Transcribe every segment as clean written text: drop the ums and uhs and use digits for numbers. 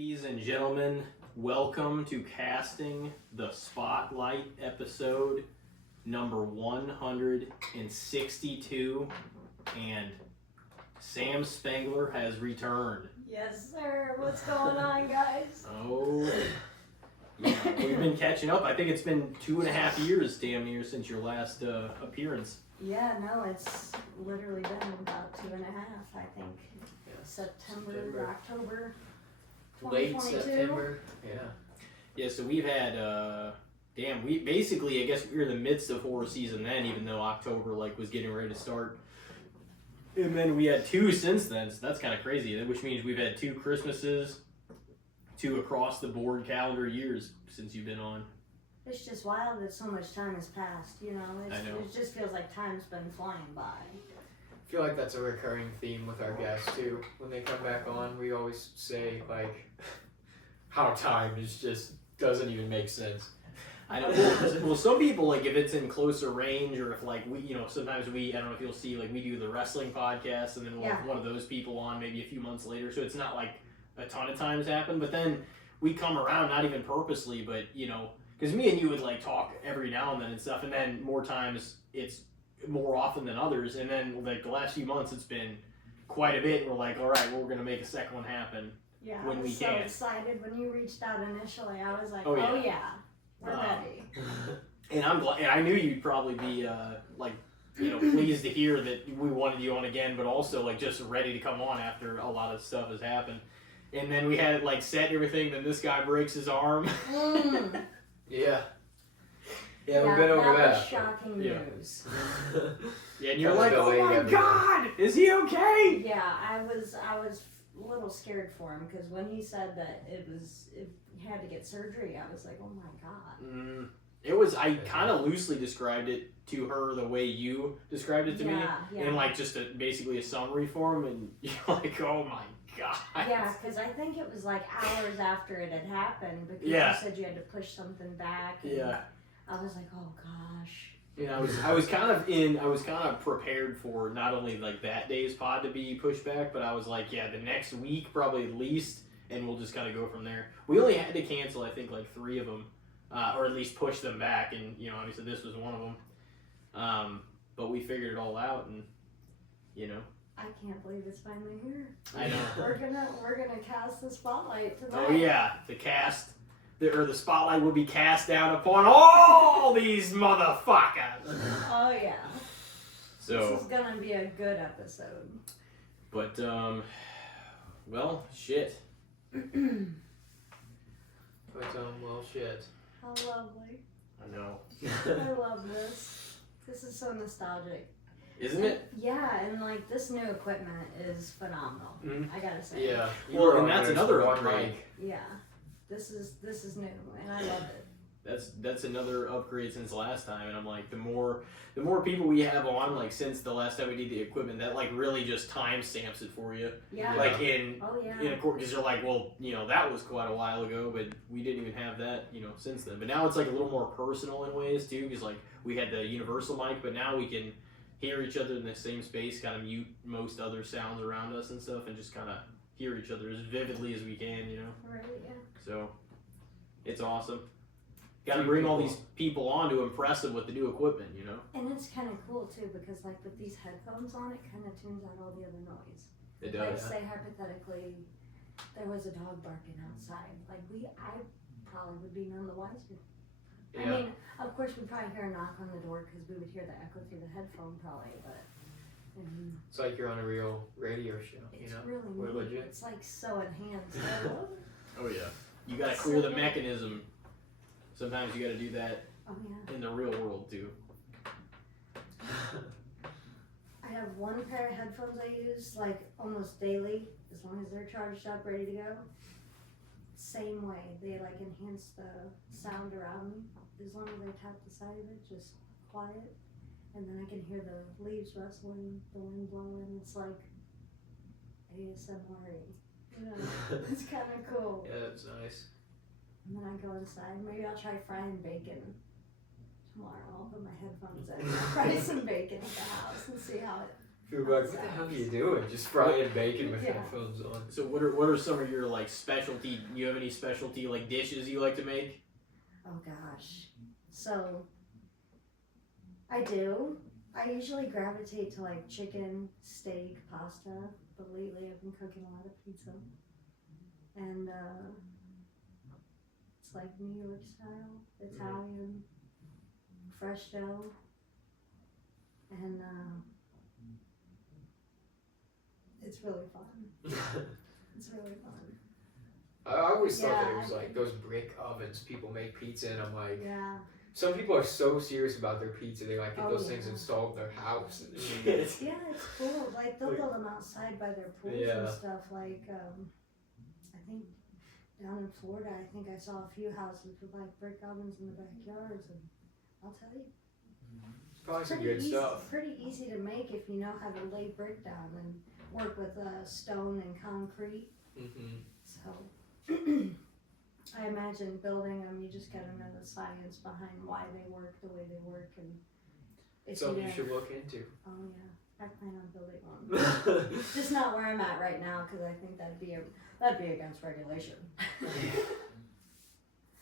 Ladies and gentlemen, welcome to Casting the Spotlight episode number 162, and Sam Spangler has returned. Yes, sir. What's going on, guys? Oh, yeah, we've been catching up. I think it's been 2.5 years, damn near, since your last appearance. Yeah, no, it's literally been about 2.5, I think. Yeah. September, October, Late 2022. September. Yeah, so we've had, we basically, I guess we were in the midst of horror season then, even though October, was getting ready to start. And then we had 2 since then, so that's kind of crazy, which means we've had 2 Christmases, 2 across-the-board calendar years since you've been on. It's just wild that so much time has passed, you know? I know. It just feels like time's been flying by. I feel like that's a recurring theme with our guests too. When they come back on, we always say how time just doesn't even make sense. I know. Well, some people, if it's in closer range, or if, we, sometimes I don't know if you'll see, we do the wrestling podcast, and then we'll have one of those people on maybe a few months later, so it's not a ton of times happen, but then we come around, not even purposely, but, because me and you would, talk every now and then and stuff, and then more times it's more often than others, and then, the last few months it's been quite a bit, and we're like, all right, well, we're going to make a second one happen when we can. I was so excited when you reached out initially. I was like, oh yeah, we're Wow. ready. And I'm glad, and I knew you'd probably be, pleased to hear that we wanted you on again, but also, just ready to come on after a lot of stuff has happened. And then we had it, set and everything, then this guy breaks his arm. Yeah. Yeah, we've been over that. that. Was shocking news. Yeah, and you're like, oh my God, is he okay? Yeah, I was a little scared for him, because when he said that it had to get surgery, I was like, oh my God. I kind of loosely described it to her the way you described it to me, in just basically a summary form, and you're like, oh my God. Yeah, because I think it was hours after it had happened, because you said you had to push something back. And I was like, oh gosh. Yeah, I was kind of prepared for not only that day's pod to be pushed back, but I was like, the next week probably at least, and we'll just kind of go from there. We only had to cancel, I think, 3 of them, or at least push them back, and obviously this was one of them. But we figured it all out, and I can't believe it's finally here. I know. We're gonna cast the spotlight tonight. Oh yeah, the spotlight will be cast down upon all these motherfuckers. Oh yeah. So this is gonna be a good episode. But well, shit. Well, shit. How lovely. I know. I love this. This is so nostalgic. Isn't it? Yeah, and this new equipment is phenomenal. I gotta say. Yeah. Well, and that's another upgrade. Yeah, this is new, and I love it. That's another upgrade since last time, and I'm like, the more people we have on, since the last time we did the equipment, that really just time stamps it for you. Yeah. In a court, because you're like, well, that was quite a while ago, but we didn't even have that, since then. But now it's a little more personal in ways too, because we had the universal mic, but now we can hear each other in the same space, kind of mute most other sounds around us and stuff, and just kind of hear each other as vividly as we can, Right, yeah. So, it's awesome. Got to bring all these people on to impress them with the new equipment, And it's kind of cool too, because with these headphones on, it kind of tunes out all the other noise. It does. Say hypothetically, there was a dog barking outside. I probably would be none the wiser. Yeah. I mean, of course, we'd probably hear a knock on the door because we would hear the echo through the headphone, probably. But it's like you're on a real radio show. It's really we're neat. legit. It's so enhanced. I love it. Oh yeah. You got to clear the mechanism. Sometimes you got to do that in the real world too. I have one pair of headphones I use almost daily, as long as they're charged up, ready to go. Same way, they enhance the sound around me. As long as I tap the side of it, just quiet, and then I can hear the leaves rustling, the wind blowing. It's ASMR. It's kind of cool. Yeah, that's nice. And then I go inside. Maybe I'll try frying bacon tomorrow. I'll put my headphones in, fry some bacon at the house, and see how it You're like, what the hell are you doing? Just frying bacon with Yeah. headphones on. So what are some of your like specialty? Do you have any specialty like dishes you like to make? Oh gosh. So I do. I usually gravitate to like chicken, steak, pasta, but lately I've been cooking a lot of pizza. And it's like New York style, Italian, fresh dough. And it's really fun. It's really fun. I always thought that it Yeah, was like those brick ovens people make pizza in. I'm like, Yeah. some people are so serious about their pizza, they like get Oh, those things yeah. installed in their house and shit. Yeah, it's cool. Like they'll build them outside by their pools and Yeah. stuff. Like I think down in Florida, I think I saw a few houses with like brick ovens in the backyards, and I'll tell you, It's probably some good stuff. Pretty easy to make if you know how to lay brick down and work with stone and concrete. Mm-hmm. So I imagine building them, you just gotta know the science behind why they work the way they work, and if Something you have- should look into. Oh yeah, I plan on building one. Just not where I'm at right now, because I think that'd be against regulation.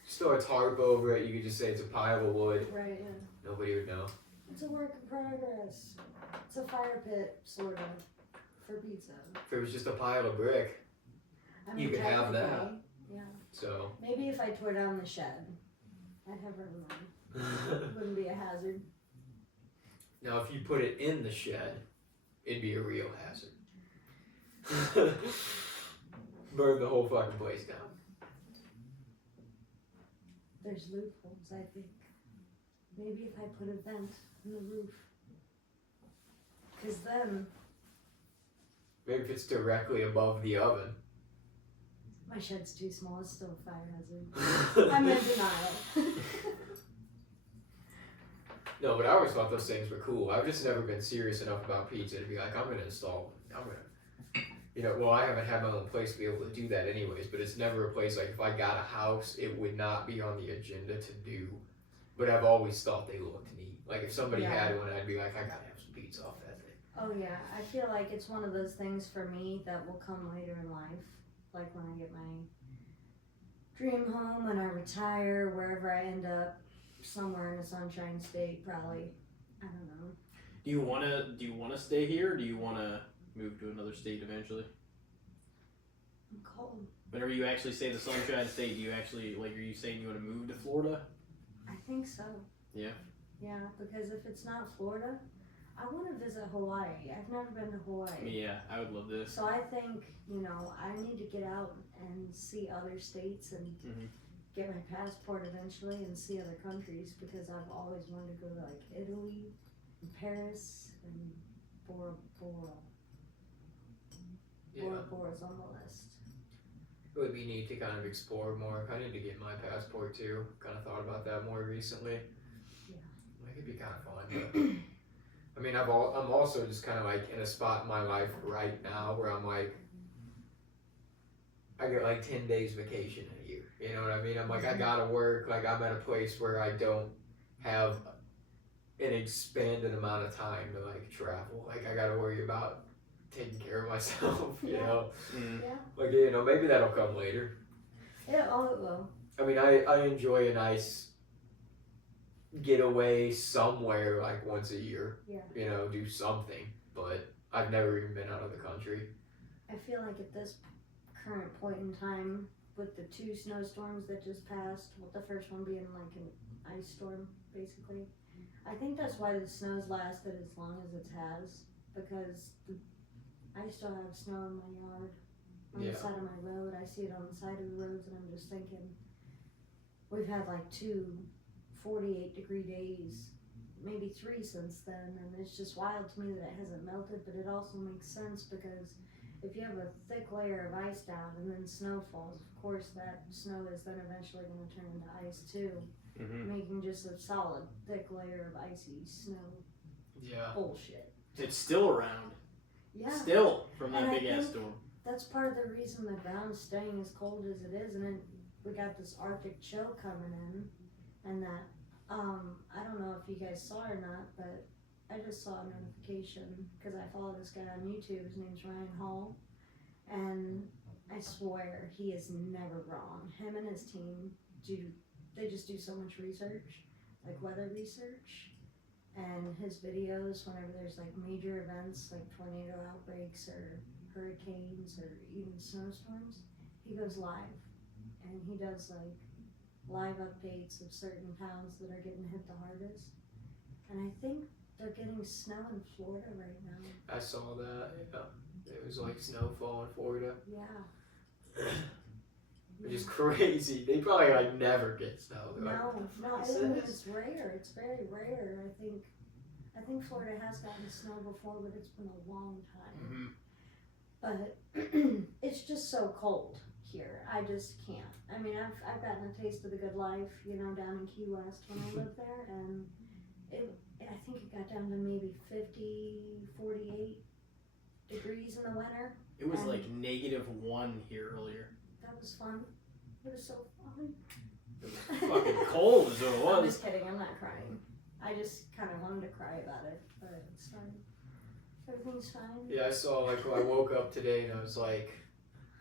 Just throw a tarp over it, you could just say it's a pile of wood. Right. Yeah. Nobody would know. It's a work in progress. It's a fire pit, sort of, for pizza. If it was just a pile of brick, I You could have that. technically, Yeah. so. Maybe if I tore down the shed, I'd have room. It wouldn't be a hazard. Now, if you put it in the shed, it'd be a real hazard. Burn the whole fucking place down. There's loopholes, I think. Maybe if I put a vent in the roof. Because then Maybe if it's directly above the oven. my shed's too small, it's still a fire hazard. I'm in denial. No, but I always thought those things were cool. I've just never been serious enough about pizza to be like, I'm gonna install one. Well, I haven't had my own place to be able to do that anyways, but it's never a place like if I got a house, it would not be on the agenda to do. But I've always thought they looked neat. Like if somebody Yeah. had one, I'd be like, I gotta have some pizza off that thing. Oh yeah, I feel like it's one of those things for me that will come later in life. Like when I get my dream home, when I retire, wherever I end up, somewhere in a sunshine state, probably. I don't know. Do you wanna stay here, or do you wanna move to another state eventually? I'm cold. Whenever you actually say the Sunshine State, do you actually like? Are you saying you want to move to Florida? I think so. Yeah. Yeah, because if it's not Florida, I want to visit Hawaii. I've never been to Hawaii. Yeah, I would love this. So I think, I need to get out and see other states and get my passport eventually and see other countries, because I've always wanted to go to like Italy and Paris and Bora Bora. Yeah. Bora Bora's on the list. It would be neat to kind of explore more. I need to get my passport too. Kind of thought about that more recently. Yeah. Like it'd be kind of fun. But, I mean, I'm also just kind of like in a spot in my life right now where I'm like, I get like 10 days vacation a year. You know what I mean? I'm like, I gotta work. Like I'm at a place where I don't have an expanded amount of time to like travel. Like I gotta worry about taking care of myself, you Yeah. know? Yeah. Like, maybe that'll come later. Yeah, oh, it will. I mean, I enjoy a nice getaway somewhere like once a year. Yeah. Do something. But I've never even been out of the country. I feel like at this current point in time, with the 2 snowstorms that just passed, with the first one being like an ice storm, basically, I think that's why the snow's lasted as long as it has, because I still have snow in my yard, on Yeah. the side of my road. I see it on the side of the roads, and I'm just thinking, we've had like 2 48-degree days, maybe 3 since then, and it's just wild to me that it hasn't melted. But it also makes sense, because if you have a thick layer of ice down and then snow falls, of course that snow is then eventually going to turn into ice too, making just a solid thick layer of icy snow. Yeah. Bullshit. It's still around. Yeah. Still from that And I big ass think storm. That's part of the reason the ground's staying as cold as it is, and then we got this Arctic chill coming in, and that I don't know if you guys saw or not, but I just saw a notification because I follow this guy on YouTube. His name's Ryan Hall, and I swear he is never wrong. Him and his team they just do so much research, like weather research, and his videos whenever there's like major events like tornado outbreaks or hurricanes or even snowstorms, he goes live and he does like live updates of certain towns that are getting hit the hardest. And I think they're getting snow in Florida right now. I saw that. Yeah. It was like snowfall in Florida. Yeah. Which is crazy. They probably like never get snow. It's rare. It's very rare. I think Florida has gotten snow before, but it's been a long time. But it's just so cold here. I just can't. I mean, I've gotten a taste of the good life, down in Key West when I lived there, and I think it got down to maybe 50, 48 degrees in the winter. It was like -1 here earlier. That was fun. It was so fun. It was fucking cold is what it was. I'm just kidding. I'm not crying. I just kind of wanted to cry about it, but it's fine. Everything's fine. Yeah, I saw like I woke up today and I was like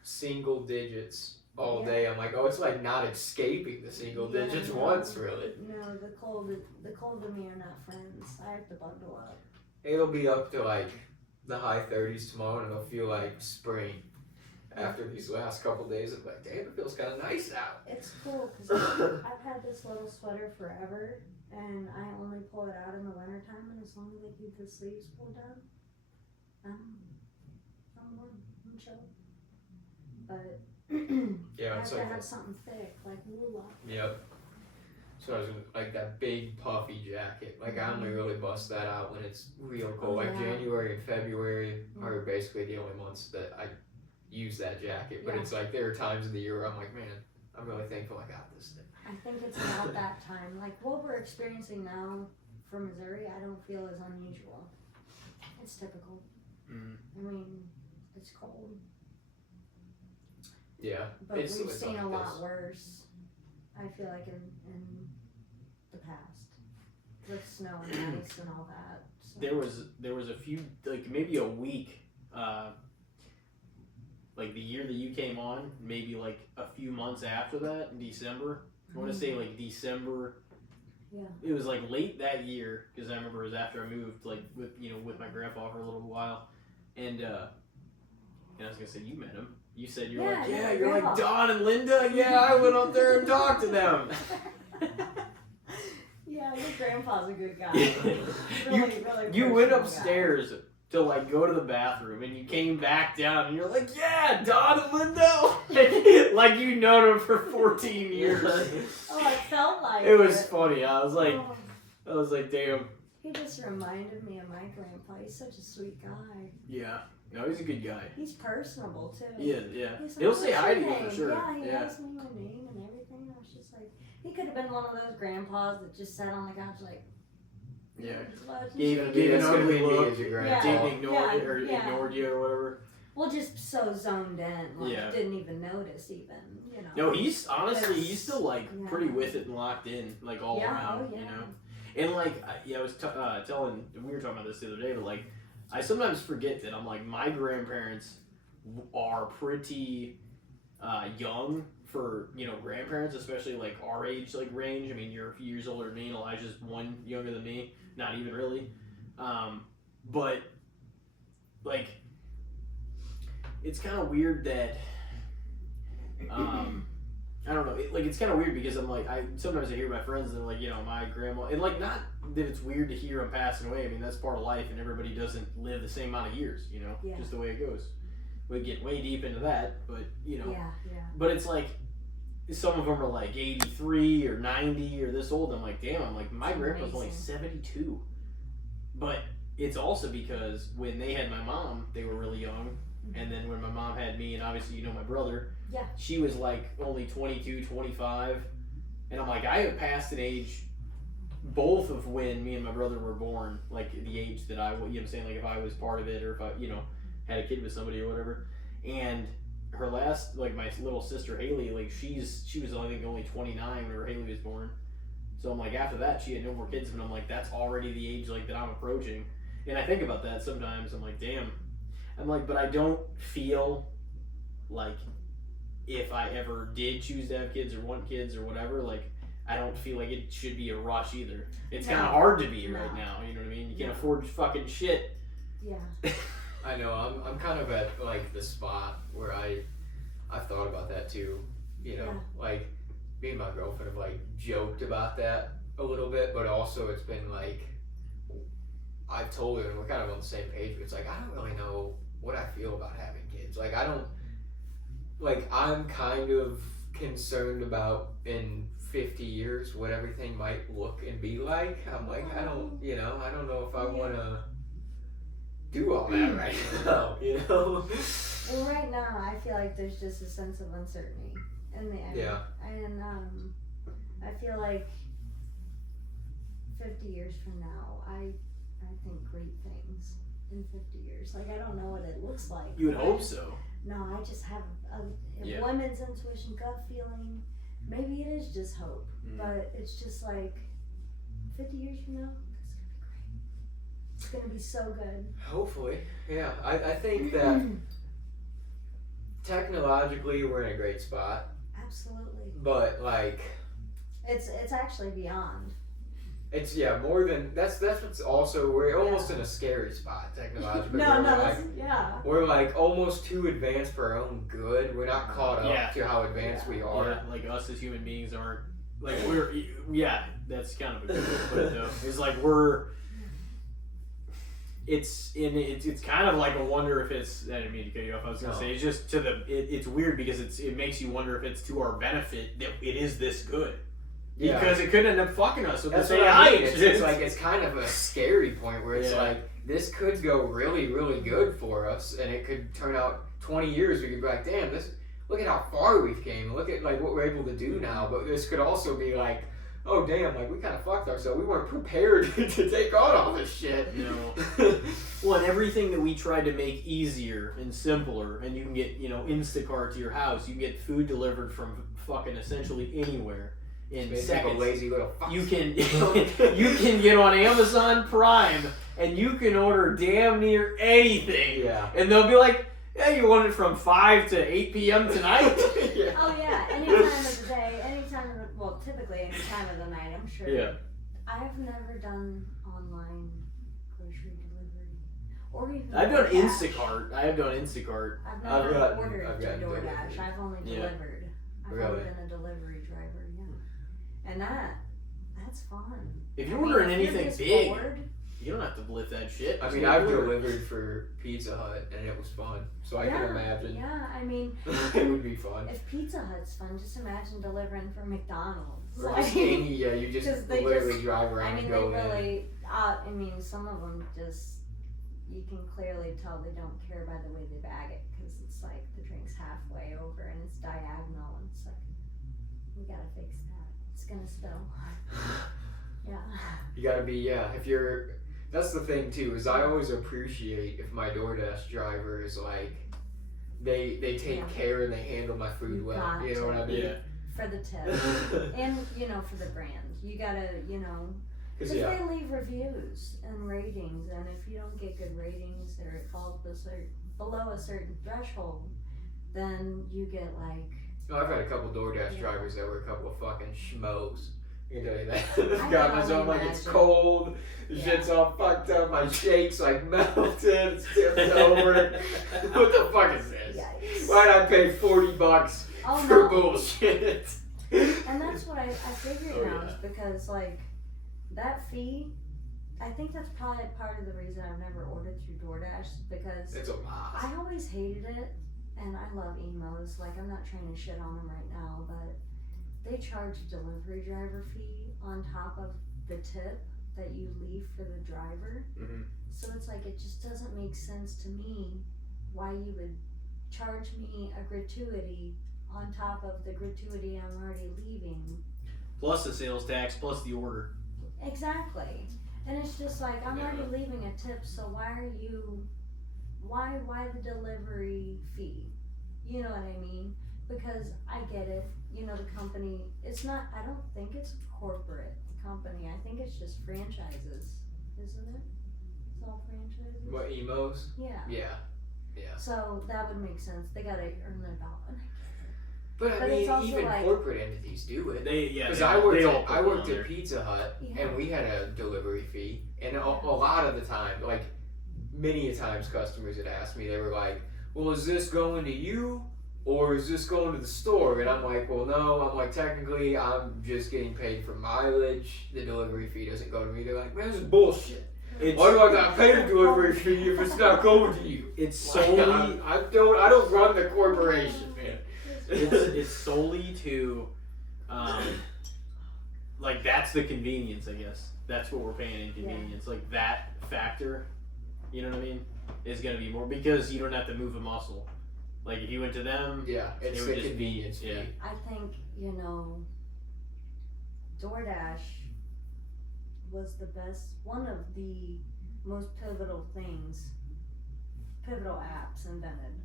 single digits all day. I'm like, oh, it's like not escaping the single digits once, really. No, the cold and me are not friends. I have to bundle up. It'll be up to like the high 30s tomorrow, and it'll feel like spring. After these last couple days, I'm like, damn, it feels kind of nice out. It's cool because I've had this little sweater forever, and I only pull it out in the wintertime, and as long as I keep the sleeves pulled down, I'm warm, I'm chill. But yeah, I it's have like to have something thick, like wool. Yep. So I was like that big puffy jacket. Like I only really bust that out when it's real cold. Like January and February are basically the only months that I use that jacket. But it's like there are times of the year where I'm like, man, I'm really thankful I got this thing. I think it's about that time. Like what we're experiencing now for Missouri, I don't feel as unusual. It's typical. I mean, it's cold. Yeah. But we've it's seen like a lot this. worse, I feel like, in the past. With snow and ice and all that. So. There was a few, like maybe a week, like the year that you came on, maybe like a few months after that, in December. I want to say like December. Yeah. It was like late that year, because I remember it was after I moved, like with my grandpa for a little while, and I was gonna say you met him. You said you're like Don and Linda. Yeah, I went up there and talked to them. Yeah, your grandpa's a good guy. Really you went upstairs to like go to the bathroom, and you came back down, and you're like, yeah, Don and Linda. Like you known him for 14 years. Oh, it felt like it was funny. I was like, damn. He just reminded me of my grandpa. He's such a sweet guy. Yeah. No, he's a good guy. He's personable too. Yeah. He's like, He'll say hi to you name? for sure. Yeah, he asked me my name and everything. I was just like, he could have been one of those grandpas that just sat on the couch like. Yeah. Gave an ugly look. Didn't ignore it or ignored you or whatever. Well, just so zoned in, like didn't even notice even, No, he's still like pretty with it and locked in, like all around, And like, I was telling, we were talking about this the other day, but like, I sometimes forget that I'm like, my grandparents are pretty young for, grandparents, especially like our age, like range. I mean, you're a few years older than me, and Elijah's 1 younger than me, not even really. But like, it's kind of weird that, I don't know, it's kind of weird because I'm like, sometimes I hear my friends and they're like, my grandma, and like, not that it's weird to hear them passing away. I mean, that's part of life, and everybody doesn't live the same amount of years, just the way it goes. We get way deep into that, but, but it's like, some of them are like 83 or 90 or this old. I'm like, damn, my grandpa's only 72. But it's also because when they had my mom, they were really young. And then when my mom had me, and obviously my brother, she was like only 22, 25. And I'm like, I have passed an age, both of when me and my brother were born, like the age that like if I was part of it or if I, had a kid with somebody or whatever. And her last, like my little sister Haley, like she was I think only 29 whenever Haley was born. So I'm like, after that, she had no more kids, and I'm like, that's already the age like that I'm approaching. And I think about that sometimes. I'm like, damn. I'm like, but I don't feel like if I ever did choose to have kids or want kids or whatever, like I don't feel like it should be a rush either. It's kind of hard to be right now. You know what I mean? You can't afford fucking shit. Yeah. I know. I'm kind of at like the spot where I've thought about that too. You know, like me and my girlfriend have like joked about that a little bit, but also it's been like I've told her and we're kind of on the same page. But it's like I don't really know what I feel about having kids. Like I don't. Like I'm kind of concerned about in 50 years what everything might look and be like. I'm like I don't know if I want to do all that right now, you know? Well, right now, I feel like there's just a sense of uncertainty in the air. Yeah. And I feel like 50 years from now, I think great things in 50 years. Like, I don't know what it looks like. You would hope so. No, I just have a woman's intuition, gut feeling. Maybe it is just hope, but it's just like 50 years from now, it's gonna be so good. Hopefully, yeah. I think that technologically we're in a great spot. Absolutely. But like, it's actually beyond. It's more than that's what's also we're almost in a scary spot technologically. We're like almost too advanced for our own good. We're not caught up to how advanced we are. Yeah, like us as human beings aren't like we're that's kind of a good way to put it though. It's like it's kind of like a wonder if it's I didn't mean to cut you off. I was gonna say it's just it's weird because it makes you wonder if it's to our benefit that it is this good. Yeah. Because it could end up fucking us with this AI. It's like it's kind of a scary point where it's like this could go really, really good for us, and it could turn out 20 years we could be like, damn, look at how far we've came. Look at like what we're able to do now. But this could also be like, oh damn, like we kind of fucked ourselves. We weren't prepared to take on all this shit. No. Well, and everything that we tried to make easier and simpler, and you can get Instacart to your house. You can get food delivered from fucking essentially anywhere. In seconds, lazy little you can get on Amazon Prime and you can order damn near anything. Yeah. And they'll be like, "Yeah, you want it from 5 to 8 p.m. tonight?" Oh yeah, any time of the day, typically any time of the night. I'm sure. Yeah. I've never done online grocery delivery, or even. I've done Instacart. I have done Instacart. I've never ordered through DoorDash. I've only delivered. I've only been a delivery driver. And that's fun. If you're ordering anything big, you don't have to lift that shit. I mean, I've delivered for Pizza Hut, and it was fun. So I can imagine. Yeah, I mean, it would be fun. If Pizza Hut's fun, just imagine delivering for McDonald's. Or just you just literally drive around and go in. Some of them you can clearly tell they don't care by the way they bag it, because it's like the drink's halfway over and it's diagonal, and it's like, we gotta fix that. It's gonna spill. Yeah. You gotta be, that's the thing too, is I always appreciate if my DoorDash driver is like, they take care and they handle my food well. You know what I mean? Yeah. For the tip. And, for the brand. You gotta, because they leave reviews and ratings, and if you don't get good ratings or it falls below a certain threshold, then you get like, I've had a couple DoorDash drivers that were a couple of fucking schmoes. I can tell you that. Got my zone like it's cold, the shit's all fucked up, my shake's like melted, it's tipped over. What the fuck is this? Yikes. Why'd I pay $40 for bullshit? And that's what I figured now is because like that fee, I think that's probably part of the reason I've never ordered through DoorDash, because it's a lot. I always hated it. And I love emos, like I'm not trying to shit on them right now, but they charge a delivery driver fee on top of the tip that you leave for the driver. Mm-hmm. So it's like, it just doesn't make sense to me why you would charge me a gratuity on top of the gratuity I'm already leaving. Plus the sales tax, plus the order. Exactly. And it's just like, I'm already leaving a tip, so why the delivery fee? You know what I mean? Because I get it. the company, it's not, I don't think it's a corporate company. I think it's just franchises, isn't it? It's all franchises? What, emos? Yeah. Yeah. So that would make sense. They gotta earn their dollar. But I But it's mean, also even like- corporate entities do it. Because They I all worked put it on at Pizza Hut, Yeah. and we had a delivery fee, and a Yeah. lot of the time, like many a times, customers had asked me, they were like, "Well, is this going to you, or is this going to the store?" And I'm like, "Well, no." I'm like, "Technically, I'm just getting paid for mileage. The delivery fee doesn't go to me." They're like, "Man, this is bullshit. Why do I got to pay the delivery fee if it's not going to you?" It's Like, solely I don't run the corporation, man. it's solely to like that's the convenience, I guess. That's what we're paying inconvenience. Like that factor, you know what I mean, is gonna be more because you don't have to move a muscle. Like if you went to them, Yeah, it's it the would just convenience fee. yeah. I think, DoorDash was the best, one of the most pivotal apps invented.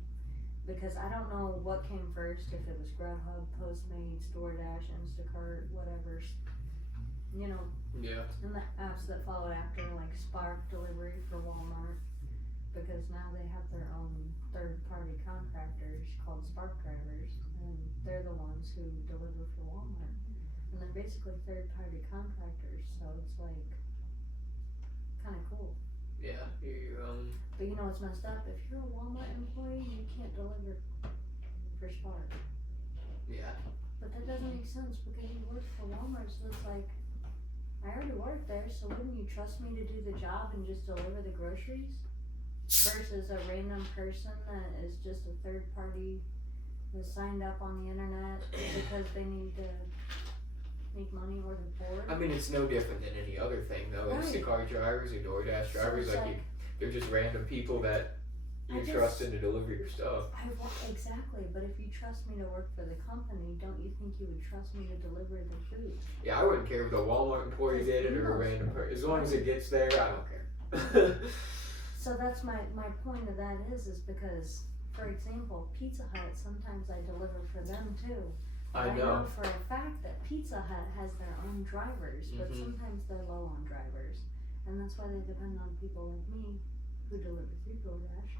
Because I don't know what came first, if it was Grubhub, Postmates, DoorDash, Instacart, whatever. Yeah. And the apps that followed after, like Spark Delivery for Walmart. Because now they have their own third-party contractors called Spark Drivers. And they're the ones who deliver for Walmart. And they're basically third-party contractors, so it's like kind of cool. Yeah. But you know what's messed up? If you're a Walmart employee, you can't deliver for Spark. Yeah. But that doesn't make sense because you work for Walmart, so it's like, I already work there, so wouldn't you trust me to do the job and just deliver the groceries? Versus a random person that is just a third party who signed up on the internet because they need to make money or they're bored. I mean, it's no different than any other thing, though. Right. Instacart drivers or DoorDash drivers, it's like they're just random people that you I trust just- in to deliver your stuff. Exactly, but if you trust me to work for the company, don't you think you would trust me to deliver the food? Yeah, I wouldn't care if the Walmart employee did it or a random person. As long as it gets there, I don't care. So that's my point of that is because, for example, Pizza Hut, sometimes I deliver for them too. I I know. know for a fact that Pizza Hut has their own drivers, but Mhm. sometimes they're low on drivers. And that's why they depend on people like me who deliver through DoorDash.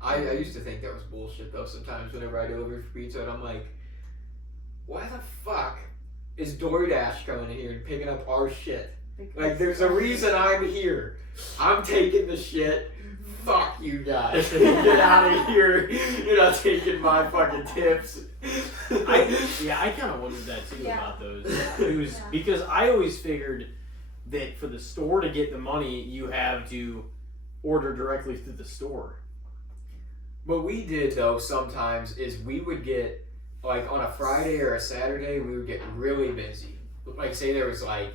I used to think that was bullshit, though, sometimes whenever I delivered for pizza, and I'm like, why the fuck is DoorDash coming in here and picking up our shit? Because Like, there's a reason I'm here. I'm taking the shit. Mhm. Fuck you guys. Get out of here. You're not taking my fucking tips. I kind of wondered that too Yeah. about those because I always figured that for the store to get the money, you have to order directly through the store. What we did, though, sometimes is we would get, like, on a Friday or a Saturday, we would get really busy. Like, say there was, like,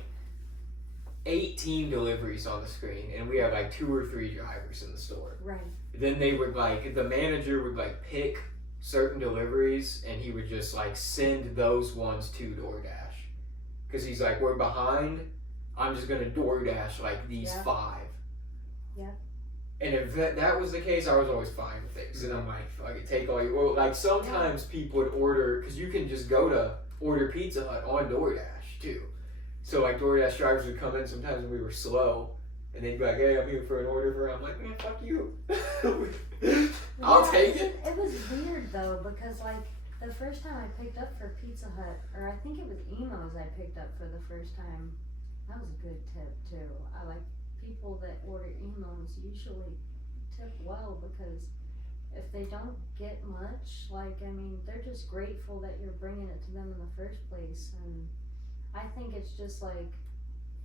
18 deliveries on the screen, and we had, like, 2 or 3 drivers in the store. Right. Then they would, like, the manager would, like, pick certain deliveries, and he would just, like, send those ones to DoorDash. Because he's like, we're behind, I'm just going to DoorDash, like, these 5. Yeah. And if that was the case, I was always fine with it. Because then I'm like, fuck it, take all your... Well, like, sometimes people would order... Because you can just go to order Pizza Hut on DoorDash, too. So, like, DoorDash drivers would come in sometimes when we were slow. And they'd be like, hey, I'm here for an order for... I'm like, man, fuck you. I'll take it. It was weird, though, because, like, the first time I picked up for Pizza Hut, or I think it was Emo's I picked up for the first time, that was a good tip, too. I like... People that order Emo's usually tip well because if they don't get much, like, I mean, they're just grateful that you're bringing it to them in the first place. And I think it's just like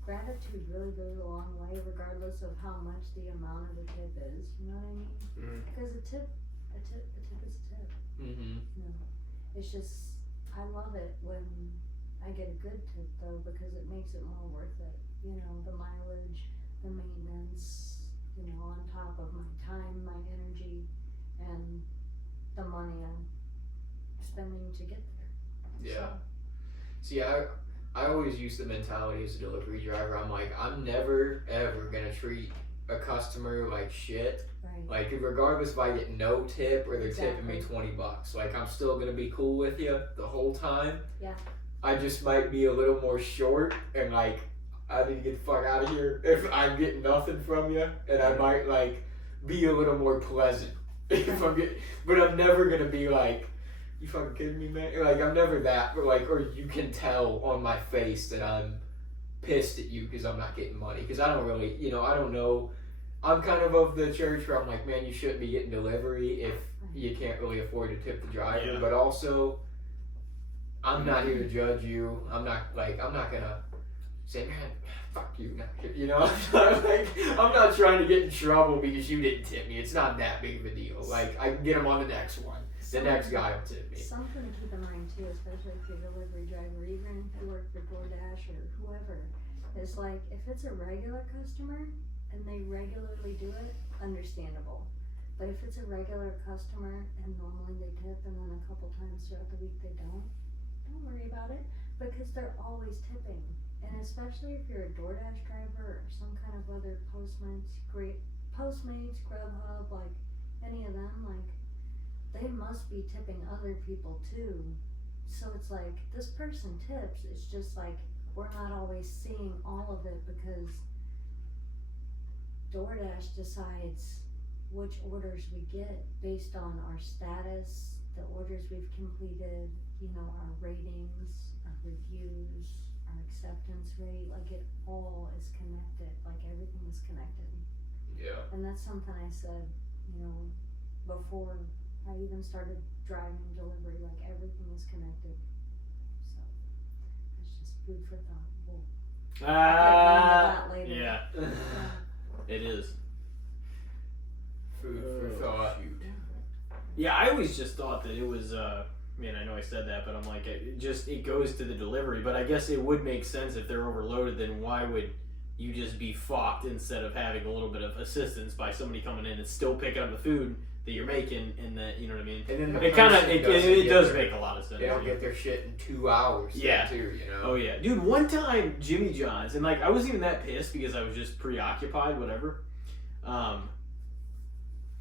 gratitude really goes a long way regardless of how much the amount of the tip is. You know what I mean? Mm-hmm. Because a tip is a tip. Mm-hmm. You know, it's just, I love it when I get a good tip though because it makes it more worth it. You know, the mileage, the maintenance, you know, on top of my time, my energy, and the money I'm spending to get there. Yeah. See, I always use the mentality as a delivery driver. I'm like, I'm never, ever going to treat a customer like shit. Right. Like regardless if I get no tip or they're tipping me $20, like I'm still gonna be cool with you the whole time. Yeah. I just might be a little more short and like I need to get the fuck out of here if I'm getting nothing from you, and I might like be a little more pleasant if I'm getting, but I'm never gonna be like, you fucking kidding me, man? Like I'm never that, but like, or you can tell on my face that I'm pissed at you because I'm not getting money, because I don't really, I don't know. I'm kind of the church where I'm like, man, you shouldn't be getting delivery if you can't really afford to tip the driver, but also I'm not here to judge you. I'm not gonna say, man, fuck you. I'm not trying to get in trouble because you didn't tip me. It's not that big of a deal. Like, I can get them on the next one. The next guy will tip me. Something to keep in mind too, especially if you're a delivery driver, even if you work for DoorDash or whoever, is like, if it's a regular customer and they regularly do it, understandable. But if it's a regular customer and normally they tip and then a couple times throughout the week they don't worry about it, because they're always tipping. And especially if you're a DoorDash driver or some kind of other Postmates, Grubhub, like any of them, like they must be tipping other people too. So it's like, this person tips, it's just like we're not always seeing all of it because DoorDash decides which orders we get based on our status, the orders we've completed, our ratings, our reviews, our acceptance rate, like it all is connected, like everything is connected. Yeah. And that's something I said, before I even started driving delivery, like everything is connected. So that's just food for thought. We'll get into that later. Yeah. It is. Food for thought. Shoot. Yeah, I always just thought that it was, I know I said that, but I'm like, it goes to the delivery, but I guess it would make sense if they're overloaded, then why would you just be fucked instead of having a little bit of assistance by somebody coming in and still picking up the food that you're making, and that, you know what I mean? And then it does make a lot of sense. They don't get their shit in 2 hours. Yeah. Too, Oh yeah, dude. One time, Jimmy John's, and like I wasn't even that pissed because I was just preoccupied, whatever.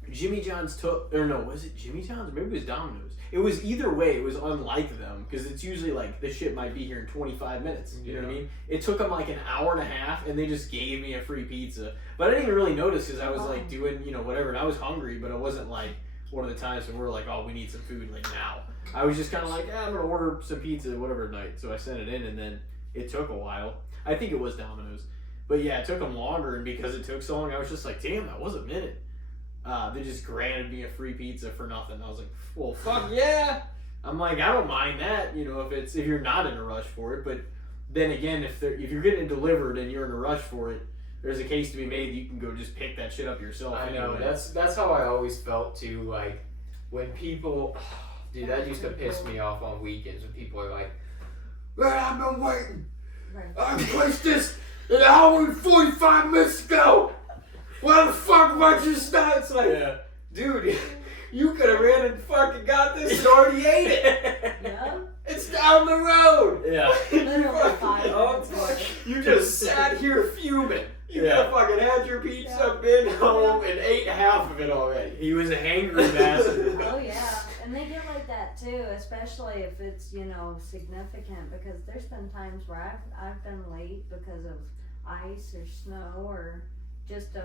Jimmy John's was it Jimmy John's? Maybe it was Domino's. It was either way. It was unlike them because it's usually like this shit might be here in 25 minutes. You know what I mean? It took them like an hour and a half, and they just gave me a free pizza. But I didn't even really notice because I was like doing whatever, and I was hungry, but it wasn't like one of the times when we're like, oh, we need some food like now. I was just kind of like, I'm gonna order some pizza whatever night. So I sent it in, and then it took a while. I think it was Domino's, but yeah, it took them longer, and because it took so long, I was just like, damn, that was a minute. They just granted me a free pizza for nothing. I was like, well, fuck yeah. I'm like, I don't mind that, if you're not in a rush for it. But then again, if you're getting it delivered and you're in a rush for it, there's a case to be made that you can go just pick that shit up yourself. I know, that's how I always felt too. Like when people, dude, that used to piss me off on weekends when people are like, man, I've been waiting. Right. I placed this an hour and 45 minutes ago. Why the fuck was you not? It's like, dude, you could have ran and fucking got this and already ate it. Yeah. It's down the road. Yeah. Literally 5 minutes. You just sat here fuming. You could have fucking had your pizza, been home, and ate half of it already. He was a hangry bastard. Oh yeah, and they get like that too, especially if it's significant. Because there's been times where I've been late because of ice or snow or just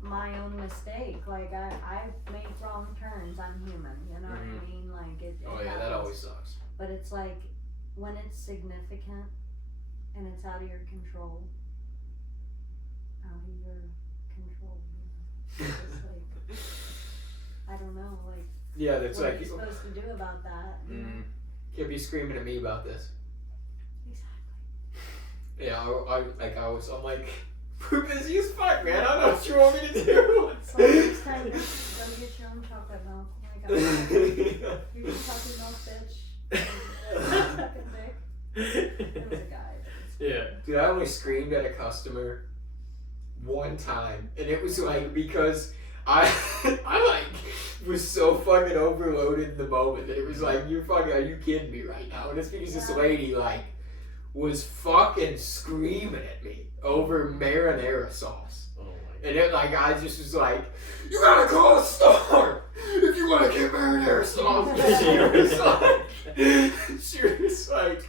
my own mistake. Like I've made wrong turns. I'm human. You know what I mean? Like it happens. That always sucks. But it's like when it's significant and it's out of your control. It's like, I don't know, like, yeah, that's what like are you supposed to do about that? Can't be screaming at me about this. Exactly. Yeah, I'm like, we're busy as fuck, man. I don't know what you want me to do. So next time, go get your own chocolate milk. Oh my god. You're just chocolate milk, bitch. Fucking dick. It was a guy. Yeah. Dude, I only screamed at a customer one time, and it was like because I like was so fucking overloaded in the moment that it was like, are you kidding me right now? And it's because this lady like was fucking screaming at me over marinara sauce. Oh my And then like I just was like, you gotta call the store if you want to get marinara sauce. She was like,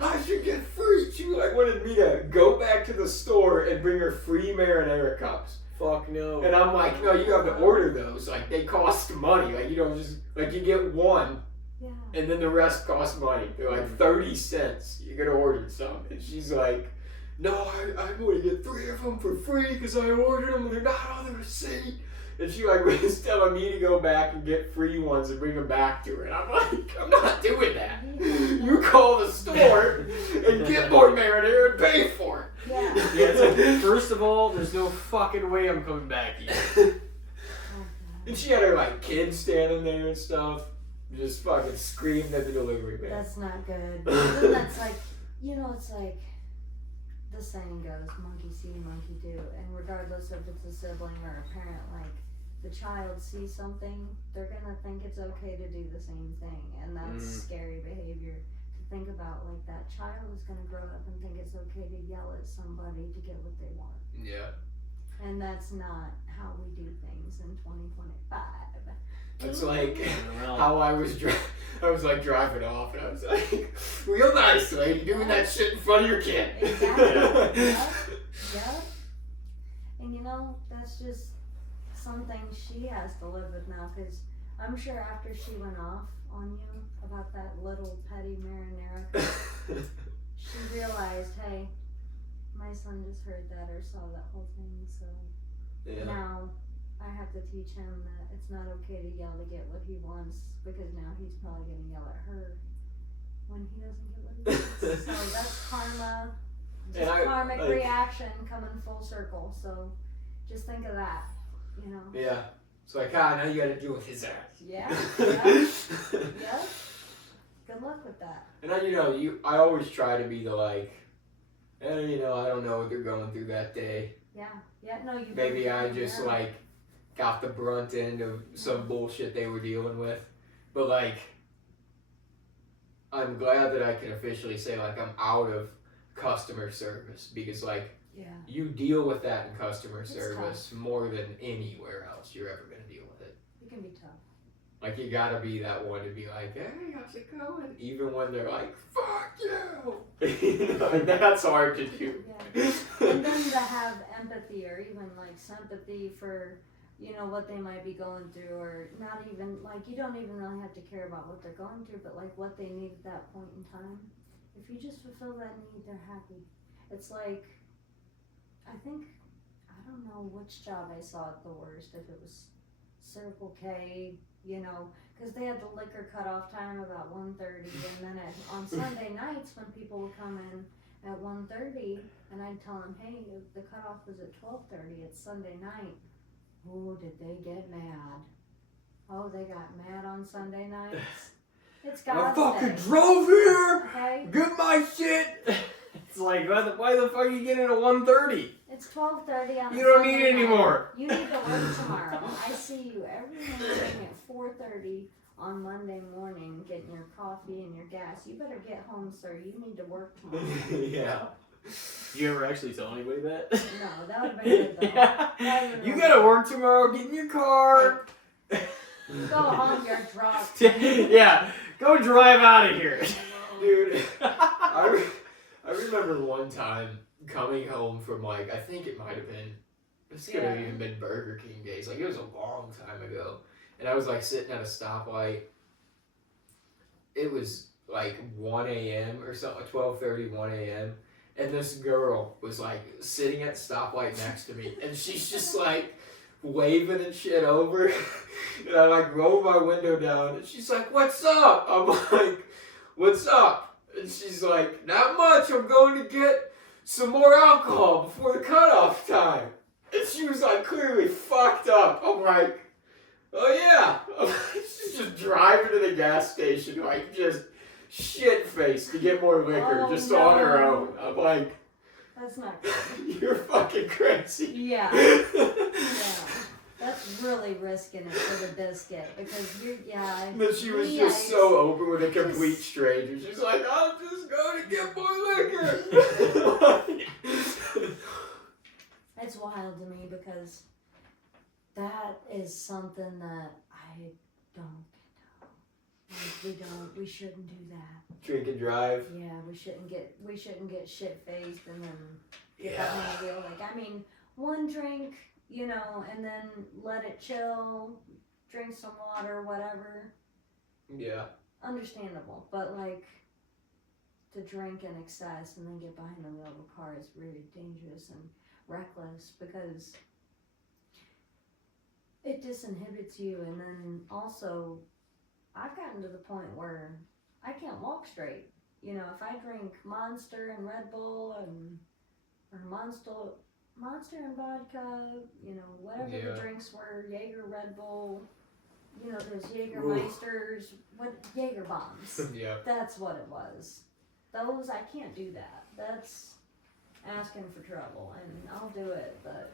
I should get free. She like wanted me to go back to the store and bring her free marinara cups. Fuck no. And I'm like, no, you have to order those. Like they cost money. Like you don't just like you get one. Yeah. And then the rest costs money. They're like 30 cents. You're gonna order some. And she's like, no, I'm going to get 3 of them for free because I ordered them and they're not on the receipt. And she like was telling me to go back and get free ones and bring them back to her. And I'm like, I'm not doing that. You call the store and get more marinara and pay for it. Yeah. Yeah, it's like, first of all, there's no fucking way I'm coming back here. And she had her like kids standing there and stuff. Just fucking screamed at the delivery man. That's not good. Then that's like, it's like the saying goes, monkey see, monkey do. And regardless if it's a sibling or a parent, like the child sees something, they're gonna think it's okay to do the same thing. And that's scary behavior to think about. Like that child is gonna grow up and think it's okay to yell at somebody to get what they want. Yeah. And that's not how we do things in 2025. It's like how I was like driving off and I was like, real nice lady, doing that shit in front of your kid. Exactly. Yep. And that's just something she has to live with now, because I'm sure after she went off on you about that little petty marinara, she realized, hey, my son just heard that or saw that whole thing, so now I have to teach him that it's not okay to yell to get what he wants, because now he's probably going to yell at her when he doesn't get what he wants. So that's karma, just karmic reaction coming full circle. So just think of that, Yeah. It's like, now you got to deal with his ass. Yeah. Yep. Good luck with that. And I always try to be the like, I don't know what they're going through that day. Yeah. Yeah. No, you. Maybe I just like got the brunt end of some bullshit they were dealing with. But like, I'm glad that I can officially say like I'm out of customer service, because like you deal with that in customer service more than anywhere else you're ever going to deal with it. It can be tough. Like you gotta be that one to be like, hey, how's it going? Even when they're like, fuck you. Like, that's hard to do. Yeah. And then to have empathy or even like sympathy for what they might be going through, or not even like you don't even really have to care about what they're going through, but like what they need at that point in time. If you just fulfill that need, they're happy. It's like, I don't know which job I saw it the worst, if it was Circle K, because they had the liquor cutoff time about 1:30, and then on Sunday nights when people would come in at 1:30, and I'd tell them, hey, the cutoff was at 12:30, it's Sunday night. Oh, did they get mad? Oh, they got mad on Sunday nights. It's God's I fucking day. drove here. Okay. Get my shit. It's like, why the fuck are you getting at 1:30? It's 12:30 on You don't Sunday need it night. anymore. You need to work tomorrow. I see you every morning at 4:30 on Monday morning getting your coffee and your gas. You better get home, sir. You need to work tomorrow. Yeah. Did you ever actually tell anybody that? No, that would have been good though. Yeah. You gotta work tomorrow, get in your car. Go home, you're drunk. Yeah, go drive out of here. Dude, I remember one time coming home from I think it might have been, this could have even been Burger King days. Like it was a long time ago. And I was like sitting at a stoplight. It was like 1 a.m. or something, 12:30, 1 a.m. And this girl was like sitting at the stoplight next to me, and she's just like waving and shit over. And I like roll my window down, and she's like, "What's up?" I'm like, "What's up?" And she's like, "Not much. I'm going to get some more alcohol before the cutoff time." And she was like clearly fucked up. I'm like, "Oh yeah." She's just driving to the gas station like just shit faced to get more liquor on her own. I'm like, that's not good. You're fucking crazy. Yeah. Yeah. That's really risking it for the biscuit, because But she was just so open with a complete stranger. She's like, I'm just going to get more liquor. It's wild to me because that is something that I don't get down. We shouldn't do that. Drink and drive. Yeah, we shouldn't get shit faced and then get behind the wheel. Like, I mean, one drink, you know, and then let it chill, drink some water, whatever. Yeah. Understandable, but like to drink in excess and then get behind the wheel of a car is really dangerous and reckless because it disinhibits you. And then also, I've gotten to the point where I can't walk straight. You know, if I drink Monster and Red Bull or Monster and vodka, you know, whatever the drinks were, Jaeger, Red Bull, you know, those Jägermeisters, Jaeger bombs. Yeah. That's what it was. Those, I can't do that. That's asking for trouble, and I'll do it, but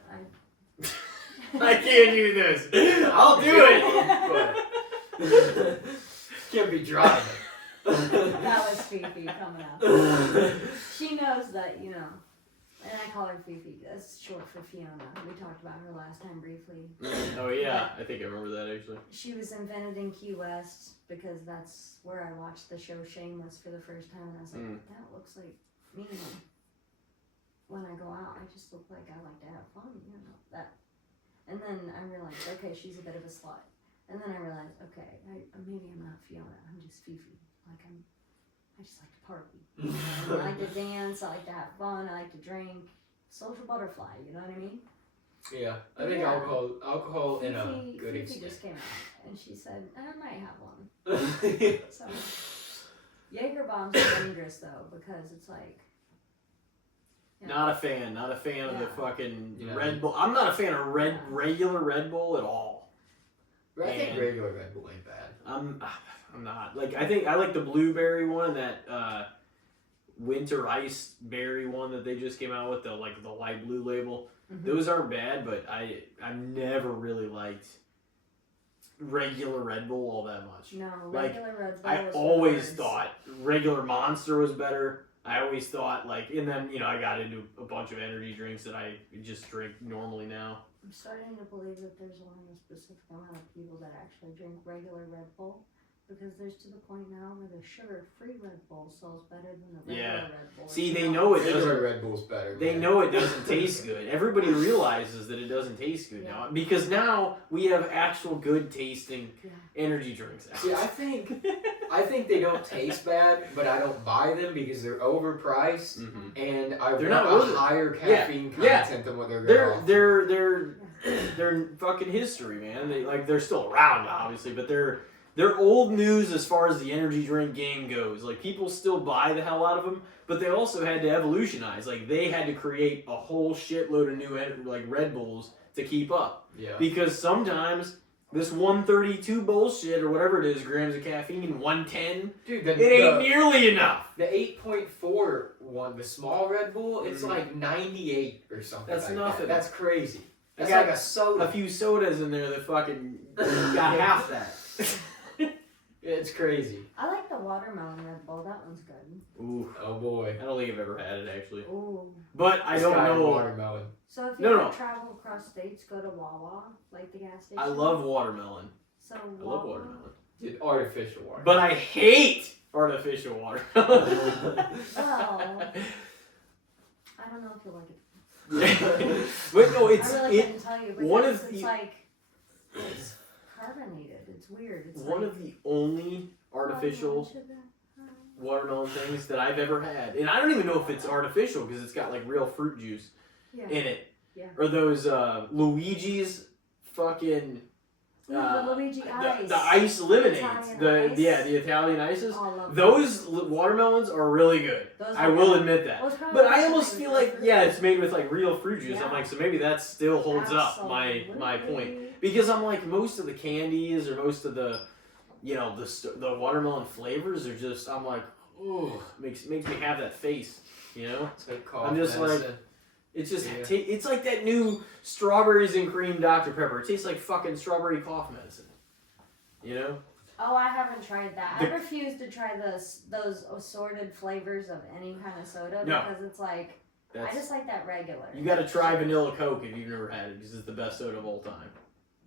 I can't do this. I'll do it. Can't be driving. That was Fifi coming out. She knows that, you know, and I call her Fifi. That's short for Fiona. We talked about her last time briefly. Oh yeah, I think I remember that actually. She was invented in Key West because that's where I watched the show Shameless for the first time, and I was like, that looks like me. When I go out, I just look like I like to have fun, you know, that. And then I realized, okay, she's a bit of a slut. And then I realized, okay, maybe I'm not Fiona, I'm just Fifi. Like, I just like to party. You know? I like to dance, I like to have fun, I like to drink. Social butterfly, you know what I mean? Yeah, I think alcohol in a good Fifi extent. just came out, and she said, I might have one. So, Jaeger bombs are dangerous, though, because it's like, yeah. Not a fan of the fucking Red Bull. I'm not a fan of regular Red Bull at all. I think regular Red Bull ain't bad. I'm not. Like, I think I like the blueberry one, that winter ice berry one that they just came out with, the light blue label. Mm-hmm. Those aren't bad, but I've never really liked regular Red Bull all that much. No, regular Red Bull. I always thought regular Monster was better. I always thought, and then, you know, I got into a bunch of energy drinks that I just drink normally now. I'm starting to believe that there's only a specific amount of people that actually drink regular Red Bull, because there's to the point now where the sugar-free Red Bull sells better than the regular Red Bull. See, they know it doesn't. Regular Red Bull's better. They know it doesn't taste good. Everybody realizes that it doesn't taste good now, because now we have actual good tasting energy drinks out. See, I think they don't taste bad, but I don't buy them because they're overpriced, and I want a higher caffeine content than what they're going to offer. They're fucking history, man. They're still around, obviously, but they're old news as far as the energy drink game goes. Like, people still buy the hell out of them, but they also had to evolutionize. Like, they had to create a whole shitload of new Red Bulls to keep up. Yeah. Because sometimes this 132 bullshit or whatever it is, grams of caffeine, 110, dude, it ain't nearly enough. The 8.4 one, the small Red Bull, it's like 98 or something. That's nothing. That's crazy. That's got like a soda. A few sodas in there that fucking got half that. It's crazy. I like the watermelon Red Bull. That one's good. Ooh. Oh boy. I don't think I've ever had it, actually. Ooh. But I don't know. Watermelon. So if you ever travel across states, go to Wawa, like the gas station. I love watermelon. So I love watermelon. Dude, artificial watermelon. But I hate artificial watermelon. Well, I don't know if you'll like it. But no, it's I really couldn't tell you, because it's it's carbonated. It's weird. It's one of the only artificial watermelon things that I've ever had, and I don't even know if it's artificial because it's got like real fruit juice in it. Yeah. Or those Luigi's fucking. The Luigi ice. The ice lemonades. The Italian ices. Those watermelons are really good. I will admit that. But I almost feel like, it's made with like real fruit juice. I'm like, so maybe that still holds up my point. Because I'm like, most of the candies or most of the, the watermelon flavors are just, I'm like, ooh, makes me have that face, you know? I'm just like, it's just, it's like that new strawberries and cream Dr. Pepper. It tastes like fucking strawberry cough medicine. You know? Oh, I haven't tried that. I refuse to try those assorted flavors of any kind of soda because it's like, I just like that regular. You got to try vanilla Coke if you've never had it, because it's the best soda of all time.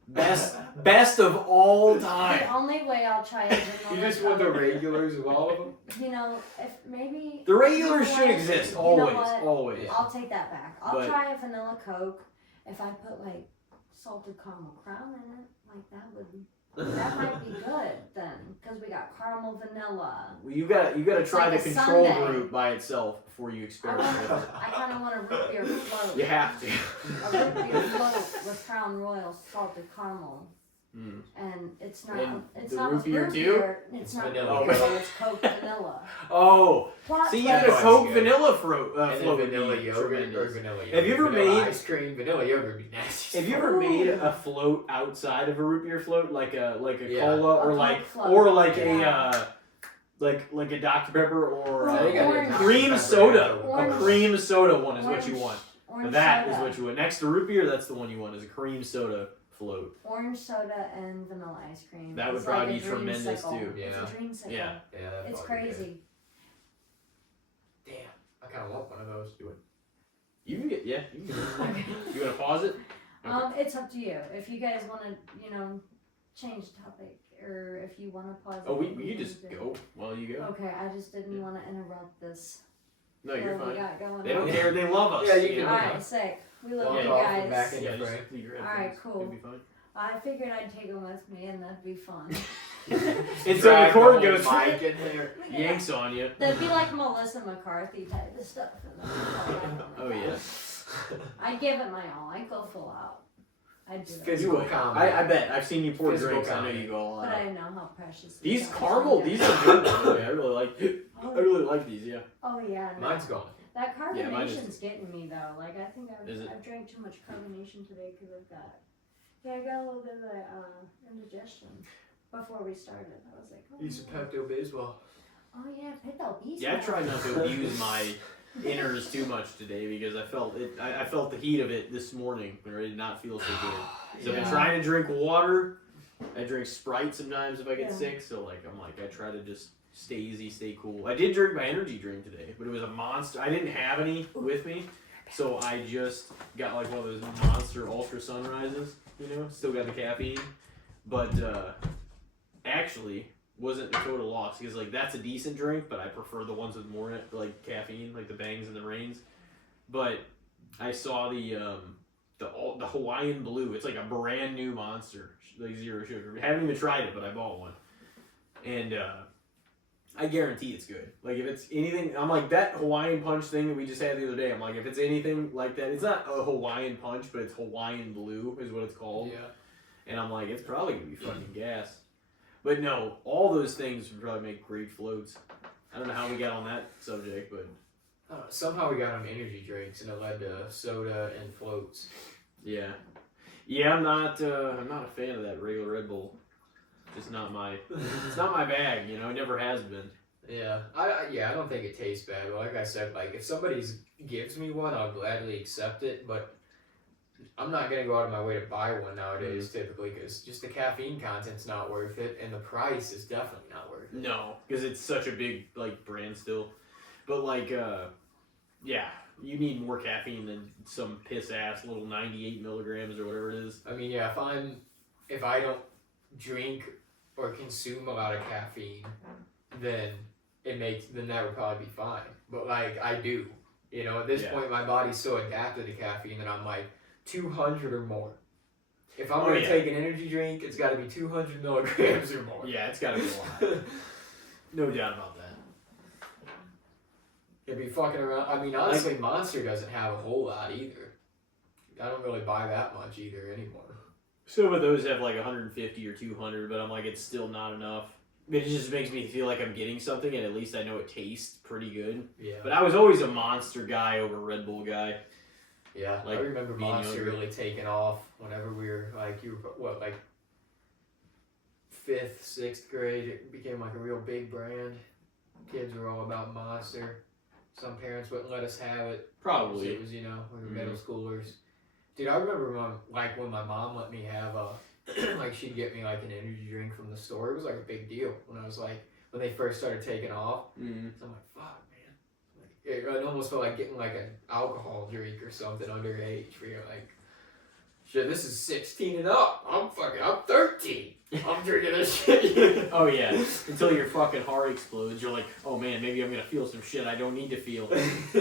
Best of all time. The only way I'll try it is You just want the regulars of all of them? You know, if maybe... The regulars should exist, always, always. I'll take that back. I'll try a vanilla Coke. If I put, like, salted caramel crown in it, like, that might be good then, because we got caramel vanilla. Well, you gotta try like the control group by itself before you experiment with it. I kind of want a root beer float. You have to. A root beer float with Crown Royal salted caramel. Mm. And it's not. And it's the not root beer root too? beer. It's not vanilla. root beer, it's Coke vanilla. Oh, Plot see, you twist. had a Coke good. vanilla And then float would vanilla be yogurt or tremendous. vanilla yogurt. Have you ever vanilla made ice cream? Vanilla yogurt would be nasty. Have you ever made a float outside of a root beer float, like a Yeah. cola or A like Coke float. or like Yeah. like a Dr Pepper or I think I did Dr. cream Pepper soda? and Orange- A cream soda one is what you Orange- want. Orange That soda. is what you want. Next to root beer, that's the one you want. Is a cream soda float. Orange soda and vanilla ice cream. That would It's probably like a be tremendous, dreamsicle. too. Yeah. It's a dreamsicle. Yeah. Yeah, that'd It's probably be good. crazy. Damn, I kind of want one of those. Do it. You can get You can get You want to pause it? It's up to you. If you guys want to, change topic, or if you want to pause. Oh, it, you just go while you go. Okay, I just didn't want to interrupt this. No, you're what we fine. got going They don't on. care. They love us. Yeah, you can- All right, sick. We love Walk you off and back guys. in. Yeah, just Right. leave your All right, headphones. cool. It'll be fine. I figured I'd take them with me, and that'd be fun. It's so the cord goes mic in there. yanks on you. That'd be like Melissa McCarthy type of stuff. Oh yeah. I'd give it my all. I'd go full out. I'd do it. Physical would. comedy. I bet. I've seen you pour Physical drinks. I know comedy. you go all But out. I know how precious. These are. caramel, these are good. By the way. I really like. I really like these. Yeah. Oh yeah. No. Mine's gone. That Yeah, mine is- carbonation's getting me though. Like I think Is it? I've drank too much carbonation today because I've got. Yeah, I got a little bit of indigestion before we started. I was like, oh, Use some no. Pepto-Bismol. Oh yeah, Pepto-Bismol. Yeah, I try not to abuse my inners too much today because I felt it. I felt the heat of it this morning, but I did not feel so good. So I've been trying to drink water. I drink Sprite sometimes if I get Yeah. sick. So I try to just stay easy, stay cool. I did drink my energy drink today, but it was a monster. I didn't have any with me, so I just got like one of those monster ultra sunrises. Still got the caffeine, but actually wasn't a total loss because that's a decent drink, but I prefer the ones with more caffeine, like the Bangs and the Reigns. But I saw the Hawaiian Blue. It's like a brand new monster, like zero sugar. I haven't even tried it, but I bought one, and I guarantee it's good. Like if it's anything, I'm like that Hawaiian Punch thing that we just had the other day. I'm like, if it's anything like that, it's not a Hawaiian Punch, but it's Hawaiian Blue is what it's called. Yeah. And I'm like, it's probably gonna be fucking gas. But no, all those things would probably make great floats. I don't know how we got on that subject, but Somehow we got on energy drinks and it led to soda and floats. yeah, I'm not a fan of that regular Red Bull. It's not my bag. It never has been. Yeah, I don't think it tastes bad. But like I said, if somebody gives me one, I'll gladly accept it. But I'm not gonna go out of my way to buy one nowadays, typically, because just the caffeine content's not worth it, and the price is definitely not worth it. No, because it's such a big brand still. But yeah, you need more caffeine than some piss ass little 98 milligrams or whatever it is. I mean, yeah, if I don't drink or consume a lot of caffeine, then that would probably be fine. But I do, at this point my body's so adapted to caffeine that I'm 200 or more. If I'm gonna take an energy drink, it's got to be 200 milligrams or more. Yeah, it's got to be a lot. No doubt about that. It'd be fucking around. I mean, honestly, Monster doesn't have a whole lot either. I don't really buy that much either anymore. Some of those have 150 or 200, but I'm like, it's still not enough. It just makes me feel like I'm getting something, and at least I know it tastes pretty good. Yeah. But I was always a Monster guy over Red Bull guy. Yeah, I remember Monster really taking off whenever we were you were what 5th, 6th grade. It became a real big brand. Kids were all about Monster. Some parents wouldn't let us have it. Probably. It was we were middle schoolers. Dude, I remember when my mom let me have she'd get me an energy drink from the store. It was a big deal when I was when they first started taking off. Mm-hmm. So I'm fuck, man. it almost felt like getting like an alcohol drink or something underage where you're like, shit, this is 16 and up. I'm 13. I'm drinking this shit. Oh yeah, until your fucking heart explodes. You're like, oh man, maybe I'm gonna feel some shit I don't need to feel, or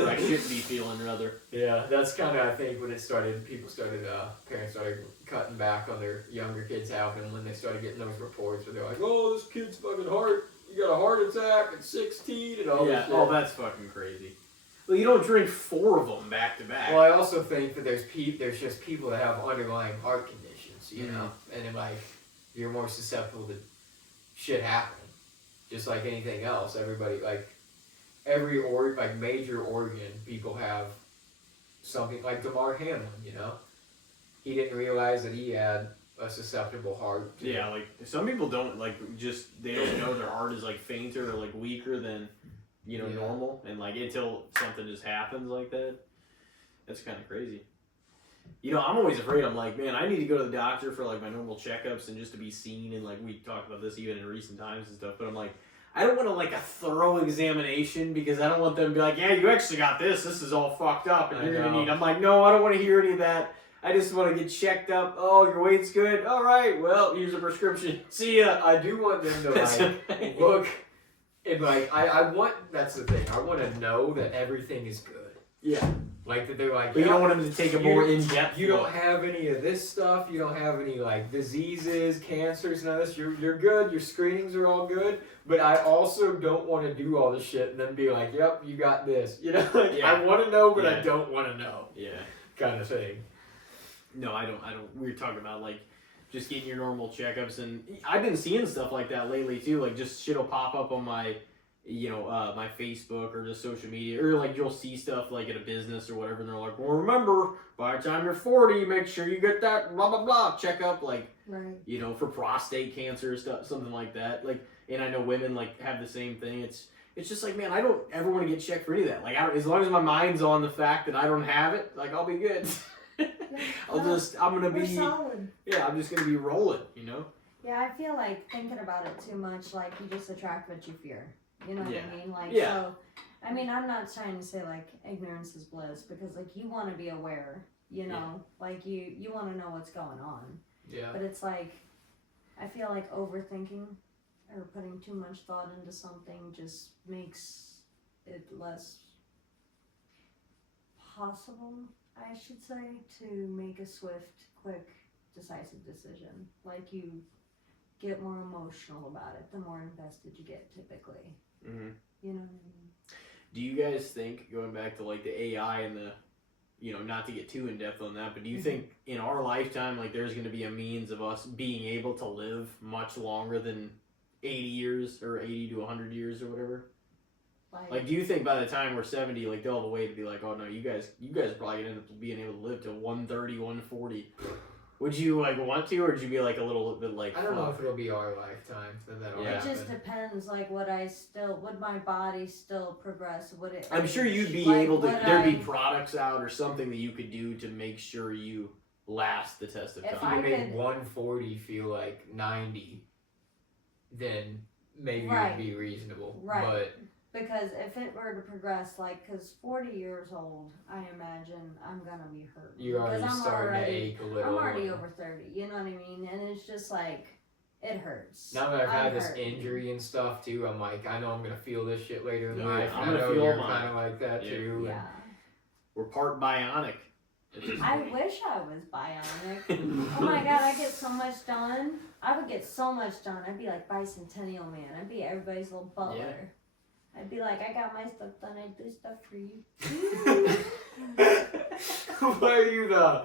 I shouldn't be feeling rather. Yeah, that's kind of, I think, when it started, parents started cutting back on their younger kids having, when they started getting those reports where they're like, oh, this kid's fucking you got a heart attack at 16 and all this shit. Oh, that's fucking crazy. Well, you don't drink 4 of them back to back. Well, I also think that there's just people that have underlying heart conditions, you know, and then like, you're more susceptible to shit happening, just like anything else. Everybody, like, every major organ, people have something, like Damar Hamlin, you know? He didn't realize that he had a susceptible heart. Yeah, like, some people don't, like, they don't know their heart is, like, fainter or, like, weaker than, you know, normal, and, like, until something just happens like that. That's kind of crazy. You know, I'm always afraid. I'm like, man, I need to go to the doctor for, like, my normal checkups and just to be seen, and, like, we talked about this even in recent times and stuff, but I'm like, I don't want to, like, a thorough examination because I don't want them to be like, yeah, you actually got this is all fucked up, and you're going to need, I'm like, no, I don't want to hear any of that. I just want to get checked up. Oh, your weight's good. All right, well, here's a prescription. See ya. I do want them to, like, look, and, like, that's the thing, I want to know that everything is good. Yeah. Like, that they're like, but you don't want them to take a more in-depth You don't have any of this stuff. You don't have any, like, diseases, cancers, none of this. You're good. Your screenings are all good. But I also don't want to do all this shit and then be like, yep, you got this. You know? Like, I want to know, but I don't want to know. Yeah. Kind of thing. No, I don't. We were talking about, like, just getting your normal checkups. And I've been seeing stuff like that lately, too. Like, just shit will pop up on my... my Facebook or just social media, or like you'll see stuff like at a business or whatever, and they're like, well, remember, by the time you're 40, make sure you get that blah blah blah checkup, like, right. For prostate cancer stuff, something like that. Like, and I know women like have the same thing. It's just like, man, I don't ever want to get checked for any of that. Like, as long as my mind's on the fact that I don't have it, like, I'll be good. I'm just gonna be solid. Yeah, I'm just gonna be rolling, Yeah, I feel like thinking about it too much, like, you just attract what you fear. You know what I mean? Like, so, I mean, I'm not trying to say, like, ignorance is bliss, because, like, you want to be aware, like, you want to know what's going on. Yeah. But it's like, I feel like overthinking or putting too much thought into something just makes it less possible, I should say, to make a swift, quick, decisive decision. Like, you get more emotional about it the more invested you get, typically. Mm-hmm. You know what I mean? Do you guys think, going back to like the AI and the, not to get too in depth on that, but do you think in our lifetime, like, there's going to be a means of us being able to live much longer than 80 years or 80 to 100 years or whatever? Like, do you think by the time we're 70, like, they'll have a way to be like, oh no, you guys are probably going to end up being able to live to 130, 140? Would you, like, want to, or would you be, like, a little bit, like... I don't know if it'll be our lifetime that'll happen. It just depends, like, would my body still progress? Would it... I'm sure you'd be able to... There'd be products out or something that you could do to make sure you last the test of time. If you make 140 feel like 90, then maybe it would be reasonable. Right. But... Because if it were to progress, like, because 40 years old, I imagine I'm going to be hurt. You're already starting to ache a little. I'm already over 30, you know what I mean? And it's just like, it hurts. Now that I've had this injury and stuff, too, I'm like, I know I'm going to feel this shit later in life. I'm going to feel you're kind of like that, too. Yeah. We're part bionic. I wish I was bionic. Oh my god, I get so much done. I would get so much done. I'd be like Bicentennial Man. I'd be everybody's little butler. Yeah. I'd be like, I got my stuff done, I do stuff for you. Why are you the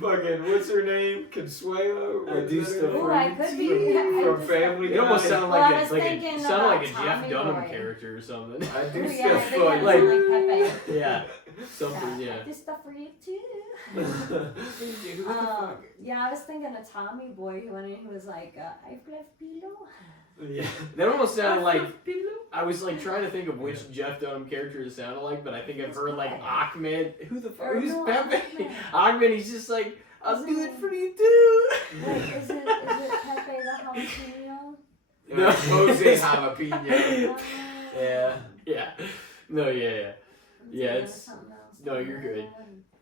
fucking, what's her name? Consuelo? I do stuff for you. I could be. From Family It almost sounded like a Jeff Tommy Dunham Boy. character or something. I do Yeah, stuff I for think you. like Pepe. Yeah. Something, yeah. I do stuff for you too. Yeah, I was thinking of Tommy Boy when he was like, I've left pillow. Yeah. That almost sounded like, I was like trying to think of which Jeff Dunham character it sounded like, but I think I've heard like Ahmed. Who the fuck? Who's Pepe? Ahmed, he's just like, I'll do it for you too. Wait, is it Pepe the jalapeno? No, Jose Jalapeno. Yeah. No, yeah. Yeah, thinking of it's something else. no, you're good.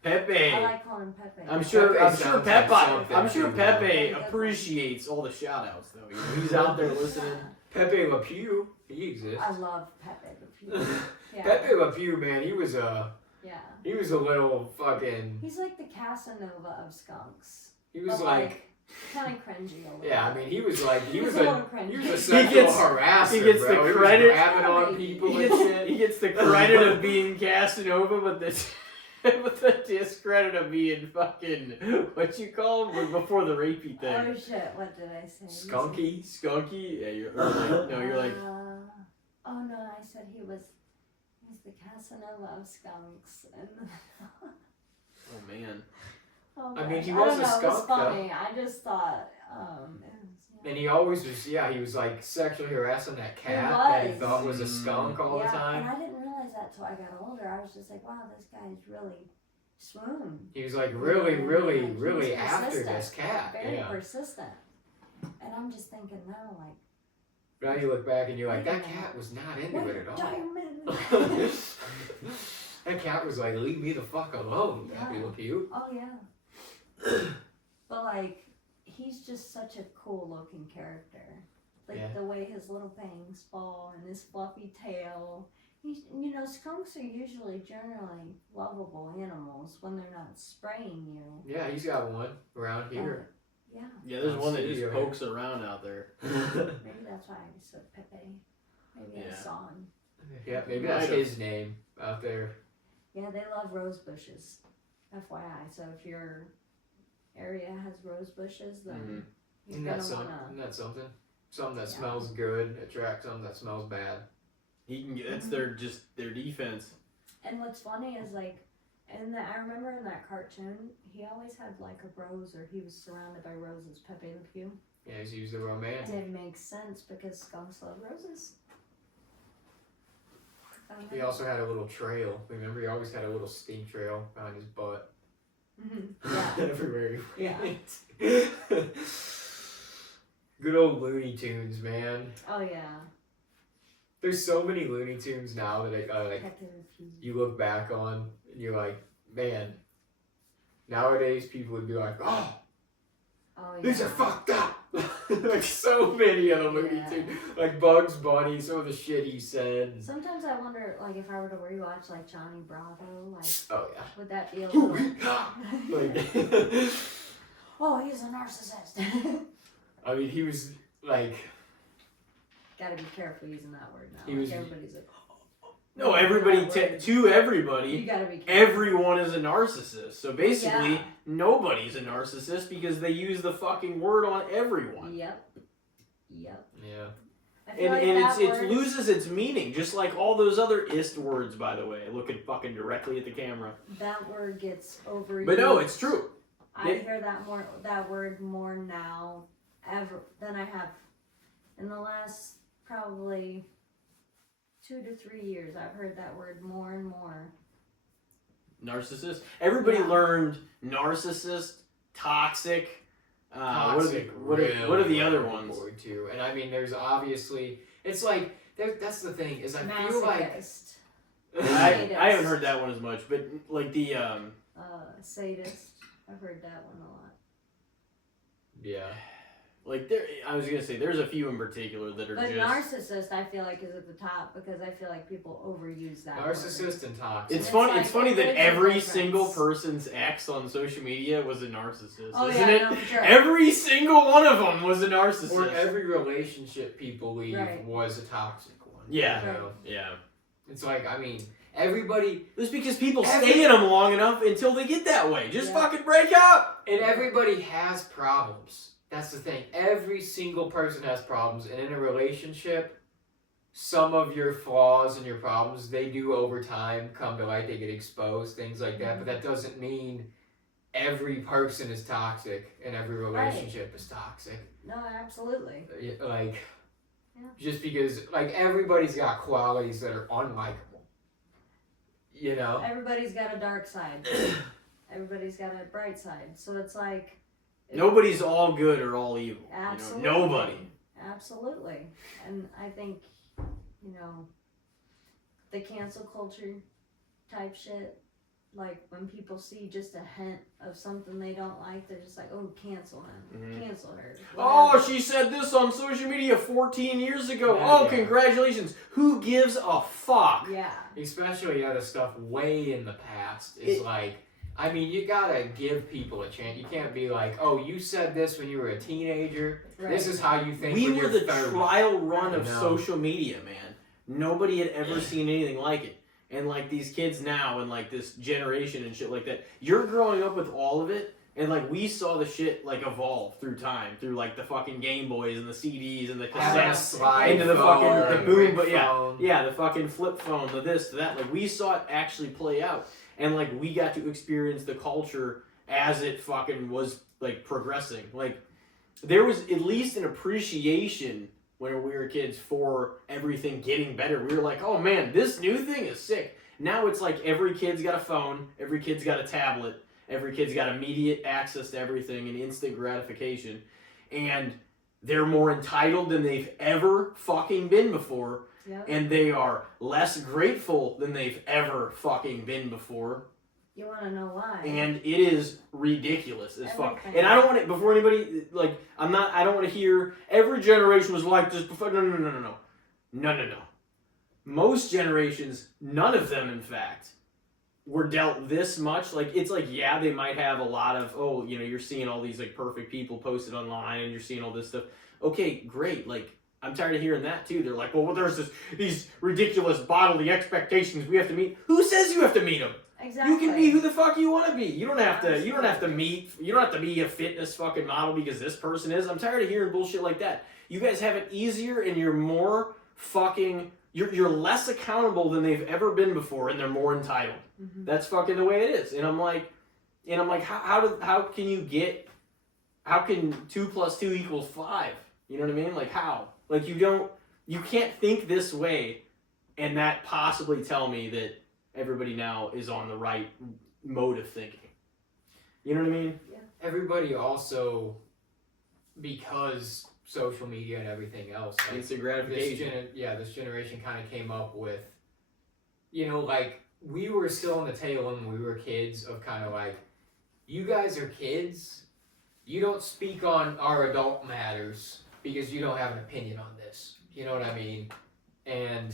Pepe. I like calling him Pepe. I'm sure something Pepe appreciates all the shout outs though. You know, he's out there listening. Pepe Le Pew, he exists. I love Pepe Le Pew. Yeah. Pepe Le Pew, man, he was Yeah. a little fucking. He's like the Casanova of skunks. He was But, like kind of cringy a little. yeah, I mean, he was a little cringy. a sexual harasser. He gets bro. the credit. He was grabbing on people and shit. He gets the credit of being Casanova, but the discredit of being fucking what you call him before the rapey thing. Oh shit! What did I say? Skunky. Yeah, you're like no, you're like. Oh no! I said he's the Casanova of skunks, and. Oh man. Oh, I mean, he I was don't a know, skunk, it was funny. I just thought, And he always was, he was like sexually harassing that cat that he thought was a skunk all the time. And I didn't realize that till I got older. I was just like, wow, this guy's really swoon. He was like really, really, Like, really he's after this cat. Very Yeah. persistent. And I'm just thinking now, like, Now you look back and you're like, that cat was not into it at all. diamond. That cat was like, leave me the fuck alone, Yeah. Pepe Le Pew. Oh yeah. But like, he's just such a cool looking character. Like Yeah. the way his little bangs fall and his fluffy tail. He's, skunks are usually generally lovable animals when they're not spraying you. Yeah, he's got one around here. Yeah. Yeah, there's one that just Studio. pokes around out there. Maybe that's why I said Pepe. Maybe I Yeah. saw him. Yeah, maybe that's his name out there. Yeah, they love rose bushes. FYI. So if your area has rose bushes, then you're Isn't gonna that, wanna. isn't that something? Something that Yeah. smells good attracts something that smells bad. He can get that's their defense. And what's funny is like, I remember in that cartoon, he always had like a rose, or he was surrounded by roses. Pepe Le Pew. Yeah, he's used the romance. And it makes sense because skunks love roses. He also had a little trail. Remember, he always had a little stink trail behind his butt. Yeah. Everywhere he Yeah. went. Good old Looney Tunes, man. Oh yeah. There's so many Looney Tunes now that like Pepe Le Pew. you look back on and you're like, man. Nowadays, people would be like, oh, Oh yeah. these are fucked up. Like so many of the Looney Yeah. Tunes, like Bugs Bunny, some of the shit he said. Sometimes I wonder, like, if I were to rewatch like Johnny Bravo, like, Oh yeah. would that be a little? Like, Oh, he's a narcissist. I mean, he was like, Gotta be careful using that word now. He Like, was- everybody's like, No, everybody to you everybody. gotta be careful. Everyone is a narcissist. So basically, Yeah. nobody's a narcissist because they use the fucking word on everyone. Yep. yeah. I feel And like that it word- loses its meaning, just like all those other ist words, by the way, looking fucking directly at the camera. That word gets overused. But no, it's true. I hear that word more now than I have in the last probably 2 to 3 years. I've heard that word more and more. Narcissist. Everybody Yeah. learned narcissist, toxic. Toxic. What are the other ones? Too. And I mean, there's obviously, it's like, that's the thing, is I feel like, Masochist. I haven't heard that one as much, but like the Sadist. I've heard that one a lot. yeah. like I was gonna say there's a few in particular that are But just narcissist, I feel like, is at the top because I feel like people overuse that word. Narcissist and toxic. It's It's funny. like, It's funny that there's a every difference. single person's ex on social media was a narcissist, Oh isn't yeah, it? no, for sure. Every single one of them was a narcissist. Or every relationship people leave Right. was a toxic one. Yeah. You know? Yeah. It's like, I mean, everybody, It's because people stay in them long enough until they get that way. Just fucking break up. and everybody has problems. That's the thing. Every single person has problems, and in a relationship, some of your flaws and your problems, they do over time come to light, they get exposed, things like that, but that doesn't mean every person is toxic and every relationship is toxic. No, absolutely. Like, Yeah. just because, like, everybody's got qualities that are unlikable. You know? Everybody's got a dark side. Everybody's got a bright side. So it's like Nobody's all good or all evil. Absolutely. You know? Nobody. Absolutely. And I think, the cancel culture type shit. Like when people see just a hint of something they don't like, they're just like, "Oh, cancel him, cancel her." Oh, whatever. she said this on social media 14 years ago. Yeah, Oh, yeah. Congratulations. Who gives a fuck? Yeah. Especially other stuff way in the past is like, I mean, you gotta give people a chance. You can't be like, oh, you said this when you were a teenager. Right. This is how you think. We when were you're the 30. trial run of You know? social media, man. Nobody had ever seen anything like it. And like these kids now and like this generation and shit like that, you're growing up with all of it, and like we saw the shit like evolve through time, through like the fucking Game Boys and the CDs and the cassettes into the fucking the boom, but yeah, the fucking flip phone, the this, the that. Like we saw it actually play out, and like we got to experience the culture as it fucking was like progressing. Like there was at least an appreciation when we were kids for everything getting better. We were like, oh man, this new thing is sick. Now it's like every kid's got a phone, every kid's got a tablet, every kid's got immediate access to everything and instant gratification. And they're more entitled than they've ever fucking been before. Yep. And they are less grateful than they've ever fucking been before. You want to know why? And it is ridiculous as fuck. Everything. And I don't want to, before anybody, like, I don't want to hear, every generation was like this before. No. Most generations, none of them, in fact, were dealt this much. Like, it's like, yeah, they might have a lot of, oh, you know, you're seeing all these, like, perfect people posted online and you're seeing all this stuff. Okay, great. Like, I'm tired of hearing that, too. They're like, well, there's these ridiculous bodily expectations we have to meet. Who says you have to meet them? Exactly. You can be who the fuck you want to be. You don't have to. You don't have to meet. You don't have to be a fitness fucking model because this person is. I'm tired of hearing bullshit like that. You guys have it easier, and you're more fucking. You're less accountable than they've ever been before, and they're more entitled. Mm-hmm. That's fucking the way it is. And I'm like, how can you get? How can 2 + 2 = 5? You know what I mean? Like how? Like you can't think this way, and that possibly tell me that everybody now is on the right mode of thinking. You know what I mean? Yeah. Everybody also, because social media and everything else, like Instant gratification. this generation kind of came up with, you know, like we were still in the tail end when we were kids of kind of like, you guys are kids, you don't speak on our adult matters because you don't have an opinion on this. You know what I mean? And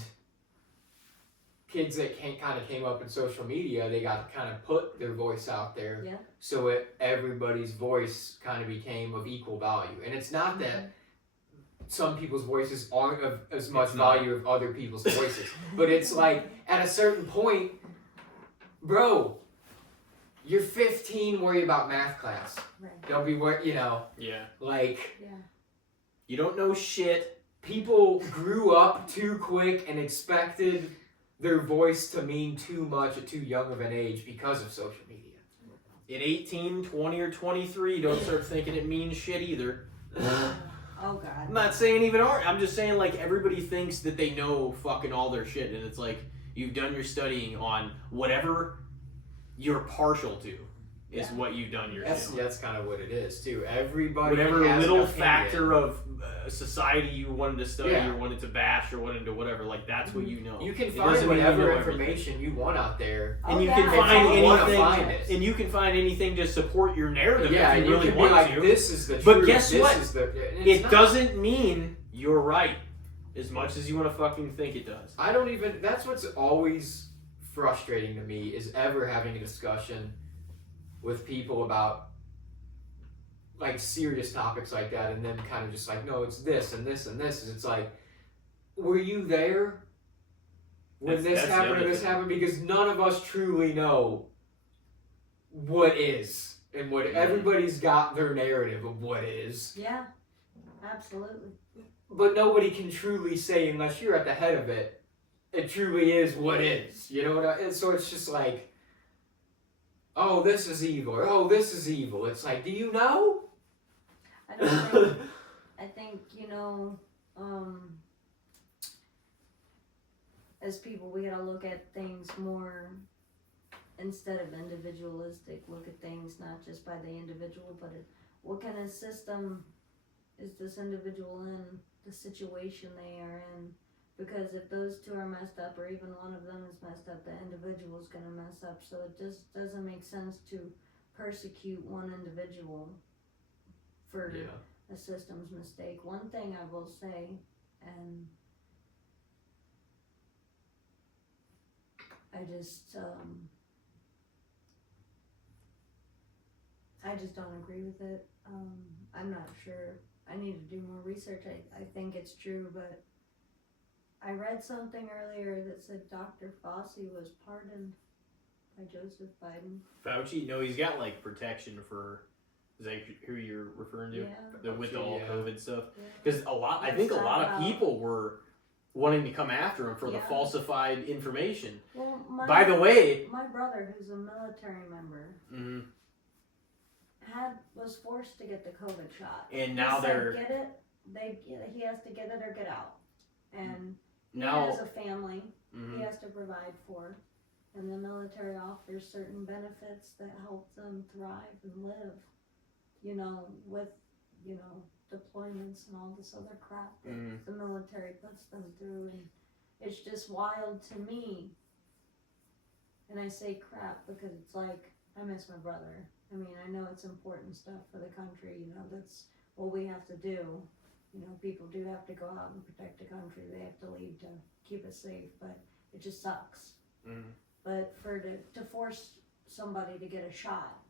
kids that kind of came up in social media, they got to kind of put their voice out there. Yeah. So everybody's voice kind of became of equal value. And it's not that some people's voices aren't of as much value as other people's voices. But it's like, at a certain point, bro, you're 15, worry about math class. Right. Don't be worried, you know. Yeah. Like, Yeah. You don't know shit. people grew up too quick and expected their voice to mean too much at too young of an age because of social media. At 18, 20, or 23, don't start thinking it means shit either. Oh God. I'm not saying even art. I'm just saying like everybody thinks that they know fucking all their shit, and it's like you've done your studying on whatever you're partial to is what you've done your shit on. That's kind of what it is too. Everybody Whatever has little an opinion. factor of society you wanted to study Yeah. or wanted to bash or wanted to whatever, like that's what you know. You can It find doesn't mean you whatever know everything. information you want out there. And Oh, you yeah. can If find you wanna anything, find it. and you can find anything to support your narrative Yeah, if and you really can be want like, to. this is the But truth. guess this what? Is the, and it's It not. doesn't mean you're right, as much as you want to fucking think it does. I don't even. That's what's always frustrating to me is ever having a discussion with people about like serious topics like that, and then kind of just like, no, it's this and this and this. And it's like, were you there when That's this the happened other or this thing. happened? Because none of us truly know what is, and what everybody's got their narrative of what is. Yeah. Absolutely. But nobody can truly say, unless you're at the head of it, it truly is what is. You know what I mean? So it's just like, oh, this is evil, or oh, this is evil. It's like, do you know? I don't think. I think as people, we gotta look at things more instead of individualistic. Look at things not just by the individual, but what kind of system is this individual in, the situation they are in, Because if those two are messed up, or even one of them is messed up, the individual is going to mess up. So it just doesn't make sense to persecute one individual for a system's mistake. One thing I will say, and I just don't agree with it. I'm not sure. I need to do more research. I think it's true, but I read something earlier that said Dr. Fauci was pardoned by Joseph Biden. Fauci? No, he's got like protection for. Is that who you're referring to? Yeah. With all Yeah. COVID stuff? Yeah. Because I think a lot of people were wanting to come after him for the Yeah. falsified information. Well, By the way, my brother, who's a military member, mhm, was forced to get the COVID shot. and now he they're said, get it. He has to get it or get out, and he now. has a family Mhm. he has to provide for, and the military offers certain benefits that help them thrive and live. With deployments and all this other crap that the military puts them through, and it's just wild to me. And I say crap because it's like I miss my brother. I mean, I know it's important stuff for the country. That's what we have to do. People do have to go out and protect the country. They have to leave to keep it safe, but it just sucks. But to force somebody to get a shot.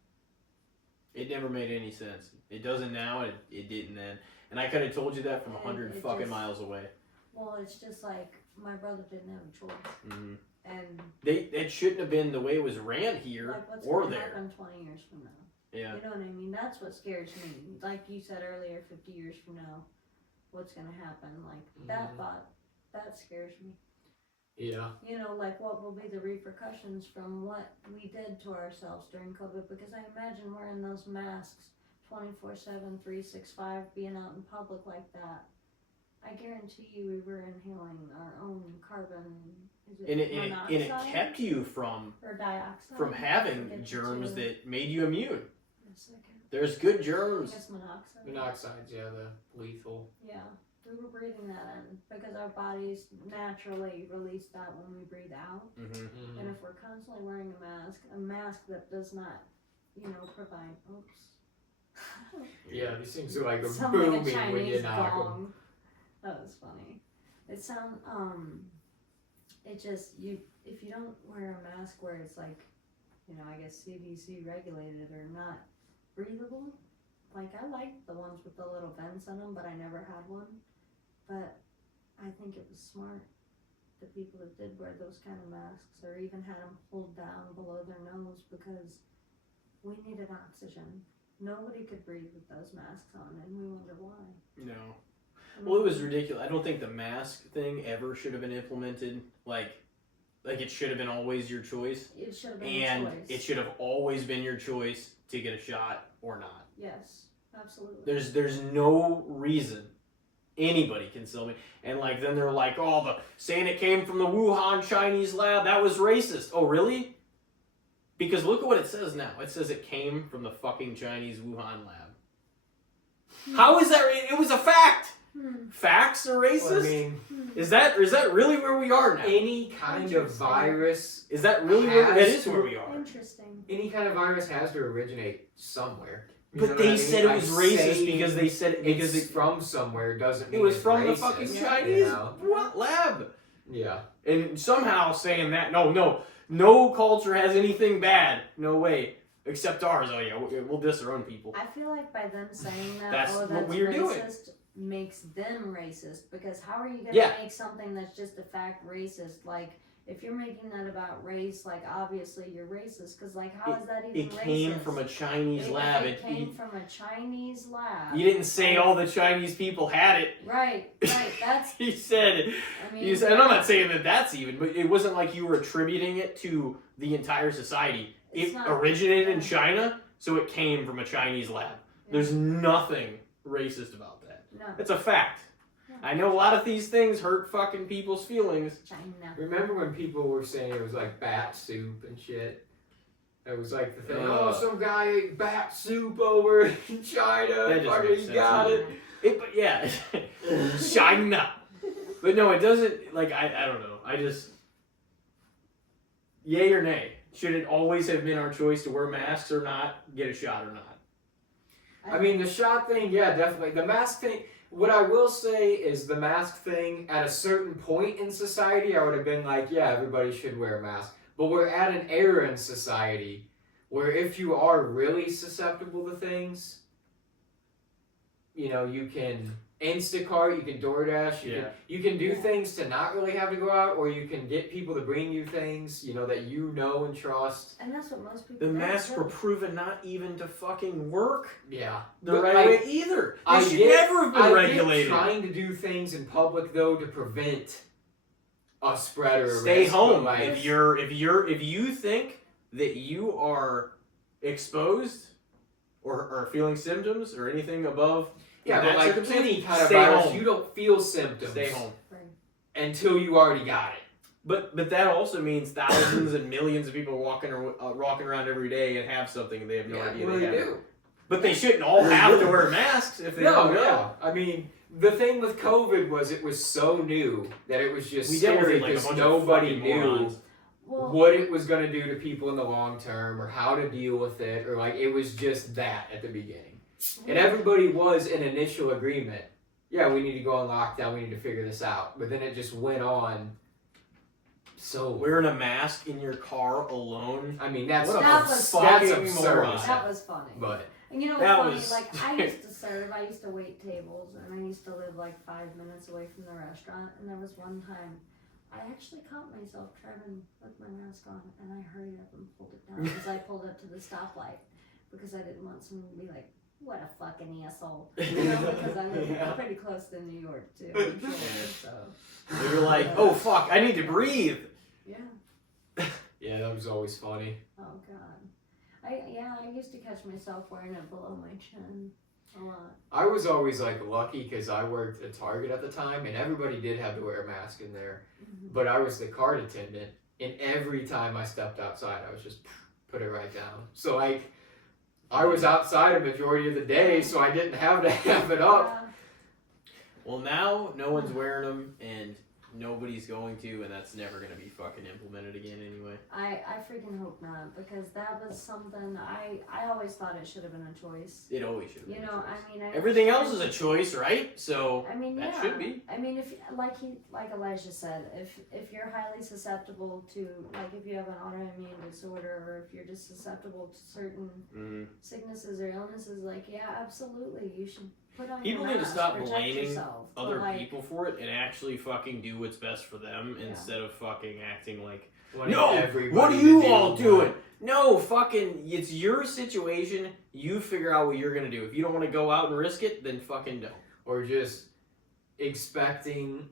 It never made any sense. It doesn't now, it didn't then. And I could have told you that from 100 fucking miles away. Well, it's just like my brother didn't have a choice. Mm-hmm. And it shouldn't have been the way it was ran here like what's or gonna there. happen 20 years from now? Yeah. You know what I mean? That's what scares me. Like you said earlier, 50 years from now, what's gonna happen? Like that thought, that scares me. Yeah. Like what will be the repercussions from what we did to ourselves during COVID? Because I imagine wearing those masks 24/7, 365, being out in public like that. I guarantee you we were inhaling our own carbon. And it kept you from or dioxide from having germs that made you immune. A second. There's good I germs. guess monoxide. Monoxides, the lethal. Yeah, we were breathing that in because our bodies naturally release that when we breathe out. Mm-hmm. And if we're constantly wearing a mask that does not, provide. Oops. Yeah, these things are like a Sound like a booming when you Chinese knock them. gong. That was funny. It sound it just if you don't wear a mask where it's like, I guess CDC regulated or not breathable. Like I like the ones with the little vents in them, but I never had one. But I think it was smart. The people that did wear those kind of masks, or even had them pulled down below their nose, because we needed oxygen. Nobody could breathe with those masks on, and we wonder why. No. Well, it was ridiculous. I don't think the mask thing ever should have been implemented. Like it should have been always your choice. It should have been and a choice. It should have always been your choice to get a shot or not. Yes, absolutely. There's no reason anybody can sell me. And then they're like, saying it came from the Wuhan Chinese lab, that was racist. Oh, really? Because look at what it says now. It says it came from the fucking Chinese Wuhan lab. How is that? It was a fact. Facts are racist? Well, I mean, is that really where we are now? any kind of virus Is that really where has that is to- where we are? Interesting. any kind of virus has to originate somewhere. You But know what they I mean? said it was racist saying because they said it because it's from somewhere doesn't mean it was it's from racist, the fucking you Chinese know? what lab? Yeah. And somehow saying that no culture has anything bad. No way. Except ours. Oh yeah, we'll diss our own people. I feel like by them saying that, That's that's what we're doing. racist, makes them racist. Because how are you going to Yeah. make something that's just a fact racist? Like, if you're making that about race, obviously you're racist. Because, how is that even It racist? came from a Chinese lab. It came from a Chinese lab. You didn't say all the Chinese people had it. Right. That's. He said. I mean, And I'm not saying that that's even, but it wasn't like you were attributing it to the entire society. It's It not- originated in China, so it came from a Chinese lab. There's nothing racist about that. No. It's a fact. I know a lot of these things hurt fucking people's feelings. China. Remember when people were saying it was like bat soup and shit? It was like the thing, some guy ate bat soup over in China. That just Fucking makes he sense. got it. But yeah, China. But no, it doesn't, like, I don't know. I just, yay or nay? Should it always have been our choice to wear masks or not, get a shot or not? I mean, the shot thing, yeah, definitely. The mask thing, what I will say is the mask thing, at a certain point in society, I would have been like, yeah, everybody should wear a mask. But we're at an era in society where if you are really susceptible to things, you know, you can Instacart, you can DoorDash, you can do things to not really have to go out, or you can get people to bring you things, you know, that you know and trust. And that's what most people The do, masks too. were proven not even to fucking work Yeah. the right way either. They should never have been regulated. Trying to do things in public though to prevent a spread or Stay risk, home. like, If you think that you are exposed or feeling symptoms or anything above. yeah, that but like circumstance, any kind of stay virus, home. you don't feel symptoms. Stay home. Until you already got it. But that also means thousands and millions of people walking around every day and have something and they have no idea well, they have they it. do. But they shouldn't all have to wear masks if they don't know. Yeah. I mean, the thing with COVID was it was so new that it was just We dealt with scary it like a because bunch nobody of knew morons. Well, what it was going to do to people in the long term or how to deal with it, or like it was just that at the beginning. And everybody was in initial agreement. Yeah, we need to go on lockdown. We need to figure this out. But then it just went on. So Wearing a mask in your car alone. I mean, that's What a That's fucking absurd. moron. that was funny. But And you know That what's funny? was- Like, I used to serve, I used to wait tables, and I used to live like 5 minutes away from the restaurant. And there was one time I actually caught myself driving with my mask on, and I hurried up and pulled it down because I pulled up to the stoplight because I didn't want someone to be like, what a fucking asshole. You know, because I live pretty close to New York, too. I'm sure, so. You're like, oh fuck, I need to breathe. Yeah. yeah, that was always funny. Oh, God. I used to catch myself wearing it below my chin a lot. I was always like lucky because I worked at Target at the time, and everybody did have to wear a mask in there. Mm-hmm. But I was the cart attendant, and every time I stepped outside, I was just put it right down. So like, I was outside a majority of the day, so I didn't have to have it up. Well, now no one's wearing them, and nobody's going to, and that's never going to be fucking implemented again anyway. I freaking hope not, because that was something I always thought it should have been a choice. It always should have been. You know, I mean, Everything else is a choice, right? So I mean, that yeah. should be. I mean, if like Elijah said, if you're highly susceptible to, like, if you have an autoimmune disorder, or if you're just susceptible to certain sicknesses or illnesses, like, yeah, absolutely, you should put on People your need to mask, stop protect blaming yourself. But, other like, people for it and actually fucking do what's best for them instead of fucking acting like, Wanting no, everybody what are to you do all what- doing? No, fucking, it's your situation. You figure out what you're gonna do. If you don't want to go out and risk it, then fucking don't. Or just expecting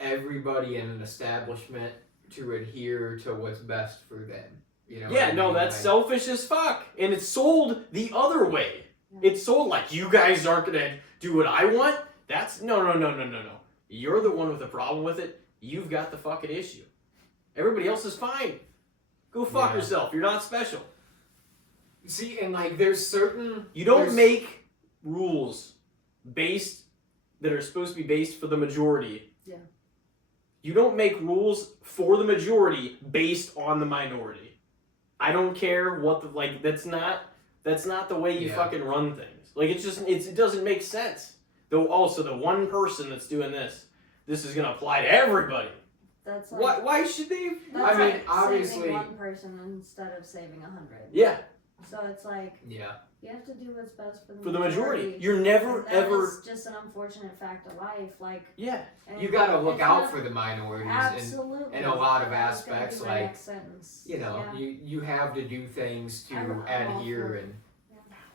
everybody in an establishment to adhere to what's best for them. You know? Yeah, what I no, mean? that's Like, selfish as fuck. And it's sold the other way. Yeah. It's sold like, you guys aren't gonna do what I want? That's, no. You're the one with the problem with it. You've got the fucking issue. Everybody else is fine. Go fuck Yeah. yourself. You're not special. See, and like, there's certain. You don't there's- make rules that are supposed to be based for the majority. Yeah. You don't make rules for the majority based on the minority. I don't care what the, like, that's not the way you Yeah. fucking run things. Like, it doesn't make sense. Though also the one person that's doing this is gonna apply to everybody. That's like, Why should they? that's I mean, like obviously- saving one person instead of saving 100. Yeah, So it's like, Yeah. you have to do what's best for the for the majority. You're And never that ever. is just an unfortunate fact of life. Like, Yeah. and You gotta look it's out not- for the minorities, absolutely in a lot of That was gonna be aspects, my like, next sentence. and you know, Yeah. you have to do things to I'm all adhere for and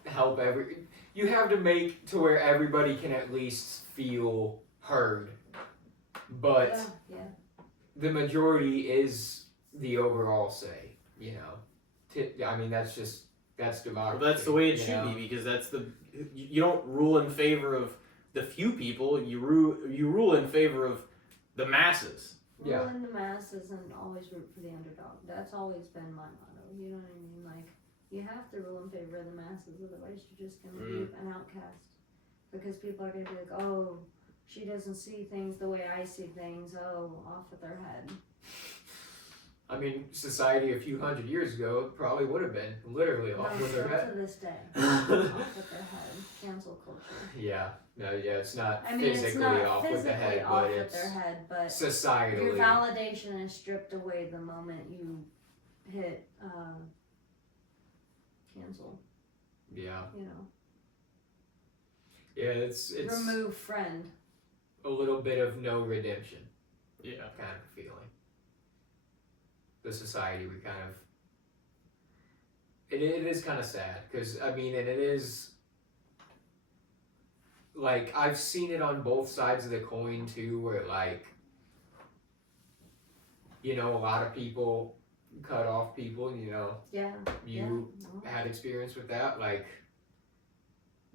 help you have to make to where everybody can at least feel heard. But yeah. the majority is the overall say, you know. I mean, that's democracy. Well, that's the way it you should know? be, because you don't rule in favor of the few people. You rule in favor of the masses. Yeah. Rule in the masses and always root for the underdog. That's always been my motto. You know what I mean? Like, you have to rule in favor of the masses, otherwise you're just gonna be an outcast. Because people are gonna be like, oh, she doesn't see things the way I see things. Oh, off with their head. I mean, society a few hundred years ago probably would have been literally off with their head. To this day, off with their head. Cancel culture. Yeah, no, yeah, it's not physically it's not off with the head, off but with it's their head, but societally. your validation is stripped away the moment you hit cancel. Yeah. You know. Yeah, it's remove friend. A little bit of no redemption. Yeah. Kind of feeling. The society we kind of. It is kind of sad because I mean, and it is. Like I've seen it on both sides of the coin too, where like. You know, a lot of people cut off people. You know. Yeah. You had experience with that, like.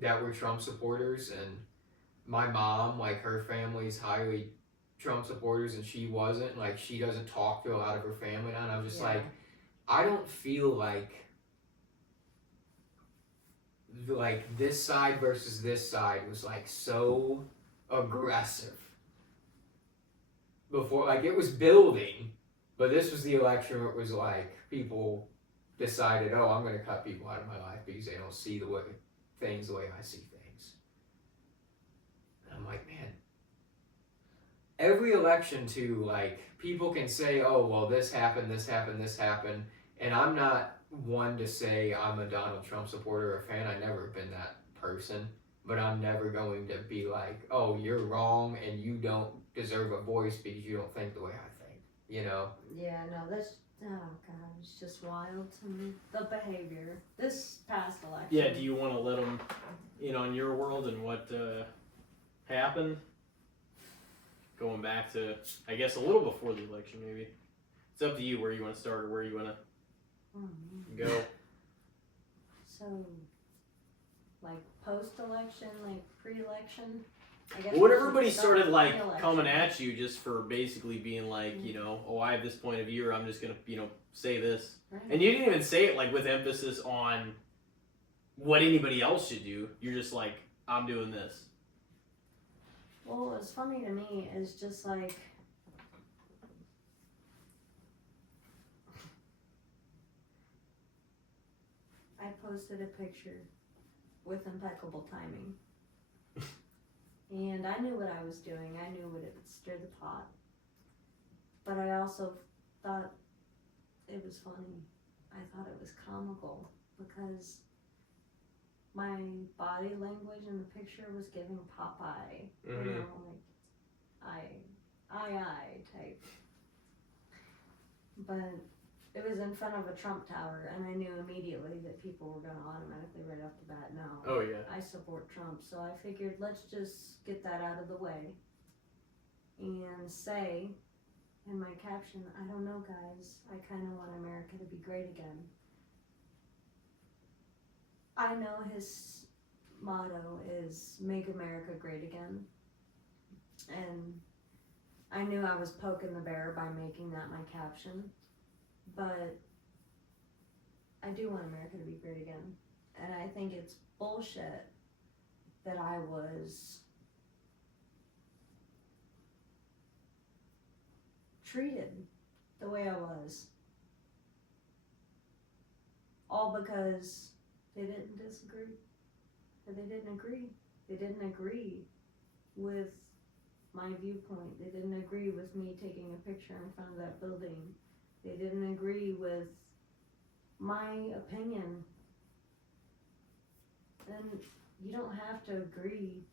That were Trump supporters, and my mom, like her family's highly Trump supporters, and she wasn't. Like she doesn't talk to a lot of her family now, and I'm just like, I don't feel like this side versus this side was like so aggressive before. Like it was building, but this was the election where it was like people decided, oh, I'm going to cut people out of my life because they don't see the way things the way I see things. And I'm like, man, every election too, like people can say, oh, well, this happened, and I'm not one to say I'm a Donald Trump supporter or fan. I've never been that person, but I'm never going to be like, oh, you're wrong and you don't deserve a voice because you don't think the way I think, you know? Yeah, no, that's, oh God, it's just wild to me. The behavior, this past election. Yeah, do you want to let them, in your world and what happened? Going back to, I guess, a little before the election, maybe. It's up to you where you want to start or where you want to go. So, like post-election, like pre-election? What everybody started coming at you just for basically being like, oh, I have this point of view, or I'm just gonna, say this, right. And you didn't even say it like with emphasis on what anybody else should do. You're just like, I'm doing this. Well, what's funny to me is just like, I posted a picture with impeccable timing. And I knew what I was doing. I knew what it would stir the pot. But I also thought it was funny. I thought it was comical because my body language in the picture was giving Popeye. Mm-hmm. Like I type. But it was in front of a Trump tower, and I knew immediately that people were going to automatically right off the bat know. Oh, yeah. I support Trump, so I figured let's just get that out of the way and say in my caption, I don't know, guys, I kind of want America to be great again. I know his motto is Make America Great Again, and I knew I was poking the bear by making that my caption. But I do want America to be great again. And I think it's bullshit that I was treated the way I was. All because they didn't disagree. Or they didn't agree. They didn't agree with my viewpoint. They didn't agree with me taking a picture in front of that building. They didn't agree with my opinion. And you don't have to agree,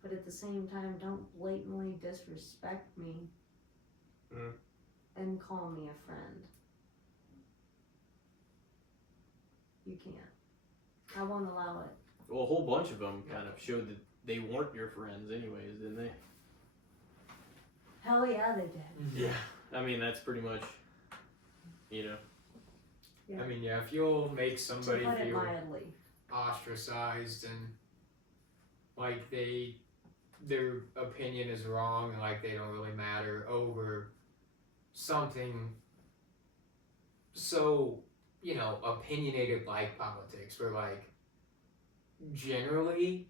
but at the same time, don't blatantly disrespect me and call me a friend. You can't. I won't allow it. Well, a whole bunch of them kind of showed that they weren't your friends anyways, didn't they? Hell yeah, they did. Yeah. I mean, that's pretty much... Yeah. I mean, yeah, if you'll make somebody feel mildly ostracized and like their opinion is wrong and like they don't really matter over something so, opinionated like politics, where like generally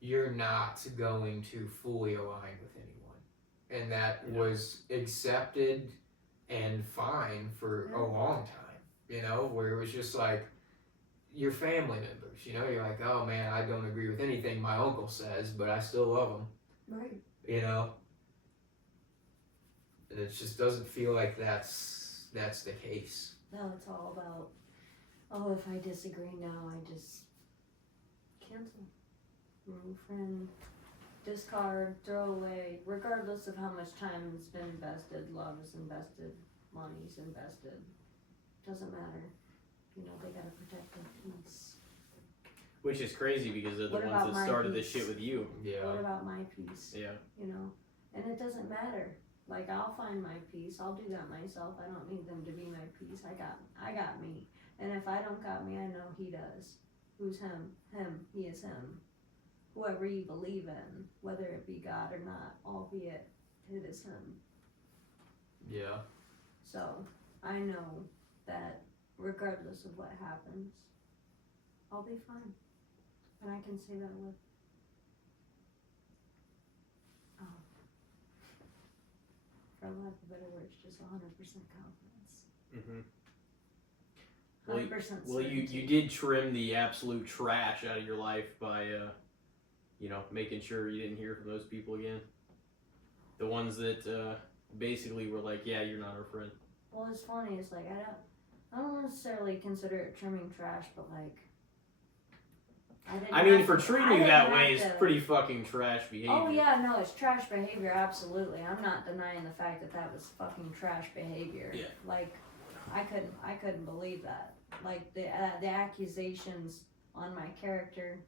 you're not going to fully align with anyone. And that was accepted and fine for a long time, you know, where it was just like your family members, you know, you're like, oh man, I don't agree with anything my uncle says, but I still love him. Right. You know? And it just doesn't feel like that's the case. No, it's all about, oh, if I disagree now, I just cancel. Remove friend, discard, throw away, regardless of how much time has been invested, love is invested, money's invested. Doesn't matter. You know, they gotta protect their peace. Which is crazy because they're the What ones about that my started this peace? shit with you. Yeah. What about my peace? Yeah. You know, and it doesn't matter. Like, I'll find my peace. I'll do that myself. I don't need them to be my peace. I got me. And if I don't got me, I know he does. Who's him? Him. He is him. Whoever you believe in, whether it be God or not, albeit it is him. Yeah. So, I know that regardless of what happens, I'll be fine. And I can say that with for lack of better words, just 100% confidence. Mm-hmm. 100% Well, you certainty. did trim the absolute trash out of your life by, you know, making sure you didn't hear from those people again. The ones that basically were like, yeah, you're not our friend. Well, it's funny. It's like I don't necessarily consider it trimming trash, but like I mean, for treating you that way is pretty fucking trash behavior. Oh yeah, no, it's trash behavior. Absolutely, I'm not denying the fact that that was fucking trash behavior. Yeah. Like, I couldn't believe that. Like the accusations on my character.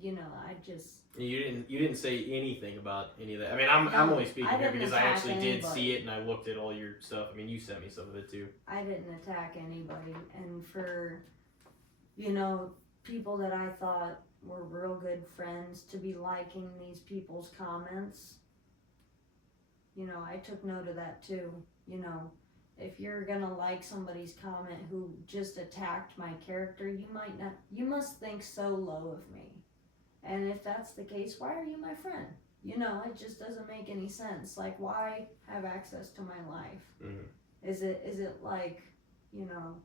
You know, I just. You didn't say anything about any of that. I mean, I'm only speaking here because I actually did see it and I looked at all your stuff. I mean, you sent me some of it too. I didn't attack anybody, and for, you know, people that I thought were real good friends to be liking these people's comments, you know, I took note of that too. You know, if you're gonna like somebody's comment who just attacked my character, you must think so low of me. And if that's the case, why are you my friend? You know, it just doesn't make any sense. Like, why have access to my life? Mm-hmm. Is it like, you know,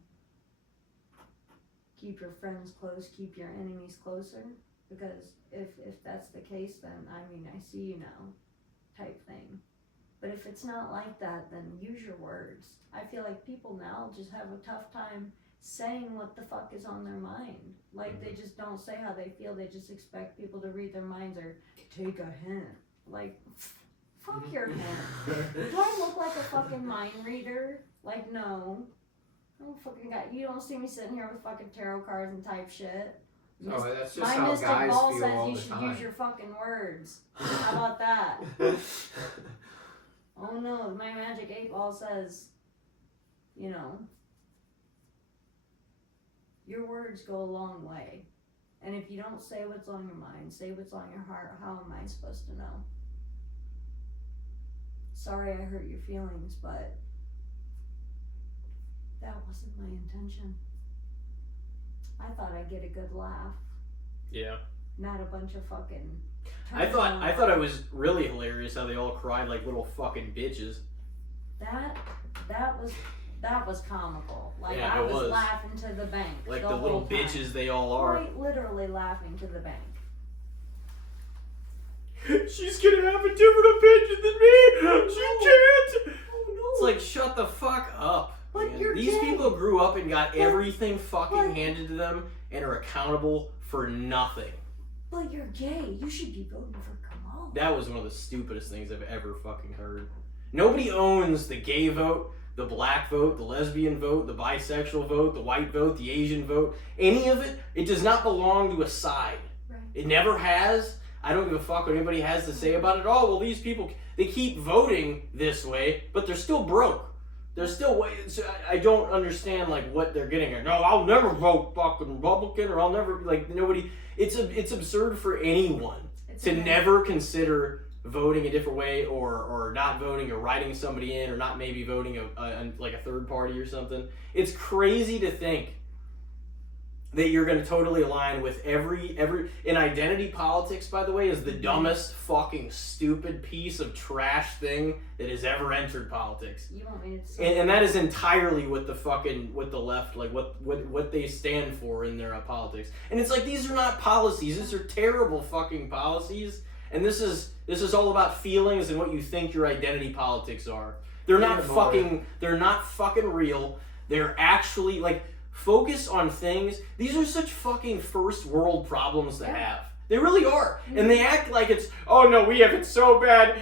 keep your friends close, keep your enemies closer? Because if that's the case, then, I mean, I see you now type thing. But if it's not like that, then use your words. I feel like people now just have a tough time saying what the fuck is on their mind. Like, they just don't say how they feel. They just expect people to read their minds or take a hint. Like, fuck your hint. Do I look like a fucking mind reader? Like, no. I don't fucking got. You don't see me sitting here with fucking tarot cards and type shit. Oh, that's just my how mystic guys ball feel says all you the should time. use your fucking words. How about that? Oh no, my magic 8 ball says, you know, your words go a long way. And if you don't say what's on your mind, say what's on your heart, how am I supposed to know? Sorry I hurt your feelings, but that wasn't my intention. I thought I'd get a good laugh. Yeah. Not a bunch of fucking... I thought it was really hilarious how they all cried like little fucking bitches. That was comical. Like, yeah, I was laughing to the bank. Like the little bitches they all are. Quite literally laughing to the bank. She's gonna have a different opinion than me! She can't! Oh no! It's like, shut the fuck up. But man. you're These gay. people grew up and got everything fucking handed to them and are accountable for nothing. But you're gay. You should be voting for Kamal. That was one of the stupidest things I've ever fucking heard. Nobody owns the gay vote, the black vote, the lesbian vote, the bisexual vote, the white vote, the Asian vote. Any of it, it does not belong to a side. Right. It never has. I don't give a fuck what anybody has to say about it. Oh, well, these people, they keep voting this way, but they're still broke. They're still, I don't understand, like, what they're getting at. No, I'll never vote fucking Republican, or I'll never, like, nobody, it's absurd for anyone to never consider voting a different way, or not voting, or writing somebody in, or not maybe voting like a third party or something. It's crazy to think that you're going to totally align with every in identity politics, by the way, is the dumbest fucking stupid piece of trash thing that has ever entered politics. You want me to and that is entirely what the left, like what they stand for in their politics. And it's like, these are not policies. These are terrible fucking policies. And this is all about feelings and what you think your identity politics are. They're not fucking real. They're actually, like, focus on things. These are such fucking first world problems to have. They really are. And they act like it's, oh no, we have it so bad.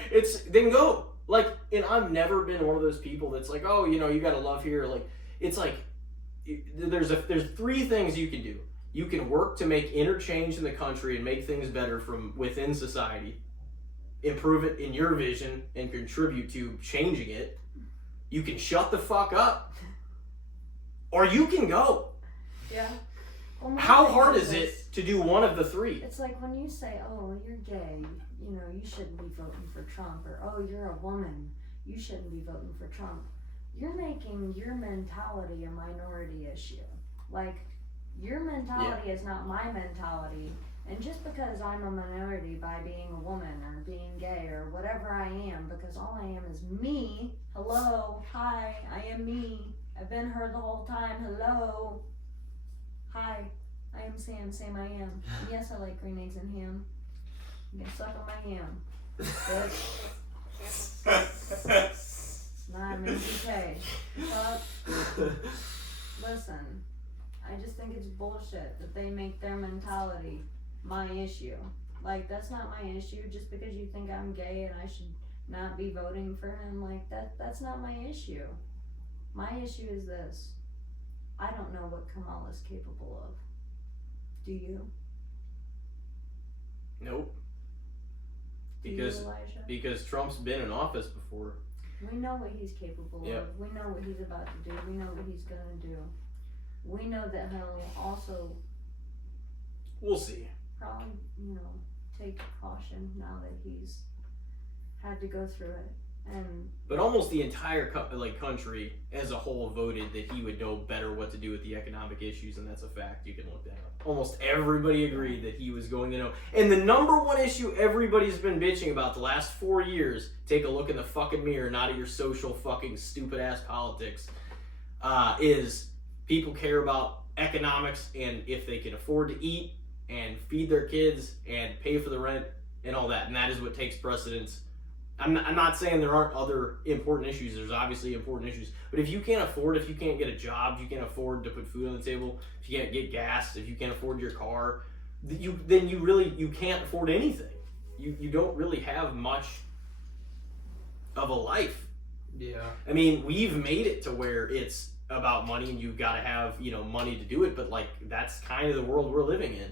Then go. Like, and I've never been one of those people that's like, oh, you know, you gotta love here. Like, it's like, there's 3 things you can do. You can work to make interchange in the country and make things better from within society. Improve it in your vision and contribute to changing it. You can shut the fuck up. Or you can go. Yeah. Well, how hard is it to do one of the 3? It's like when you say, oh, you're gay, you know, you shouldn't be voting for Trump. Or, oh, you're a woman, you shouldn't be voting for Trump. You're making your mentality a minority issue. Like, your mentality is not my mentality. And just because I'm a minority by being a woman or being gay or whatever I am, because all I am is me. Hello, hi, I am me. I've been her the whole time. Hello. Hi, I am Sam. Sam I am. And yes, I like green eggs and ham. You can suck on my ham. It's not an MGK. But listen, I just think it's bullshit that they make their mentality my issue. Like, that's not my issue. Just because you think I'm gay and I should not be voting for him, like, that's not my issue. My issue is this. I don't know what Kamala's capable of. Do you? Nope. Because you, Elijah? Because Trump's been in office before. We know what he's capable of. We know what he's about to do. We know what he's going to do. We know that he'll also... We'll see. Probably, you know, take caution now that he's had to go through it. But almost the entire country as a whole voted that he would know better what to do with the economic issues, and that's a fact. You can look that up. Almost everybody agreed that he was going to know. And the number one issue everybody's been bitching about the last 4 years, take a look in the fucking mirror, not at your social fucking stupid ass politics, is people care about economics and if they can afford to eat and feed their kids and pay for the rent and all that. And that is what takes precedence. I'm not saying there aren't other important issues. There's obviously important issues. But if you can't get a job, if you can't afford to put food on the table, if you can't get gas, if you can't afford your car, then you can't afford anything. You don't really have much of a life. Yeah. I mean, we've made it to where it's about money and you've got to have, you know, money to do it, but like that's kind of the world we're living in.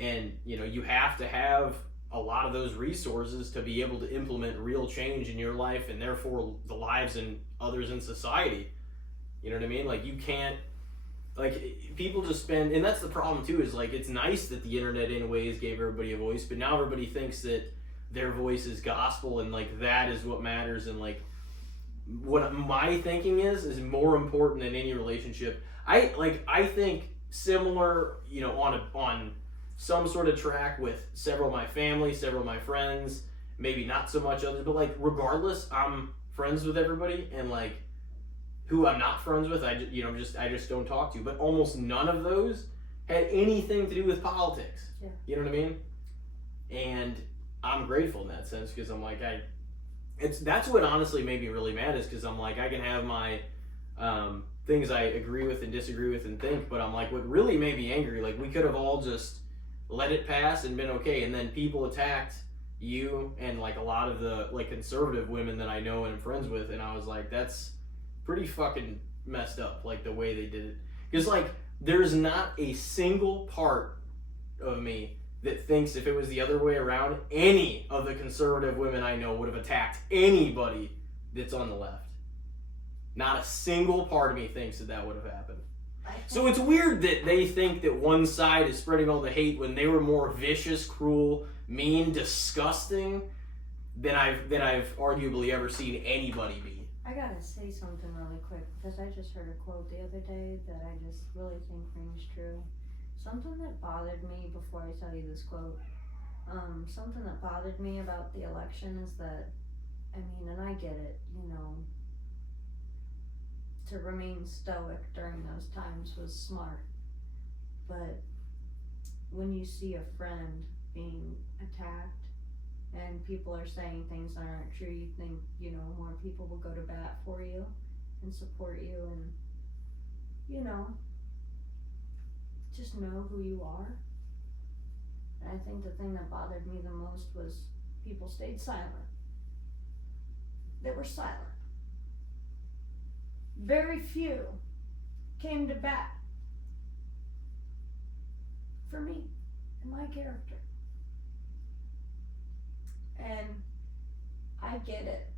And, you know, you have to have a lot of those resources to be able to implement real change in your life and therefore the lives and others in society. You know what I mean? Like, you can't, like, people just spend, and that's the problem too, is like, it's nice that the internet in ways gave everybody a voice, but now everybody thinks that their voice is gospel and like that is what matters. And like, what my thinking is more important than any relationship. I think similar, you know, on some sort of track with several of my family, several of my friends, maybe not so much others, but like regardless, I'm friends with everybody, and like who I'm not friends with, I just don't talk to. But almost none of those had anything to do with politics. Yeah. You know what I mean? And I'm grateful in that sense because I'm like that's what honestly made me really mad, is because I'm like, I can have my things I agree with and disagree with and think, but I'm like, what really made me angry, like we could have all just let it pass and been okay, and then people attacked you and like a lot of the like conservative women that I know and am friends with, and I was like, that's pretty fucking messed up, like the way they did it. Because like there's not a single part of me that thinks if it was the other way around, any of the conservative women I know would have attacked anybody that's on the left. Not a single part of me thinks that would have happened. So it's weird that they think that one side is spreading all the hate when they were more vicious, cruel, mean, disgusting than I've arguably ever seen anybody be. I gotta say something really quick because I just heard a quote the other day that I just really think rings true. Something that bothered me before I tell you this quote, something that bothered me about the election is that, I mean, and I get it, you know, to remain stoic during those times was smart. But when you see a friend being attacked and people are saying things that aren't true, you think, you know, more people will go to bat for you and support you and, you know, just know who you are. And I think the thing that bothered me the most was people stayed silent. They were silent. Very few came to bat for me and my character. And I get it,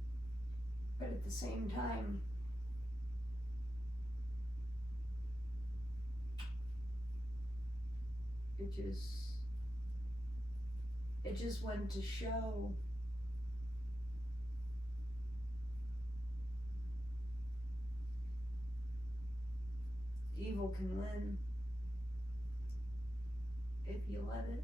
but at the same time, it just went to show evil can win if you let it.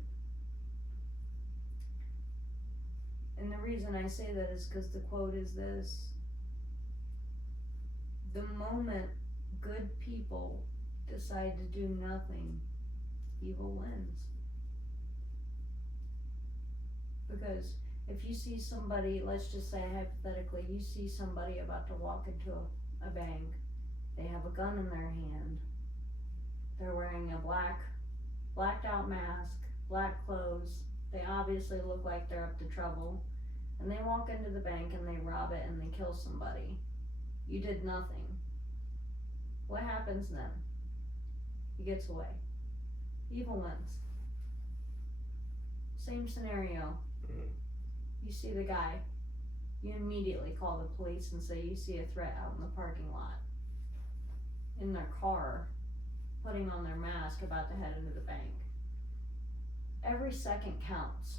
And the reason I say that is because the quote is this: the moment good people decide to do nothing, evil wins. Because if you see somebody, let's just say hypothetically, you see somebody about to walk into a bank, they have a gun in their hand, they're wearing a blacked out mask, black clothes, they obviously look like they're up to trouble, and they walk into the bank and they rob it and they kill somebody. You did nothing. What happens then? He gets away. Evil wins. Same scenario. You see the guy, you immediately call the police and say you see a threat out in the parking lot, in their car, putting on their mask, about to head into the bank. Every second counts.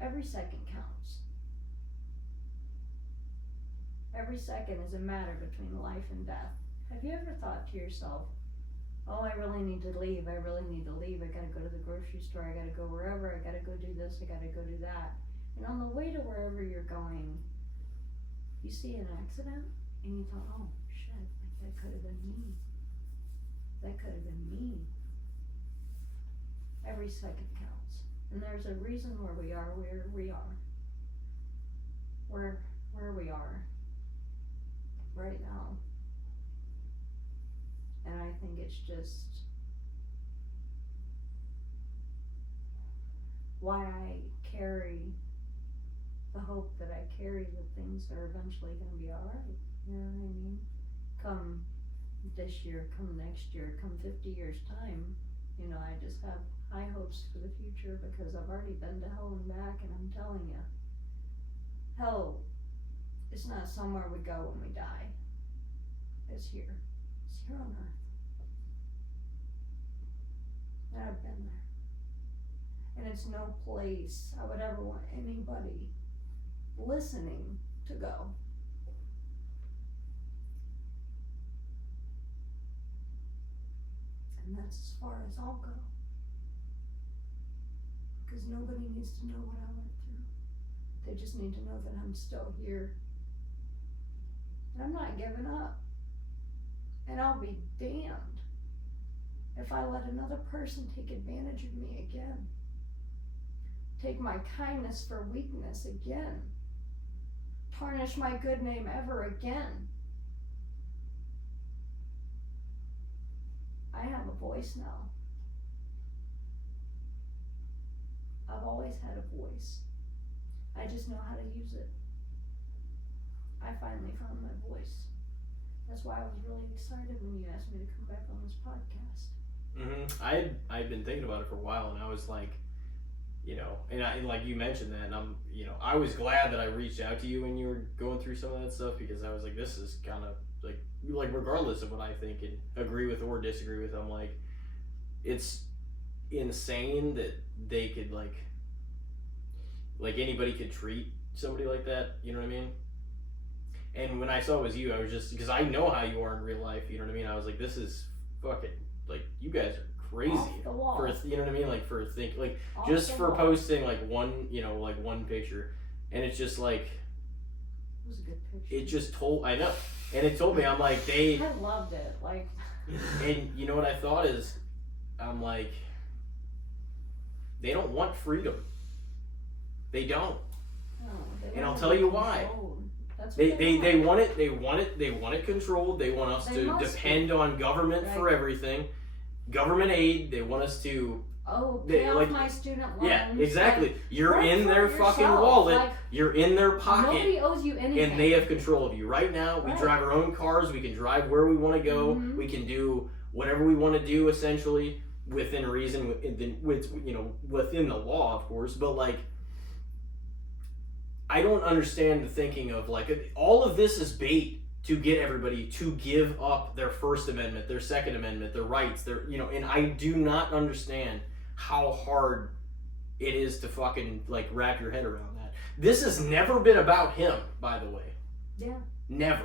Every second counts. Every second is a matter between life and death. Have you ever thought to yourself, oh, I really need to leave, I really need to leave, I gotta go to the grocery store, I gotta go wherever, I gotta go do this, I gotta go do that. And on the way to wherever you're going, you see an accident, and you thought, oh, shit, like that could have been me. That could have been me. Every second counts. And there's a reason where we are where we are. Where we are right now. And I think it's just why I carry the hope that I carry that things are eventually going to be alright. You know what I mean? Come this year, come next year, come 50 years time, you know, I just have high hopes for the future because I've already been to hell and back, and I'm telling you, hell is not somewhere we go when we die. It's here. It's here on earth. And I've been there. And it's no place I would ever want anybody listening to go. And that's as far as I'll go. Because nobody needs to know what I went through. They just need to know that I'm still here. And I'm not giving up. And I'll be damned if I let another person take advantage of me again. Take my kindness for weakness again. Tarnish my good name ever again. I have a voice now. I've always had a voice. I just know how to use it. I finally found my voice. That's why I was really excited when you asked me to come back on this podcast. I'd been thinking about it for a while, and I was like, you know, and like you mentioned that, and I'm, you know, I was glad that I reached out to you when you were going through some of that stuff, because I was like, this is kind of like regardless of what I think and agree with or disagree with, I'm like, it's insane that they could like anybody could treat somebody like that, you know what I mean? And when I saw it was you, I was just, because I know how you are in real life, you know what I mean? I was like, this is fucking, like, you guys are crazy. Off the wall. For, you know what I mean? Like, for like, Off just the for wall. posting, like, one, you know, like, one picture. And it's just like, It was a good picture. it just told, I know. And it told me, I'm like, they, I loved it. Like, and you know what I thought is, I'm like, they don't want freedom. They don't. no, they And I'll want tell to you be why. controlled. That's They, what they want it, they want it, they want it controlled. They want us They to must depend on government for Right. everything. Government aid, they want us to, Oh, they- pay off like- my student loans. yeah, exactly. You're work in for their fucking yourself. wallet, Like, you're in their pocket, nobody owes you anything. and they have control of you. Right now, we Right. drive our own cars, we can drive where we want to go, Mhm. we can do whatever we want to do, essentially, within reason, with you know, within the law, of course, but like, I don't understand the thinking of like, all of this is bait to get everybody to give up their First Amendment, their Second Amendment, their rights, their, you know, and I do not understand how hard it is to fucking like wrap your head around that. This has never been about him, by the way. Yeah. Never.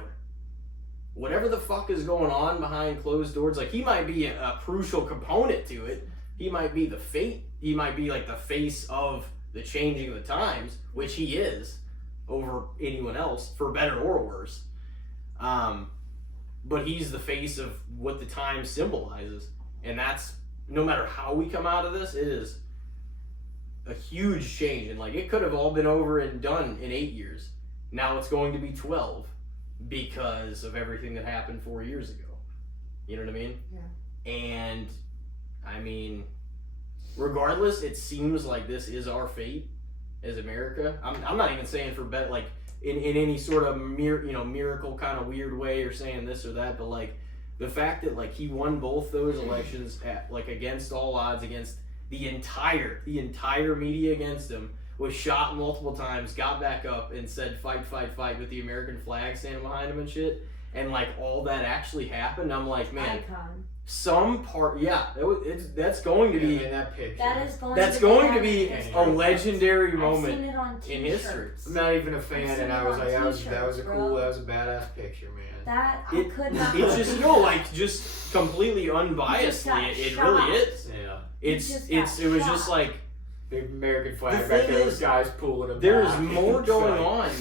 Whatever the fuck is going on behind closed doors, like he might be a crucial component to it. He might be the fate. He might be like the face of the changing of the times, which he is over anyone else, for better or worse. But he's the face of what the time symbolizes, and that's, no matter how we come out of this, it is a huge change. And like, it could have all been over and done in 8 years. Now it's going to be 12 because of everything that happened 4 years ago. You know what I mean? Yeah. And I mean, regardless, it seems like this is our fate as America. I'm not even saying for bet, like in any sort of miracle kind of weird way, or saying this or that, but like the fact that like he won both those elections at like against all odds, against the entire media against him, was shot multiple times, got back up and said fight, fight, fight, with the American flag standing behind him and shit, and like all that actually happened. I'm like, man, Icon. some part, yeah, that's going to be, in that picture. That is going that's to going to be be history. a legendary I've moment seen it on t-shirts. in history. I'm not even a fan, I've seen and I it was on like, that was a t-shirts, cool, bro. that was a badass picture, man. That I It- could not. It's just, no, like, just completely unbiasedly, got it shot. really is. Yeah. It was just like, The American flag The back thing there is, with guys pulling them there is back. more It's going like- on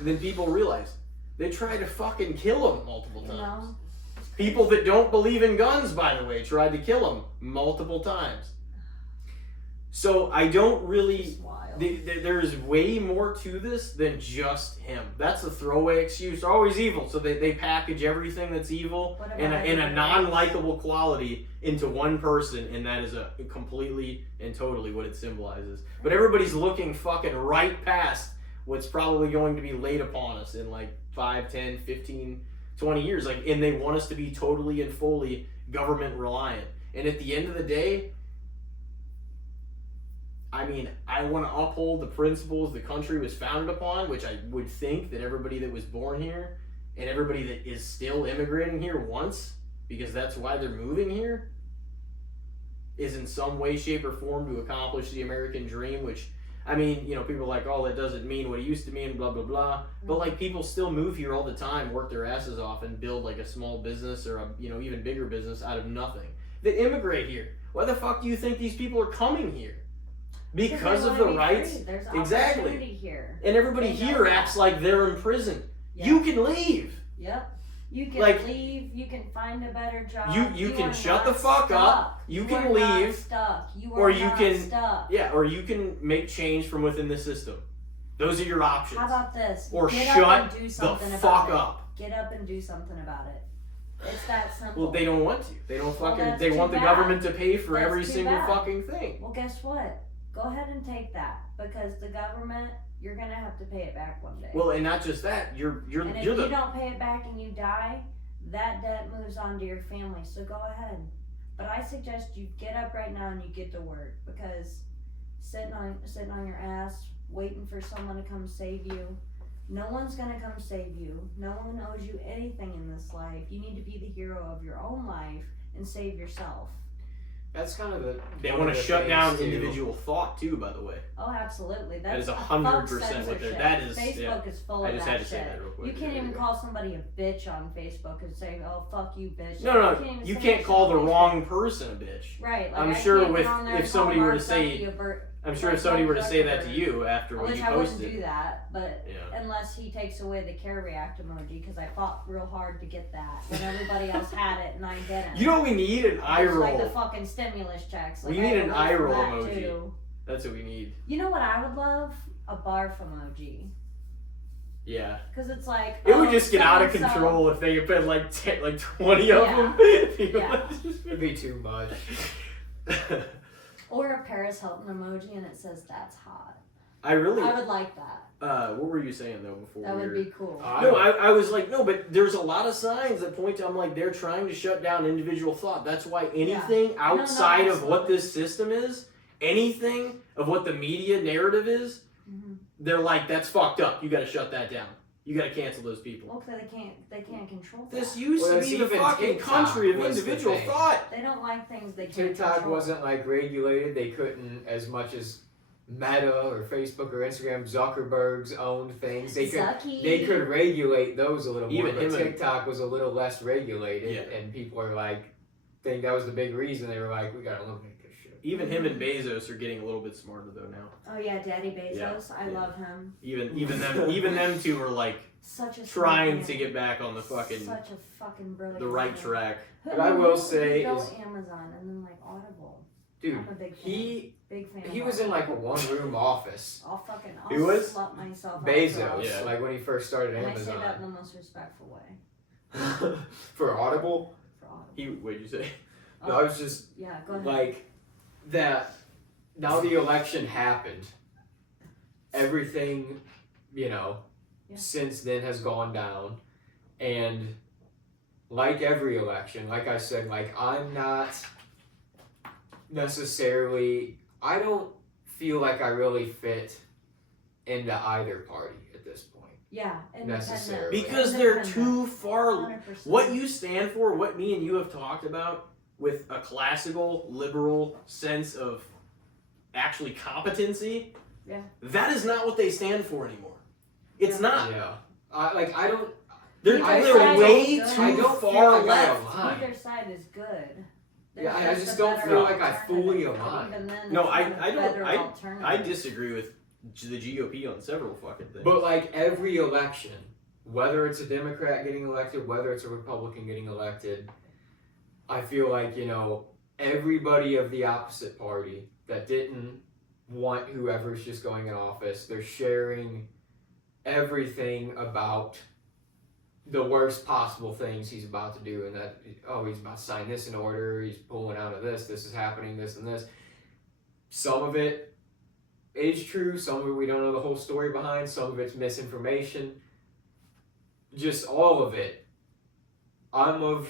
than people realize. They tried to fucking kill him multiple You times. know? People that don't believe in guns, by the way, tried to kill him multiple times. So I don't really. It's wild. There's way more to this than just him. That's a throwaway excuse. They're always evil, so they package everything that's evil What in about a everybody non-likable quality into one person, and that is a completely and totally what it symbolizes. But everybody's looking fucking right past what's probably going to be laid upon us in like 5, 10, 15, 20 years. Like, and they want us to be totally and fully government reliant. And at the end of the day, I mean, I want to uphold the principles the country was founded upon, which I would think that everybody that was born here and everybody that is still immigrating here wants, because that's why they're moving here, is in some way, shape, or form to accomplish the American dream, which, I mean, you know, people are like, oh, that doesn't mean what it used to mean, blah, blah, blah. But, like, people still move here all the time, work their asses off, and build, like, a small business or a, you know, even bigger business out of nothing. They immigrate here. Why the fuck do you think these people are coming here? Because of the rights. There's Exactly. opportunity here. And everybody They know here that. acts like they're in prison. Yep. You can leave. Yep. You can Like- leave. You can find a better job. You can are shut not the fuck stuck. up. You can are not leave. Stuck. You Or are you not can- stuck. Yeah, or you can make change from within the system. Those are your options. How about this? Or Get shut up and do the something fuck about up. it. Get up and do something about it. It's that simple. Well, they don't want to. They don't Well, fucking. that's They too want the bad. government to pay for That's every too single bad. fucking thing. Well, guess what? Go ahead and take that, because the government, you're gonna have to pay it back one day. Well, and not just that. You're and if you're you the. don't pay it back and you die, that debt moves on to your family. So go ahead. But I suggest you get up right now and you get to work, because sitting on your ass waiting for someone to come save you, no one's gonna come save you. No one owes you anything in this life. You need to be the hero of your own life and save yourself. That's kind of the. They one want of to the shut things, down too. individual thought too. By the way, Oh, absolutely. that That's is fuck 100% what they're. censorship. That is. Facebook Yeah. is full I of just that had to shit. say that real quick. You can't even call somebody a bitch on Facebook and say, "Oh, fuck you, bitch." No, even you say can't that call shit the on Facebook. wrong person a bitch. Right. Like, I'm I sure can't with get on there if and somebody call were to Mark say, Zuckerberg I'm sure like if somebody were to Mark say that to Zuckerberg. you after what Which you I wouldn't posted. do that, but Yeah. unless he takes away the care react emoji, because I fought real hard to get that when everybody else had it and I didn't. You know what we need? An eye It's roll. like the fucking stimulus checks. Like, We need I an would eye vote for roll that, emoji. too. That's what we need. You know what I would love? A barf emoji. Yeah. Because it's like, It would just get out of so-and-so- control if they put like 20 of Yeah. them. Yeah. It'd be too much. Or a Paris Hilton emoji and it says that's hot. I really. I would like that. What were you saying though before? That would be cool. No, I was like, no, but there's a lot of signs that point to, I'm like, they're trying to shut down individual thought. That's why anything outside of what absolutely. this system is, anything of what the media narrative is, Mm-hmm. they're like, that's fucked up. You gotta shut that down. You gotta cancel those people. Well, 'cause they can't control that. This used Well, to it's be the even fucking TikTok country of was the individual thing. thought. They don't like things they can't TikTok control. wasn't like regulated. They couldn't as much as Meta or Facebook or Instagram. Zuckerberg's owned things. They could regulate those a little more. Even But him and- TikTok was a little less regulated, Yeah. and people are like, think that was the big reason they were like, we gotta eliminate this shit. Even him and Bezos are getting a little bit smarter though now. Oh yeah, Daddy Bezos. Yeah, I yeah. love him. Even them two are like Such a trying smart to man. get back on the fucking Such a fucking brilliant. the right man. track. But I will Who say built is- Amazon and then like Audible. Dude, I'm a big fan. Big fan. he of was in Audible. like a one-room office. I'll fucking. I'll Who was? slut myself. Bezos, Yeah. like when he first started And I say that in Amazon. the most respectful way. For Audible, For Audible. What'd you say? no, I was just Yeah, go ahead. like that. Now the election happened. Everything, Yeah. since then has gone down, and like every election, like I said, like I'm not necessarily. I don't feel like I really fit into either party at this point. Yeah, Necessarily. Because they're too far. 100%. What you stand for, what me and you have talked about, with a classical liberal sense of actually competency, Yeah. that is not what they stand for anymore. It's Yeah. not. Yeah, I don't. They're, I they're don't- way I too don't feel far like I left. align. Either side is good. Yeah, I There's just a don't better feel like I alternative. fully align. Even then, No, it's I- not a I don't- better I alternative. disagree with the GOP on several fucking things. But like every election, whether it's a Democrat getting elected, whether it's a Republican getting elected, I feel like, everybody of the opposite party that didn't want whoever's just going in office, they're sharing everything about the worst possible things he's about to do, and that, he's about to sign this in order, he's pulling out of this is happening, this and this. Some of it is true, some of it we don't know the whole story behind, some of it's misinformation. Just all of it. I'm of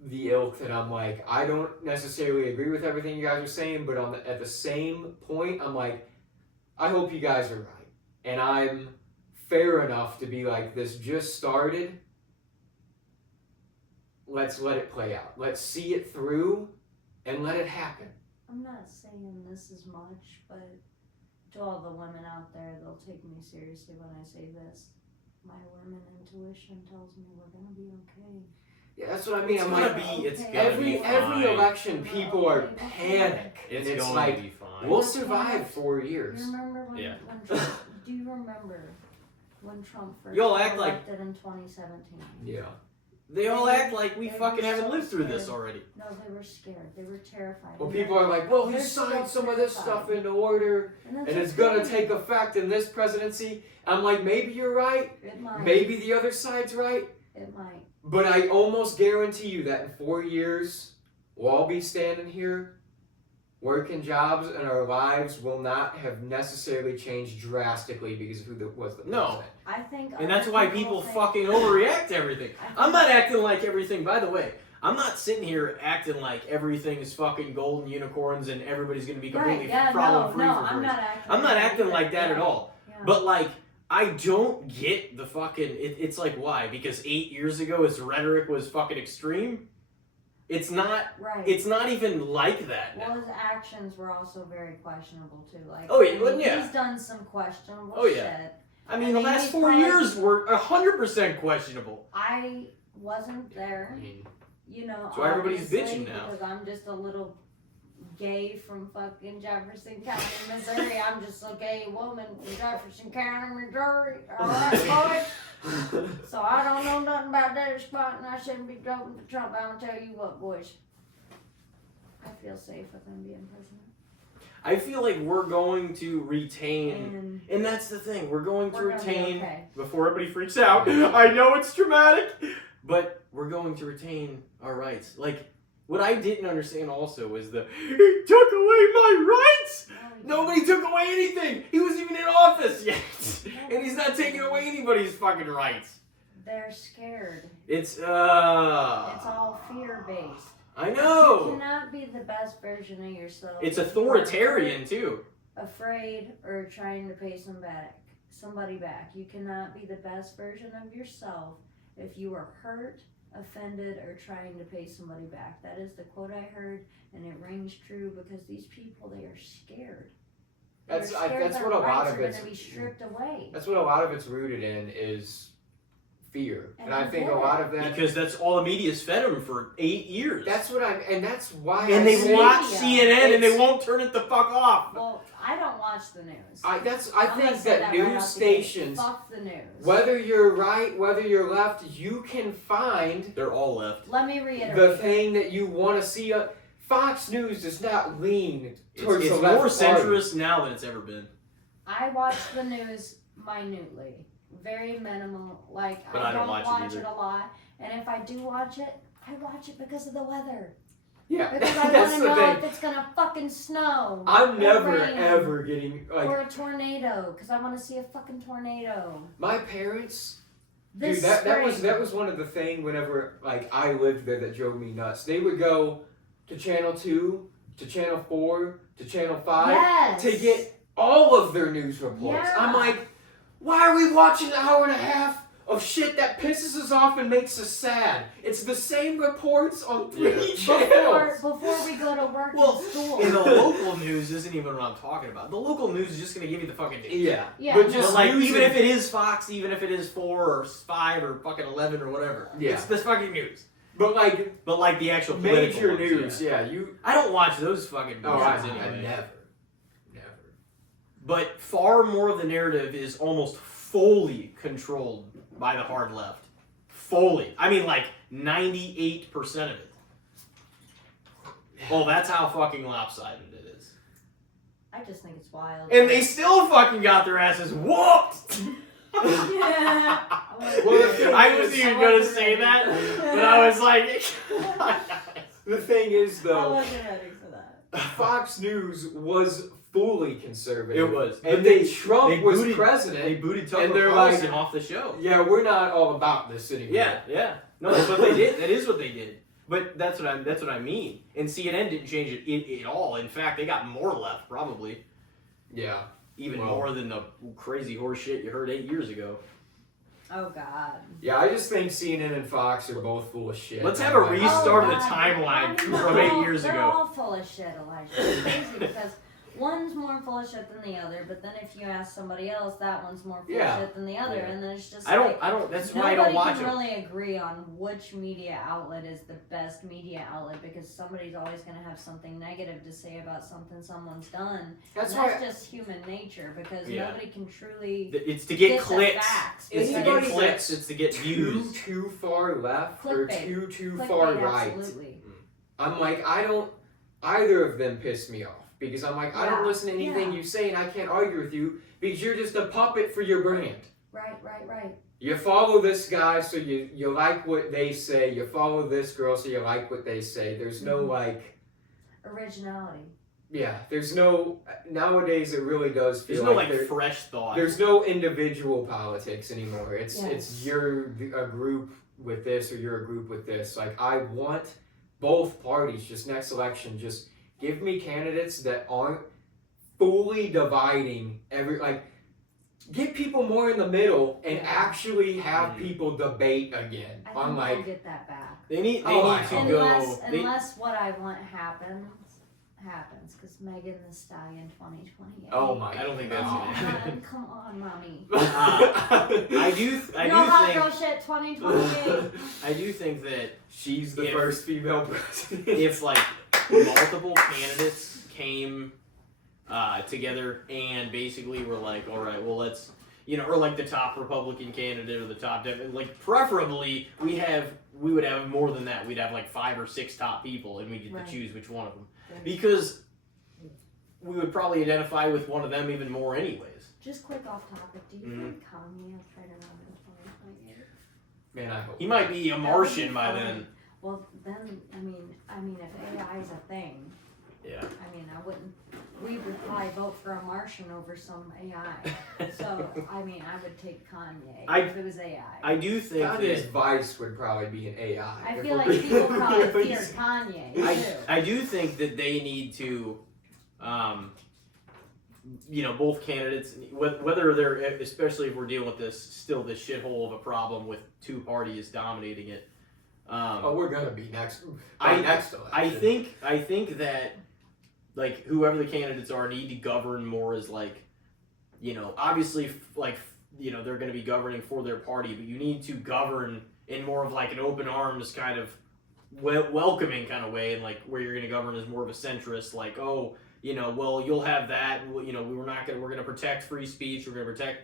the ilk that I'm like, I don't necessarily agree with everything you guys are saying, but at the same point, I'm like, I hope you guys are right. And I'm fair enough to be like, this just started. Let's let it play out. Let's see it through and let it happen. I'm not saying this as much, but to all the women out there, they'll take me seriously when I say this. My women intuition tells me we're gonna be okay. Yeah, that's what I mean. it's I'm gonna like, be. It's gonna every be fine. election, people are panic, It's and it's going like, to be fine. we'll survive 4 You years. remember when, Yeah. when Trump, do you remember when Trump first Y'all got act like- elected in 2017? Yeah. They all act like we They fucking were haven't so lived through this scared. already. No, they were scared. They were terrified. Well, And people are like, well, he they're signed still some of this terrified. stuff into order, that's and it's gonna okay. take effect in this presidency. I'm like, maybe you're right, It might. maybe the other side's right, It might. but I almost guarantee you that in 4 years, we'll all be standing here, working jobs, and our lives will not have necessarily changed drastically because of who was the No. president. I think. And that's why people think, fucking overreact to everything. I think- I'm not acting like everything, by the way. I'm not sitting here acting like everything is fucking golden unicorns and everybody's gonna be completely Right, yeah, problem no, free no, for I'm free. not acting. I'm not acting like that yeah. at all. Yeah. But like, I don't get the fucking. It's like, why? Because 8 years ago his rhetoric was fucking extreme. It's not. Right. It's not even like that. Well, his actions were also very questionable too. Like, Oh, yeah, well, yeah. he's done some questionable Oh, yeah. shit. I mean, the last he's 4 probably- years were 100% questionable. I wasn't there, you know. So everybody's obviously, bitching now. because I'm just a little gay from fucking Jefferson County, Missouri. I'm just a gay woman from Jefferson County, Missouri. All right, boys. So I don't know nothing about that spot, and I shouldn't be voting for Trump. I'm gonna tell you what, boys. I feel safe with him being president. I feel like we're going to retain, and that's the thing, we're going to retain, okay. before everybody freaks out, I know it's dramatic, but we're going to retain our rights. Like, what I didn't understand also was he took away my rights! Nobody took away anything! He wasn't even in office yet! And he's not taking away anybody's fucking rights! They're scared. It's all fear-based. I know! You cannot be the best version of yourself. It's authoritarian, too. Afraid or trying to pay somebody back. You cannot be the best version of yourself if you are hurt, offended, or trying to pay somebody back. That is the quote I heard, and it rings true because these people, they are scared. That's what a lot of it's. Be stripped away. That's what a lot of it's rooted in is fear, and I think a lot of that because that's all the media's fed them for 8 years. That's what and that's why. And they watch CNN and they won't turn it the fuck off. Well, I don't watch the news. I think that news stations, fuck the news. Whether you're right, whether you're left, you can find. They're all left. Let me reiterate. The thing that you want to see. Fox News does not lean towards the left. It's more centrist now than it's ever been. I watch the news minutely. Very minimal, like but I don't watch it a lot, and if I do watch it, I watch it because of the weather. Yeah, because I want to know if it's gonna fucking snow. I'm never rain, ever getting like or a tornado because I want to see a fucking tornado. My parents, this dude, that was one of the things whenever like I lived there that drove me nuts. They would go to Channel 2, to Channel 4, to Channel 5 to get all of their news reports. Yeah. I'm like, why are we watching an hour and a half of shit that pisses us off and makes us sad? It's the same reports on 3 channels. Before we go to work well, and school. And the local news isn't even what I'm talking about. The local news is just going to give you the fucking news. Yeah. But just like, even if it is Fox, even if it is 4 or 5 or fucking 11 or whatever. Yeah. It's this fucking news. But like the actual major ones, news, yeah. I don't watch those fucking news anyway. I never. But far more of the narrative is almost fully controlled by the hard left. Fully. I mean, like 98% of it. Well, that's how fucking lopsided it is. I just think it's wild. And they still fucking got their asses whooped! Yeah. I wasn't even going to say that, but I was like... The thing is, I though, wasn't ready for that. Fox News was fully conservative. It was. And Trump was president. They booted Tucker and they're Carlson like, off the show. Yeah, we're not all about this anymore. Yeah. No, that's what they did. That is what they did. But that's what I mean. And CNN didn't change it at all. In fact, they got more left, probably. Yeah. Even more than the crazy horse shit you heard 8 years ago. Oh, God. Yeah, I just think CNN and Fox are both full of shit. Let's have a restart of the timeline from 8 years ago. They're all full of shit, Elijah. It's crazy because one's more full of shit than the other, but then if you ask somebody else, that one's more full of shit than the other, and then it's just I don't. That's why I don't watch them. Nobody can really agree on which media outlet is the best media outlet because somebody's always going to have something negative to say about something someone's done. That's just human nature because nobody can truly. It's to get clicks. It's to get clicks. It's to get views. Too far left or too Clickbait, far right. Absolutely. I'm like, I don't. Either of them piss me off. Because I'm like, I don't listen to anything you say and I can't argue with you because you're just a puppet for your brand. Right. You follow this guy so you like what they say. You follow this girl so you like what they say. There's no like... originality. Yeah, there's no... Nowadays it really does feel there's no fresh thought. There's no individual politics anymore. It's you're a group with this or you're a group with this. Like I want both parties just next election just... Give me candidates that aren't fully dividing get people more in the middle and actually have people debate again. I think we'll get that back. They need I to hope. go. Unless what I want happens, because Megan Thee Stallion 2028. Oh my! I don't think that's Come gonna happen. Come on, mommy. I do No hot think. girl shit 2028. I do think that She's the first female president. if like multiple candidates came together and basically were like, all right, well let's, or like the top Republican candidate or the top like preferably we would have more than that. We'd have like 5 or 6 top people and we get Right. to choose which one of them Right. because we would probably identify with one of them even more anyways. Just quick off topic. Do you Mhm. think Kanye will try to run in 2028? Man, I hope He might be a Martian by funny. then. Well, then I mean, if AI is a thing, Yeah. I mean, we would probably vote for a Martian over some AI. So, I mean, I would take Kanye if it was AI. I do think Kanye's that vice would probably be an AI. I if feel we're like people being probably real. fear Kanye too. I do think that they need to, both candidates, whether they're, especially if we're dealing with this shithole of a problem with 2 parties dominating it. We're gonna be next. Next election. I think that like whoever the candidates are need to govern more as like, obviously like they're going to be governing for their party, but you need to govern in more of like an open arms kind of welcoming kind of way, and like where you're going to govern as more of a centrist, like well you'll have that, we're going to protect free speech, we're going to protect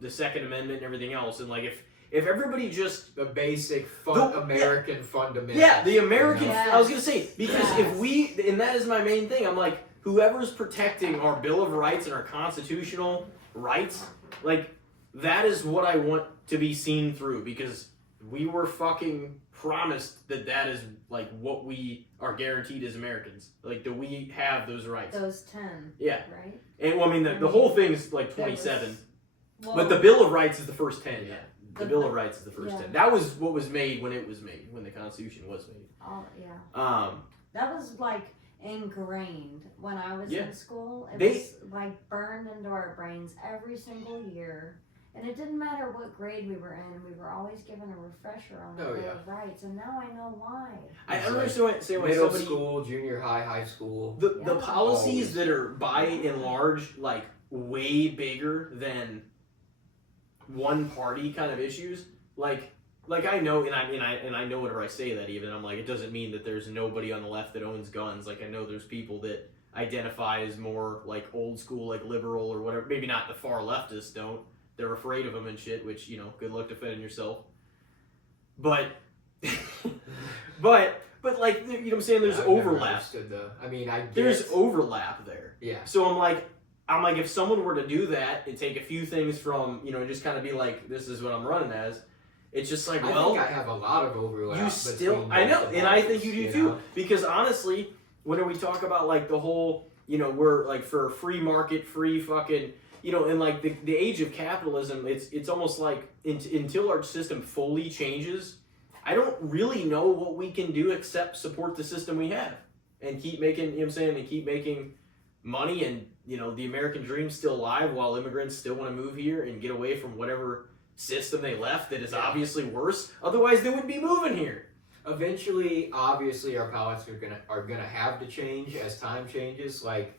the Second Amendment and everything else, and like if everybody just the basic American fundamentals. yeah, the American. Yes. I was gonna say because Yes. if we, and that is my main thing. I'm like, whoever's protecting our Bill of Rights and our constitutional rights, like that is what I want to be seen through because we were fucking promised that is like what we are guaranteed as Americans. Like, do we have those rights? Those 10, Yeah, right? and well, I mean the whole thing's like 27, Well, but the Bill of Rights is the first 10. Yeah. The The- Bill of Rights is the first yeah. 10. That was what was made when it was made, when the Constitution was made. oh, yeah. That was like ingrained when I was Yeah. in school. It They- was like burned into our brains every single year. And it didn't matter what grade we were in, we were always given a refresher on the Oh, Bill yeah. of Rights, and now I know why. I It's understand why Middle somebody school, junior high, high school. the Yeah. policies Always. that are by and large like way bigger than one party kind of issues. Like I know, and I know whenever I say that, even I'm like, it doesn't mean that there's nobody on the left that owns guns. Like I know there's people that identify as more like old school, like liberal or whatever. Maybe not the far leftists don't. They're afraid of them and shit. Which good luck defending yourself. But but like you know what I'm saying. There's I've never overlap. understood I get. There's overlap there. Yeah. So I'm like, if someone were to do that and take a few things from, just kind of be like, this is what I'm running as, it's just like, I think I have a lot of overlap. you still, between I know, both of and I those, think you do too, know? because honestly, whenever we talk about like the whole, we're like for free market, free fucking, in like the age of capitalism, it's almost like until our system fully changes, I don't really know what we can do except support the system we have and keep making, and keep making money, and the American dream's still alive while immigrants still want to move here and get away from whatever system they left that is obviously worse. Otherwise, they wouldn't be moving here. Eventually, obviously, our policies are gonna have to change as time changes. Like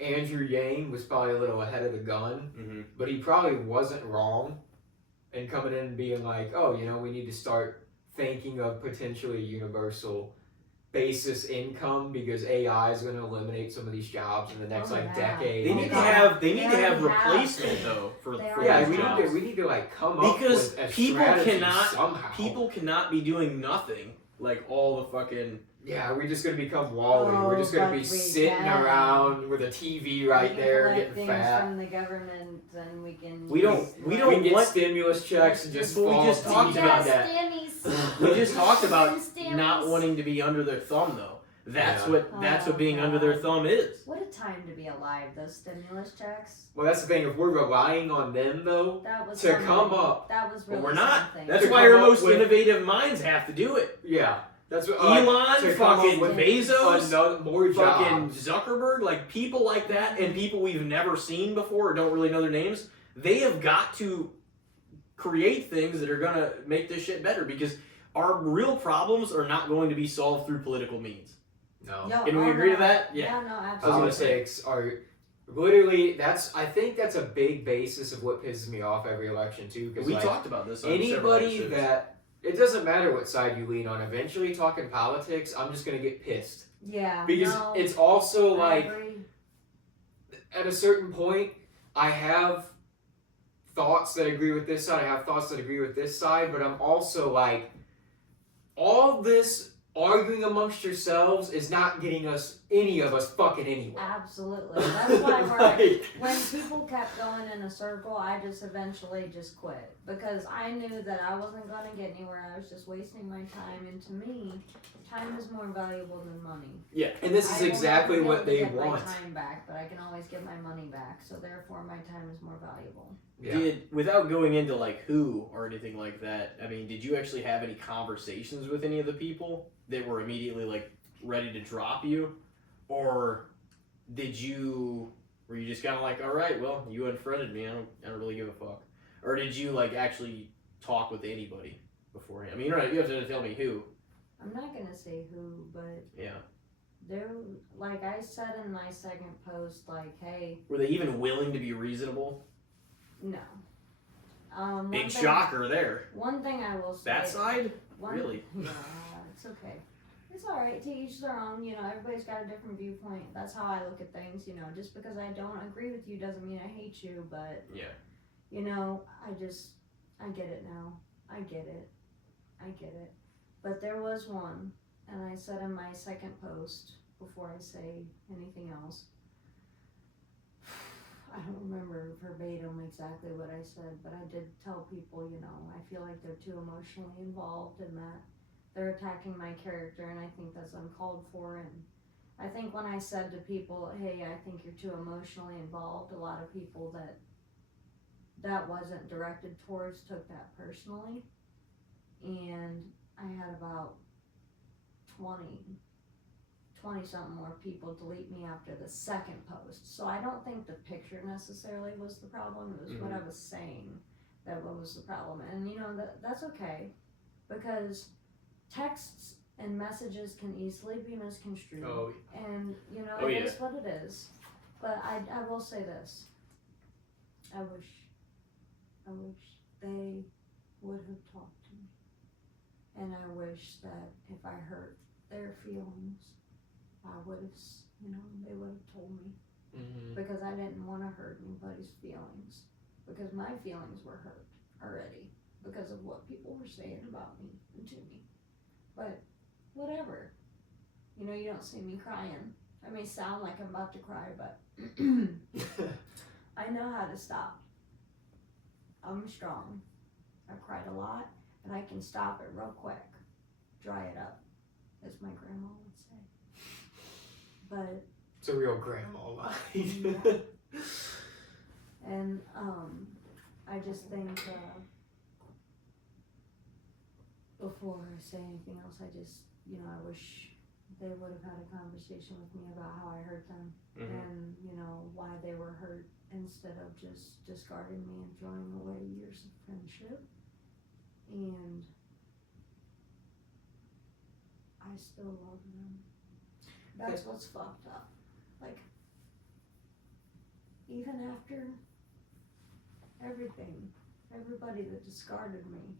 Andrew Yang was probably a little ahead of the gun, Mm-hmm. but he probably wasn't wrong in coming in and being like, oh, we need to start thinking of potentially universal basis income because AI is going to eliminate some of these jobs in the next decade. They need to God. have They replacement already though for They for Yeah, these we jobs. need to like come up Because with a people strategy cannot- somehow. People cannot be doing nothing like all the fucking. Yeah, we're just gonna become Wally. We're just gonna but be we sitting can. around with a TV right we can there, collect getting things fat. from the government, and we can. We don't We get want. stimulus checks and just But we fall just deep talked into about debt. Stimmies. We just talked about Stimmies. not wanting to be under their thumb though. That's Yeah. what being under their thumb is. What a time to be alive! Those stimulus checks. Well, that's the thing. If we're relying on them, though, That was To something. come up- That was But really we're not. something. That's To why come our up most with- innovative minds have to do it. yeah, that's what Elon, to come up fucking with Bezos, another, more fucking jobs. Zuckerberg, like people like that, and people we've never seen before or don't really know their names. They have got to create things that are gonna make this shit better because our real problems are not going to be solved through political means. No. Can we agree to that? Yeah, no, Politics are literally, I think that's a big basis of what pisses me off every election too. Because we talked about this. On anybody that, it doesn't matter what side you lean on. Eventually, talking politics, I'm just gonna get pissed. Yeah. Because it's also like, at a certain point, I have thoughts that agree with this side. I have thoughts that agree with this side. But I'm also like, all this arguing amongst yourselves is not getting any of us fucking anywhere. Absolutely. That's why when people kept going in a circle, I just eventually just quit. Because I knew that I wasn't going to get anywhere. I was just wasting my time. And to me, time is more valuable than money. Yeah, and this is exactly what they want. I will never get my time back, but I can always get my money back. So therefore, my time is more valuable. Yeah. Without going into like who or anything like that, I mean, did you actually have any conversations with any of the people that were immediately like ready to drop you, or were you just kind of like, all right, well, you unfriended me, I don't really give a fuck, or did you like actually talk with anybody beforehand? I mean, you have to tell me who. I'm not gonna say who, but yeah, there, like I said in my second post, like, hey, were they even willing to be reasonable? No. Big shocker there. One thing I will say. That side? Really? Yeah, it's okay. It's alright, to each their own, everybody's got a different viewpoint. That's how I look at things, just because I don't agree with you doesn't mean I hate you, but, yeah. I get it now. I get it. But there was one, and I said in my second post, before I say anything else, I don't remember verbatim exactly what I said, but I did tell people, I feel like they're too emotionally involved in that they're attacking my character, and I think that's uncalled for. And I think when I said to people, hey, I think you're too emotionally involved, a lot of people that wasn't directed towards took that personally. And I had about 20-something more people delete me after the second post. So I don't think the picture necessarily was the problem. It was what I was saying that was the problem. And that's okay, because texts and messages can easily be misconstrued. Oh. And it is what it is. But I will say this. I wish they would have talked to me. And I wish that if I hurt their feelings, I would have, they would have told me. Mm-hmm. Because I didn't want to hurt anybody's feelings. Because my feelings were hurt already. Because of what people were saying about me and to me. But, whatever. You don't see me crying. I may sound like I'm about to cry, but I know how to stop. I'm strong. I've cried a lot, and I can stop it real quick. Dry it up, as my grandma would say. But it's a real grandma line. Yeah. And I just think before I say anything else, I just I wish they would have had a conversation with me about how I hurt them, and why they were hurt, instead of just discarding me and throwing away years of friendship. And I still love them. That's what's fucked up. Like, even after everything, everybody that discarded me,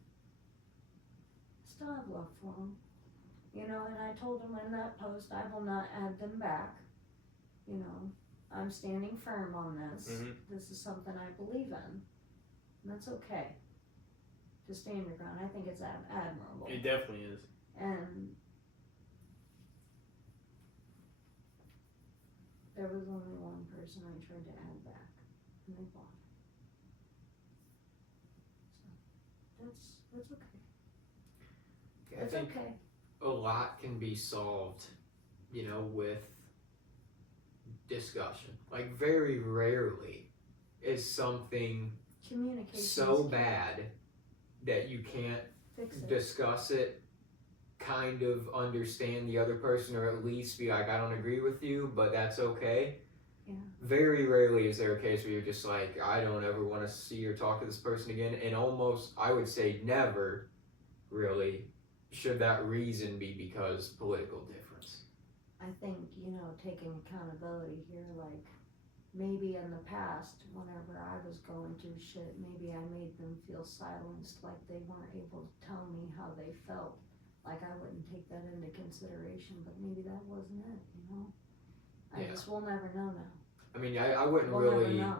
I still have love for them. And I told them in that post, I will not add them back. I'm standing firm on this. This is something I believe in. And that's okay. To stand your ground. I think it's admirable. It definitely is. And there was only one person I tried to add back, and they bought it. So that's okay. I think okay. a lot can be solved, with discussion. Like, very rarely is something so bad that you can't discuss it, kind of understand the other person, or at least be like, I don't agree with you, but that's okay. Yeah. Very rarely is there a case where you're just like, I don't ever want to see or talk to this person again. And almost, I would say never, really, should that reason be because political difference? I think, taking accountability here, like, maybe in the past, whenever I was going through shit, maybe I made them feel silenced, like they weren't able to tell me how they felt. Like I wouldn't take that into consideration, but maybe that wasn't it, I just will never know now. I mean, I wouldn't We'll really never know.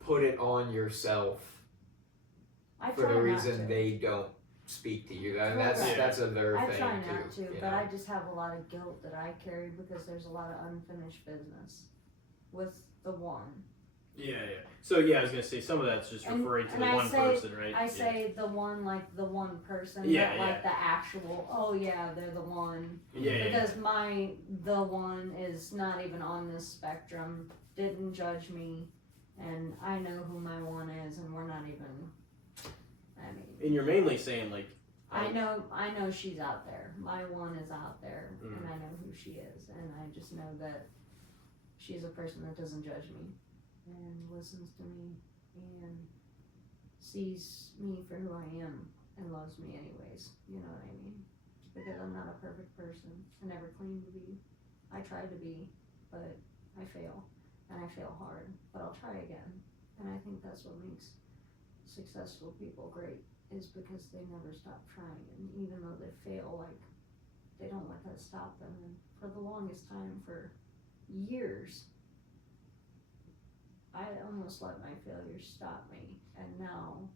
put it on yourself I for try the not reason to. they don't speak to you. And Right. that's a their I thing try too. not to, you but know? I just have a lot of guilt that I carry because there's a lot of unfinished business with the one. Yeah. So I was gonna say some of that's just referring to the one person, right? I say the one, like the one person, Yeah, not like the actual. Oh yeah, they're the one. Yeah. Because the one is not even on this spectrum. Didn't judge me, and I know who my one is, and we're not even. I mean. And you're mainly saying like. I know she's out there. My one is out there, and I know who she is, and I just know that she's a person that doesn't judge me, and listens to me, and sees me for who I am, and loves me anyways. You know what I mean? Because I'm not a perfect person. I never claimed to be. I tried to be, but I fail, and I fail hard. But I'll try again, and I think that's what makes successful people great. Is because they never stop trying, and even though they fail, like they don't let that stop them. And for the longest time, for years, I almost let my failures stop me, and now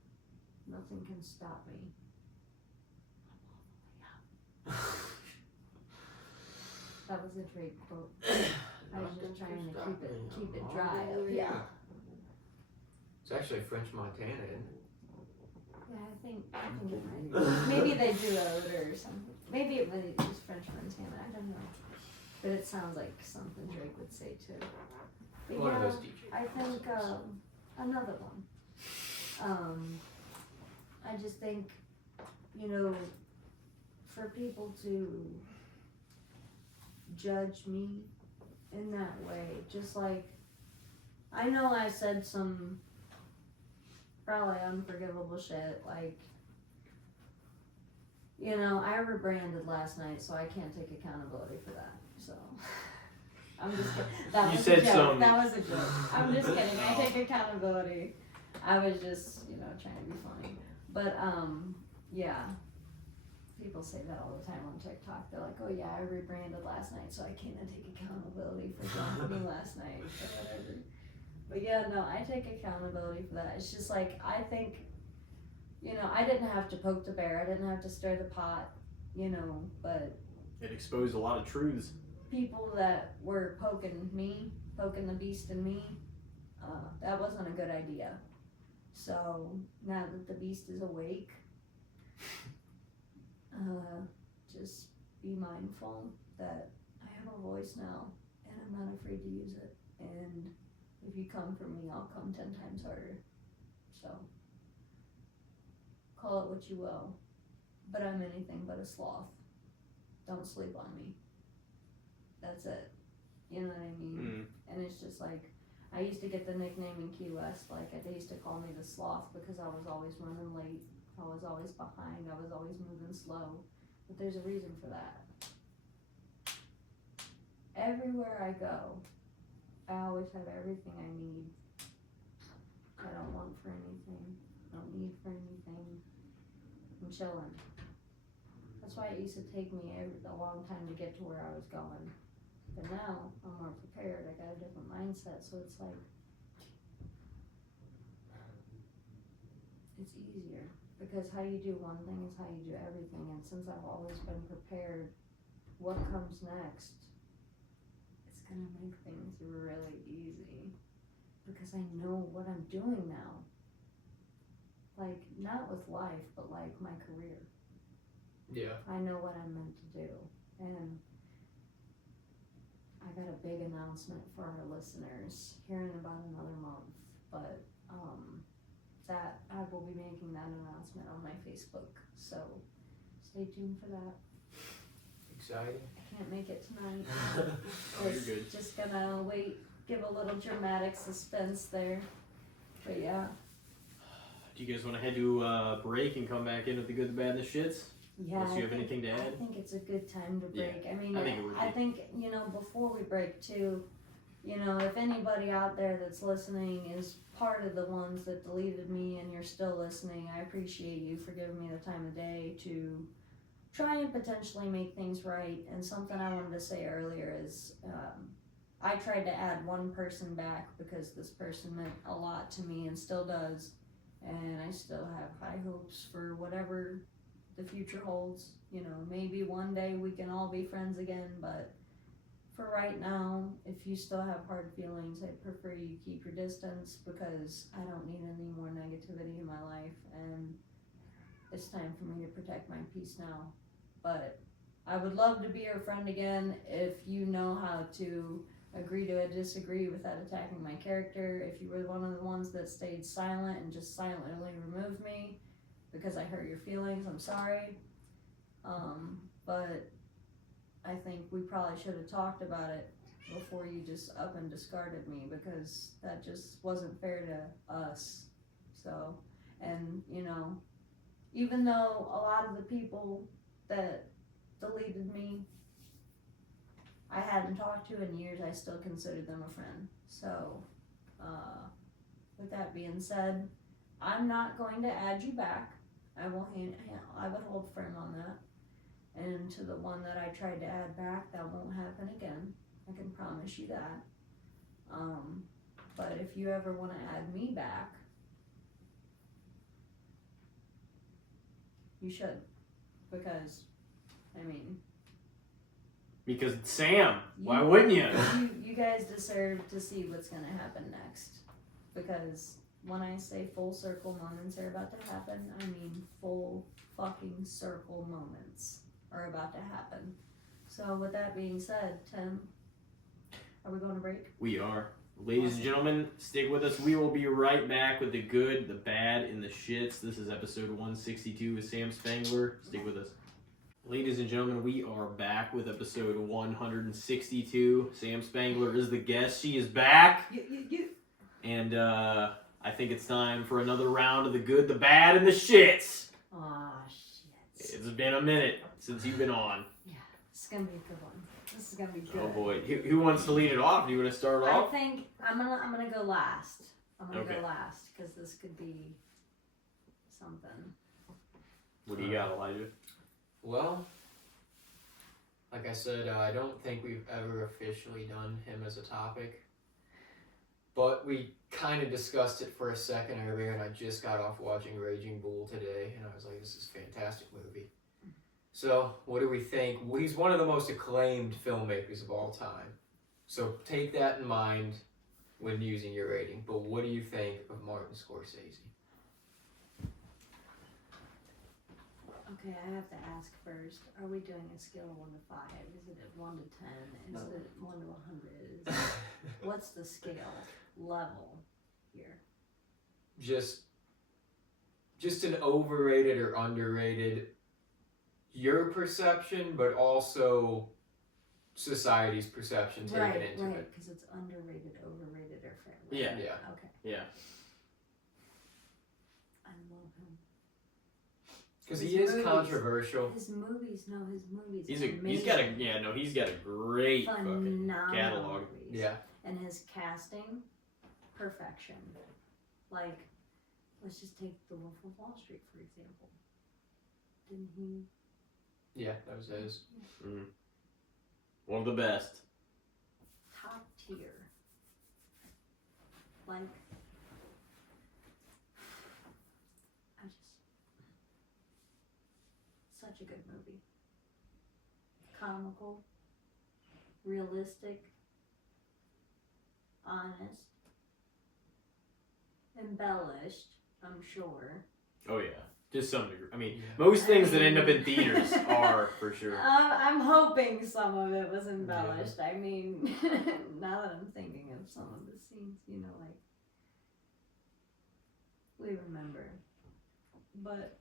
nothing can stop me. That was a Drake quote. I was just trying to keep it dry up here. It's actually French Montana, isn't it? Yeah, I think it might. Maybe they do it or something. Maybe it was French Montana. I don't know. But it sounds like something Drake would say too. But One of those DJs. I think another one. I just think, for people to judge me in that way, just like I know I said some probably unforgivable shit, like, I rebranded last night, so I can't take accountability for that, so, I'm just kidding, that was a joke, I'm just kidding, I take accountability, I was just, trying to be funny, but, yeah, people say that all the time on TikTok, they're like, oh yeah, I rebranded last night, so I can't take accountability for jumping me last night, or whatever. But yeah, no, I take accountability for that. It's just like, I think, I didn't have to poke the bear. I didn't have to stir the pot, but. It exposed a lot of truths. People that were poking the beast in me, that wasn't a good idea. So now that the beast is awake, just be mindful that I have a voice now, and I'm not afraid to use it. And if you come for me, I'll come 10 times harder. So, call it what you will, but I'm anything but a sloth. Don't sleep on me. That's it. You know what I mean? And it's just like, I used to get the nickname in Key West, like they used to call me the sloth because I was always running late, I was always behind, I was always moving slow, but there's a reason for that. Everywhere I go, I always have everything I need. I don't want for anything. I don't need for anything. I'm chilling. That's why it used to take me a long time to get to where I was going. But now, I'm more prepared. I got a different mindset, so it's like, it's easier. Because how you do one thing is how you do everything. And since I've always been prepared, what comes next? Gonna make things really easy because I know what I'm doing now. Like, not with life, but like my career. Yeah. I know what I'm meant to do. And I got a big announcement for our listeners here in about another month. But that I will be making that announcement on my Facebook. So stay tuned for that. Exciting. I can't make it tonight. Oh, you're good. Just gonna wait, give a little dramatic suspense there. But yeah. Do you guys want to head to a break and come back in with the good, the bad, and the shits? Yeah. Unless you have anything to I add? think it's a good time to break. Yeah, I mean, I think it would I be. think, you know, before we break too, you know, if anybody out there that's listening is part of the ones that deleted me and you're still listening, I appreciate you for giving me the time of day to try and potentially make things right. And something I wanted to say earlier is I tried to add one person back because this person meant a lot to me and still does. And I still have high hopes for whatever the future holds. You know, maybe one day we can all be friends again, but for right now, if you still have hard feelings, I'd prefer you keep your distance because I don't need any more negativity in my life, and it's time for me to protect my peace now. But I would love to be your friend again if you know how to agree to disagree without attacking my character. If you were one of the ones that stayed silent and just silently removed me because I hurt your feelings, I'm sorry. But I think we probably should have talked about it before you just up and discarded me because that just wasn't fair to us. So, and you know, even though a lot of the people that deleted me I hadn't talked to in years, I still considered them a friend. So, with that being said, I'm not going to add you back. I would hold firm on that. And to the one that I tried to add back, that won't happen again. I can promise you that. But if you ever want to add me back, you should. Because, I mean... Because it's Sam. Why wouldn't you? You guys deserve to see what's going to happen next. Because when I say full circle moments are about to happen, I mean full fucking circle moments are about to happen. So with that being said, Tim, are we going to break? We are. Ladies and gentlemen, stick with us. We will be right back with the good, the bad, and the shits. This is episode 162 with Sam Spangler. Stick with us. Ladies and gentlemen, we are back with episode 162. Sam Spangler is the guest. She is back. And I think it's time for another round of the good, the bad, and the shits. Aw, shit. It's been a minute since you've been on. Yeah, it's going to be a good one. This is going to be good. Oh boy. Who wants to lead it off? Do you want to start off? I think I'm gonna go last. I'm gonna Okay. go last because this could be something. What do you got, Elijah? Well, like I said, I don't think we've ever officially done him as a topic. But we kind of discussed it for a second earlier, and I just got off watching Raging Bull today, and I was like, this is a fantastic movie. So, what do we think? Well, he's one of the most acclaimed filmmakers of all time. So, take that in mind when using your rating. But what do you think of Martin Scorsese? Okay, I have to ask first. Are we doing a scale of 1 to 5? Is it at 1 to 10? Is it 1 to 100? What's the scale level here? Just an overrated or underrated, your perception, but also society's perception taken into Right, it. because it's underrated, overrated, or fairly. Yeah. Yeah. Okay. Yeah. I love him. Because His he is movies. controversial. His movies, He's amazing. got a great fucking phenomenal catalog. movies. Yeah. And his casting, perfection. Like, let's just take The Wolf of Wall Street, for example. Didn't he? Yeah, that was his. Mm. One of the best. Top tier. Like, such a good movie. Comical, realistic, honest, embellished, I'm sure. Oh yeah, to some degree. I mean, Yeah. most things that end up in theaters are for sure. I'm hoping some of it was embellished. I mean, now that I'm thinking of some of the scenes, you know, like, we remember. But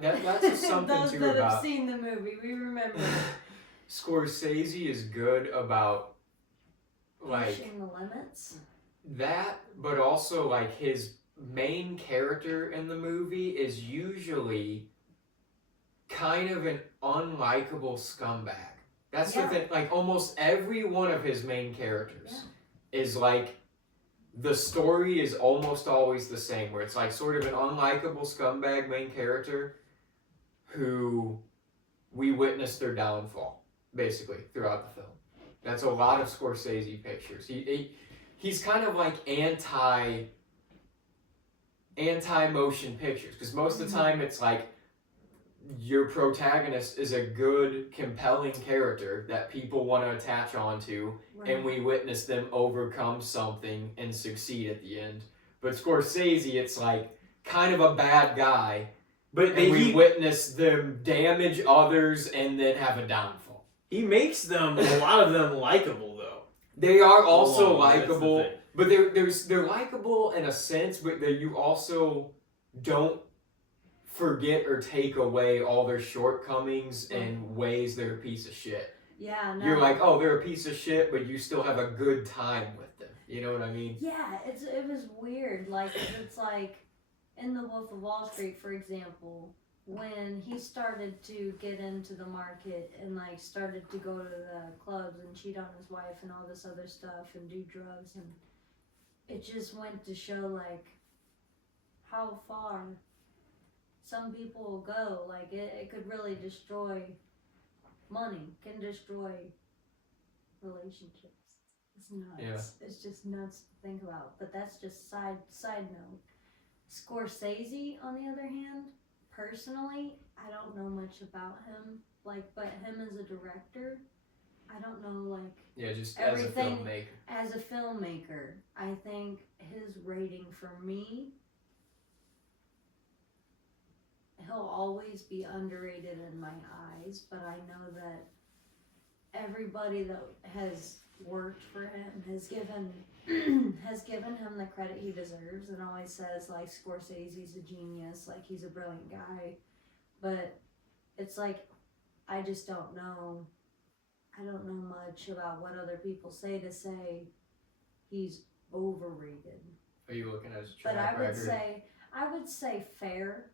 that's something those too that have about seen the movie, we remember. Scorsese is good about like Pushing the limits. that, but also like his main character in the movie is usually kind of an unlikable scumbag. That's Yeah. the thing. Like, almost every one of his main characters is like, the story is almost always the same, where it's like sort of an unlikable scumbag main character who we witness their downfall, basically, throughout the film. That's a lot of Scorsese pictures. He's kind of like anti-motion pictures, because most of the time it's like your protagonist is a good, compelling character that people want to attach onto, and we witness them overcome something and succeed at the end. But Scorsese, it's like kind of a bad guy, but we witness them damage others and then have a downfall. He makes them, a lot of them, likable though. They are also likable, but they're likable in a sense, but you also don't forget or take away all their shortcomings and ways they're a piece of shit. Yeah, no. You're like, oh, they're a piece of shit, but you still have a good time with them. You know what I mean? Yeah, it was weird. Like, it's like in The Wolf of Wall Street, for example, when he started to get into the market and like started to go to the clubs and cheat on his wife and all this other stuff and do drugs, and it just went to show like how far some people will go. Like, it could really destroy money, can destroy relationships. It's nuts. Yeah. It's just nuts to think about. But that's just side note. Scorsese, on the other hand, personally, I don't know much about him. Like, but him as a director, I don't know, like... Yeah, just everything, as a filmmaker. As a filmmaker, I think his rating for me, he'll always be underrated in my eyes, but I know that everybody that has worked for him has given him the credit he deserves, and always says like Scorsese's a genius, like he's a brilliant guy. But it's like, I just don't know. I don't know much about what other people say to say he's overrated. Are you looking at his track But record? I would say fair.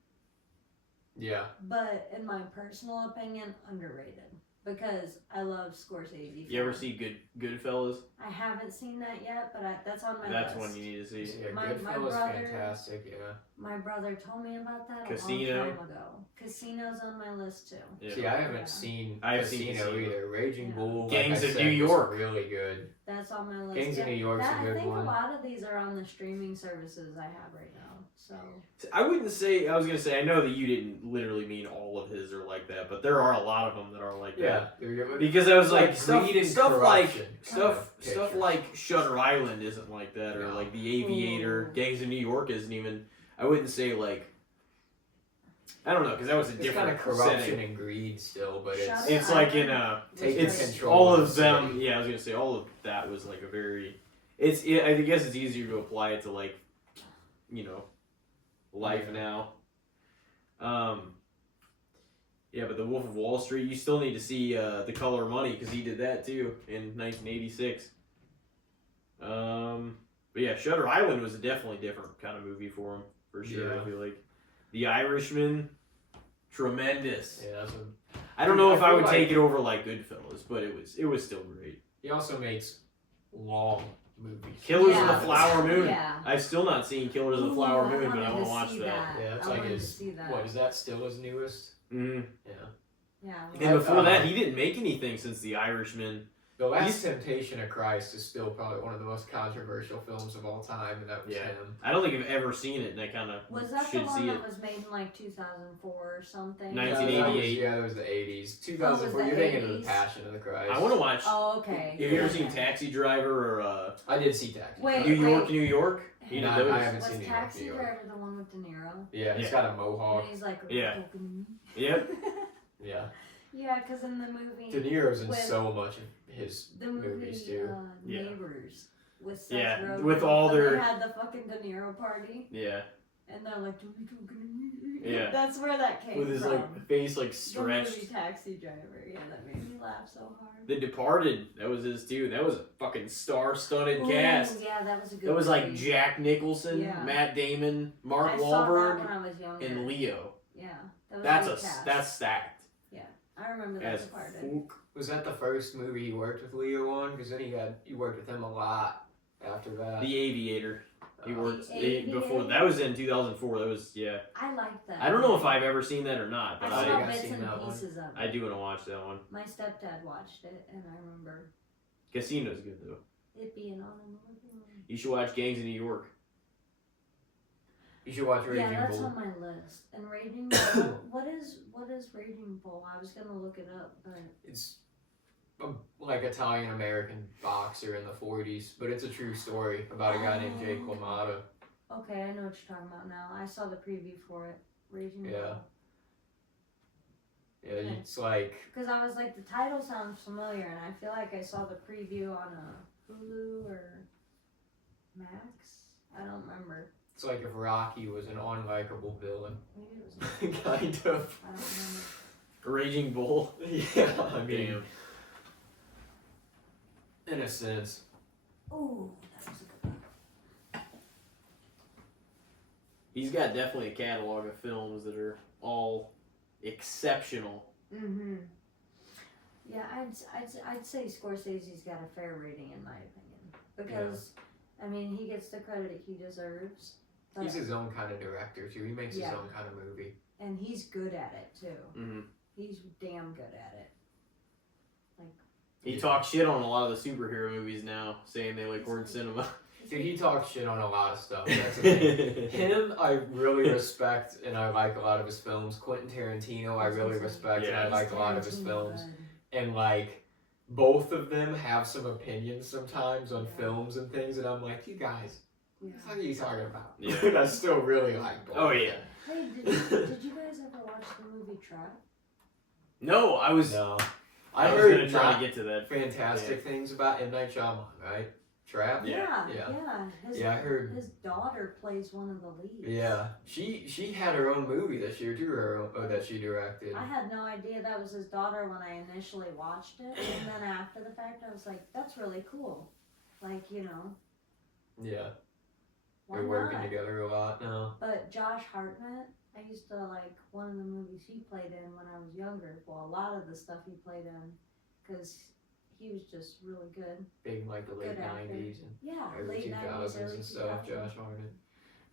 Yeah. But in my personal opinion, underrated. Because I love Scorsese. You ever see Goodfellas? I haven't seen that yet, but that's on my That's list. one you need to see. Yeah, My Goodfellas brother- fantastic, yeah. My brother told me about that Casino. a long time ago. Casino's on my list too. Yeah. See, I haven't seen I've seen Casino either. Raging Yeah. Bull, Gangs like I of said, New York. was really good. That's on my list. Gangs of New York's a good I think one. a lot of these are on the streaming services I have right now. So I wouldn't say, I was going to say, I know that you didn't literally mean all of his are like that, but there are a lot of them that are like that. Yeah. Because I was like, Like stuff greed and like corruption stuff pictures. like Shutter Island isn't like that, or No. like The Aviator. Ooh. Gangs of New York isn't even. I wouldn't say like. I don't know, because that was a It's kind different of corruption setting. and greed still, but Shutter it's It's like in taking it's control all of of the them. city. Yeah, I was gonna say all of that was like a very. I guess it's easier to apply it to like, life now. Yeah, but The Wolf of Wall Street, you still need to see The Color of Money, because he did that too in 1986. But yeah, Shutter Island was a definitely different kind of movie for him, for sure. Yeah. I feel like The Irishman, tremendous. Yeah, that's I don't know if I feel would like- take it over like Goodfellas, but it was still great. he also makes long movies. Killers of Yeah. the Flower Moon. Yeah. I've still not seen Killers of the Ooh, Flower I Moon, but wanted I want to to watch see that. Yeah, it's I like wanted to his. see that. What is that? Still his newest? Mm-hmm. Yeah. Yeah. And before that, he didn't make anything since The Irishman. The Last Temptation of Christ is still probably one of the most controversial films of all time, and that was Yeah. him. I don't think I've ever seen it, and I kind of Was that the should one see that it. was made in like 2004 or something? 1988. Yeah, that was the 80s. 2004. the You're thinking of the 80s? Passion of the Christ. I want to watch. Oh, okay. Have you ever seen Okay. Taxi Driver or I did see Taxi. Wait, New Driver. York, New York? You know Nah, those? I haven't Was seen New York, Taxi New York. Driver the one with De Niro? Yeah, he's Yeah. got a mohawk. And he's like, Yeah. "Fucking-" Yep. Yeah. Yeah, because in the movie, De Niro's in With- so much of his the movie movies too. Yeah. Neighbors with Seth Yeah, Rogen, with all when their- they had the fucking De Niro party, Yeah. and they're like, "Do we talking to me?" Yeah. That's where that came With his from. like face like The stretched. movie Taxi Driver, yeah, that made me laugh so hard. The Departed, that was his too. That was a fucking star-studded Ooh, cast. yeah, that was a good. That was like movie. Jack Nicholson, Yeah. Matt Damon, Mark I saw that when Wahlberg, I was younger. and Leo. Yeah, That was That's a good cast. that's stacked. I remember that As departed. fuck. Was that the first movie he worked with Leo on? Because then he worked with him a lot after that. The Aviator. He worked The before. Aviator? That was in 2004. That was I like that. I don't know if I've ever seen that or not, but I think saw I've bits seen and that one. pieces of it. I do want to watch that one. My stepdad watched it, and I remember Casino's good though. it being on in the living room. You should watch Gangs of New York. You should watch Raging Yeah, that's Bull. on my list. And Raging Bull, what is Raging Bull? I was gonna look it up, but It's like Italian American boxer in the 40s, but it's a true story about a guy named Jake LaMotta. okay, I know what you're talking about now. I saw the preview for it. Raging Yeah. Bull. Yeah, it's like Because I was like, the title sounds familiar, and I feel like I saw the preview on a Hulu or Max. I don't remember. it's like if Rocky was an unlikable villain, Maybe it was. kind of. I don't remember. Raging Bull. Yeah, I mean, Damn. in a sense. Ooh, that was a good one. He's got definitely a catalog of films that are all exceptional. Mm-hmm. Yeah, I'd say Scorsese's got a fair rating in my opinion because I mean he gets the credit he deserves. But, He's his own kind of director too. He makes his own kind of movie. and he's good at it too. Mm-hmm. He's damn good at it. He talks shit on a lot of the superhero movies now, saying they like weren't cinema. Dude, he talks shit on a lot of stuff. That's the thing. Him, I really respect, and I like a lot of his films. Quentin Tarantino, I really respect, and I Yeah. like a lot of his films. Good. And like, both of them have some opinions sometimes on Yeah. films and things, and I'm like, you guys, Yeah. what the fuck are you talking about? Yeah. And I still really like both. Oh yeah. Hey, did you guys ever watch the movie Trap? No, I was. No. I was heard gonna try not to get to that. fantastic things about M. Night Shyamalan, right? Trap? Yeah. Yeah, I heard. His daughter plays one of the leads. Yeah, she had her own movie this year too, that she directed. I had no idea that was his daughter when I initially watched it, and then after the fact, I was like, "That's really cool." Like, you know, Yeah, why they're working not? together a lot now. But Josh Hartnett, I used to like one of the movies he played in when I was younger. Well, a lot of the stuff he played in, because he was just really good. Big like the late Good actor. 90s and Yeah, early late 90s, 2000s early and stuff. 2000s. Josh Hartnett.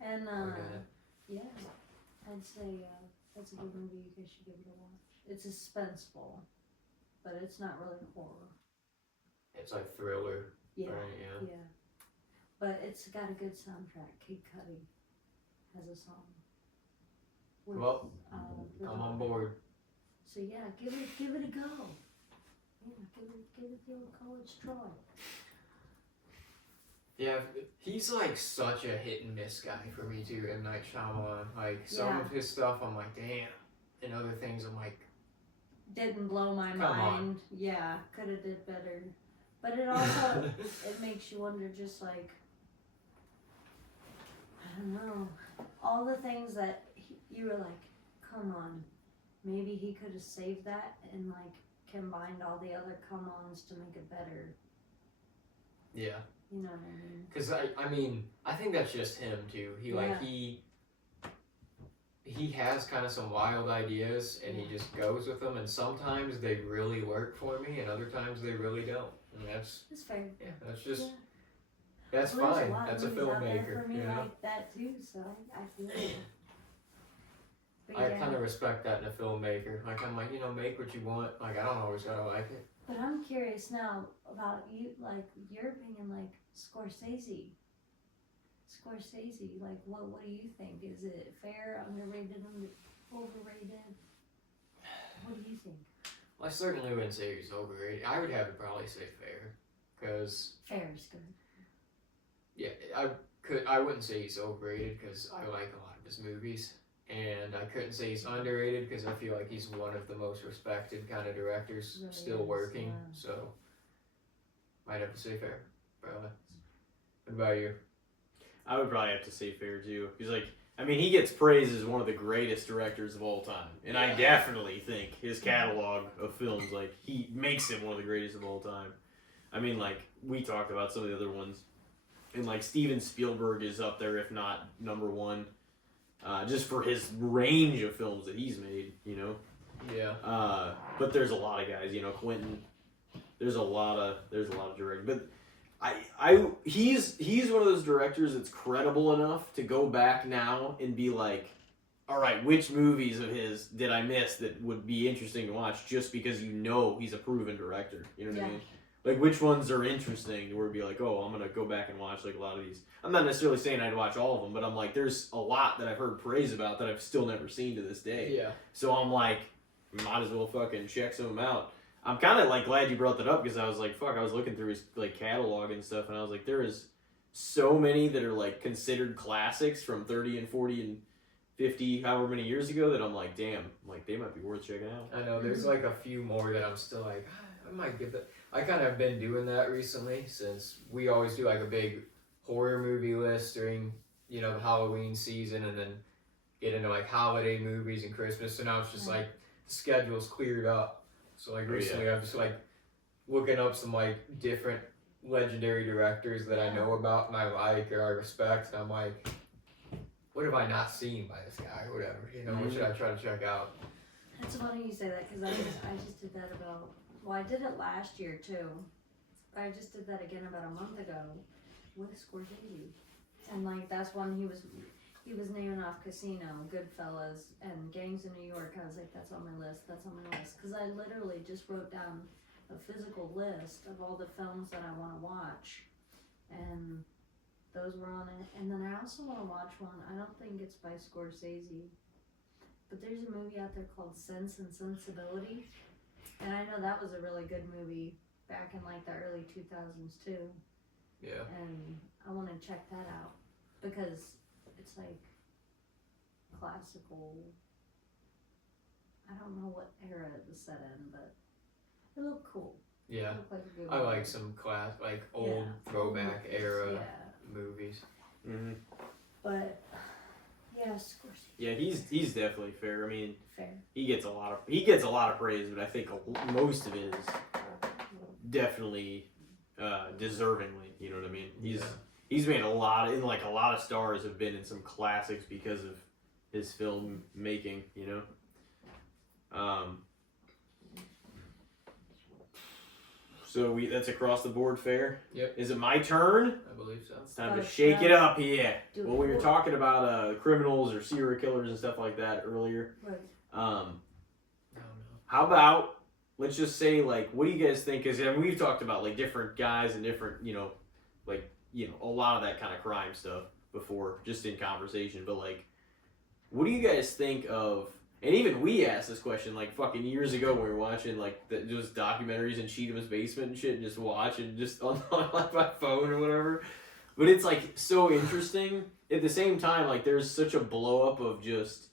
And Okay. yeah, I'd say that's a good movie. You guys should give it a watch. It's suspenseful, but it's not really horror. It's like thriller, Yeah, right? Yeah. yeah. But it's got a good soundtrack. Kid Cudi has a song. With, Well, with I'm on a- board. So yeah, give it a go. Yeah, give it the old college try. Yeah, he's like such a hit and miss guy for me too. M. Night Shyamalan. Like some Yeah. of his stuff, I'm like, damn, and other things, I'm like, Didn't blow my Come on. mind. Yeah, could have did better. But it also it makes you wonder, just like, I don't know, all the things that you were like, come on, maybe he could have saved that and like combined all the other come-ons to make it better. yeah. You know what I mean? Cause I mean, I think that's just him too. He like he has kind of some wild ideas, and he just goes with them. And sometimes they really work for me, and other times they really don't. And that's It's fair. that's just Yeah. that's Well, there's fine. lot of That's a movies out there filmmaker. for me You know? like that too, so I feel it. But I yeah. kind of respect that in a filmmaker. Like I'm like, make what you want. Like I don't always gotta like it. But I'm curious now about you, like your opinion, like Scorsese. Like what do you think? Is it fair, underrated, overrated? What do you think? Well, I certainly wouldn't say he's overrated. I would have to probably say fair, because Fair is good. yeah, I wouldn't say he's overrated because I like a lot of his movies, and I couldn't say he's underrated because I feel like he's one of the most respected kind of directors Really still is, working. yeah. So might have to say fair, probably. What about you? I would probably have to say fair too. He's like, I mean, he gets praised as one of the greatest directors of all time, and I definitely think his catalog of films, like, he makes him one of the greatest of all time. I mean, like, we talked about some of the other ones, and like Steven Spielberg is up there, if not number one. just for his range of films that he's made, you know. Yeah. But there's a lot of guys, you know, Quentin. There's a lot of directors, but he's one of those directors that's credible enough to go back now and be like, all right, which movies of his did I miss that would be interesting to watch just because you know he's a proven director, you know what I mean? Like, which ones are interesting where it'd be like, oh, I'm going to go back and watch, like, a lot of these. I'm not necessarily saying I'd watch all of them, but I'm like, there's a lot that I've heard praise about that I've still never seen to this day. Yeah. So I'm like, might as well fucking check some of them out. I'm kind of, like, glad you brought that up because I was like, fuck, I was looking through his, like, catalog and stuff, and I was like, there is so many that are, like, considered classics from 30 and 40 and 50, however many years ago that I'm like, damn, like, they might be worth checking out. I know, there's, like, a few more that I'm still like, I might give it. I kind of been doing that recently since we always do like a big horror movie list during, you know, the Halloween season and then get into like holiday movies and Christmas. So now it's just like the schedule's cleared up. So like recently I'm just like looking up some like different legendary directors that I know about and I like or I respect. And I'm like, what have I not seen by this guy or whatever? You know, what should I try to check out? It's funny you say that because I just did that about. Well, I did it last year too. I just did that again about a month ago with Scorsese, and like that's when he was naming off Casino, Goodfellas, and Gangs of New York. I was like, that's on my list. That's on my list because I literally just wrote down a physical list of all the films that I want to watch, and those were on it. And then I also want to watch one. I don't think it's by Scorsese, but there's a movie out there called Sense and Sensibility. And I know that was a really good movie back in like the early 2000s too. Yeah. And I want to check that out because it's like classical. I don't know what era it was set in, but it looked cool. Yeah. It looked like a good I movie. like some like old throwback era movies. Mm-hmm. But yeah, Scorsese. Yeah, he's definitely fair. I mean, Fair. he gets a lot of praise, but I think most of it is definitely deservingly. You know what I mean? He's made a lot of stars have been in some classics because of his film making. You know. So that's across the board fair. Yep. Is it my turn? I believe so. It's time to shake it up here. Well, we were talking about criminals or serial killers and stuff like that earlier. Right. How about, let's just say, like, what do you guys think? Because we've talked about like different guys and different, a lot of that kind of crime stuff before, just in conversation. But like, what do you guys think of? And even we asked this question like fucking years ago when we were watching like those documentaries in Cheatham's basement and shit, and just watching just on like my phone or whatever. But it's like so interesting. At the same time, like there's such a blow up of just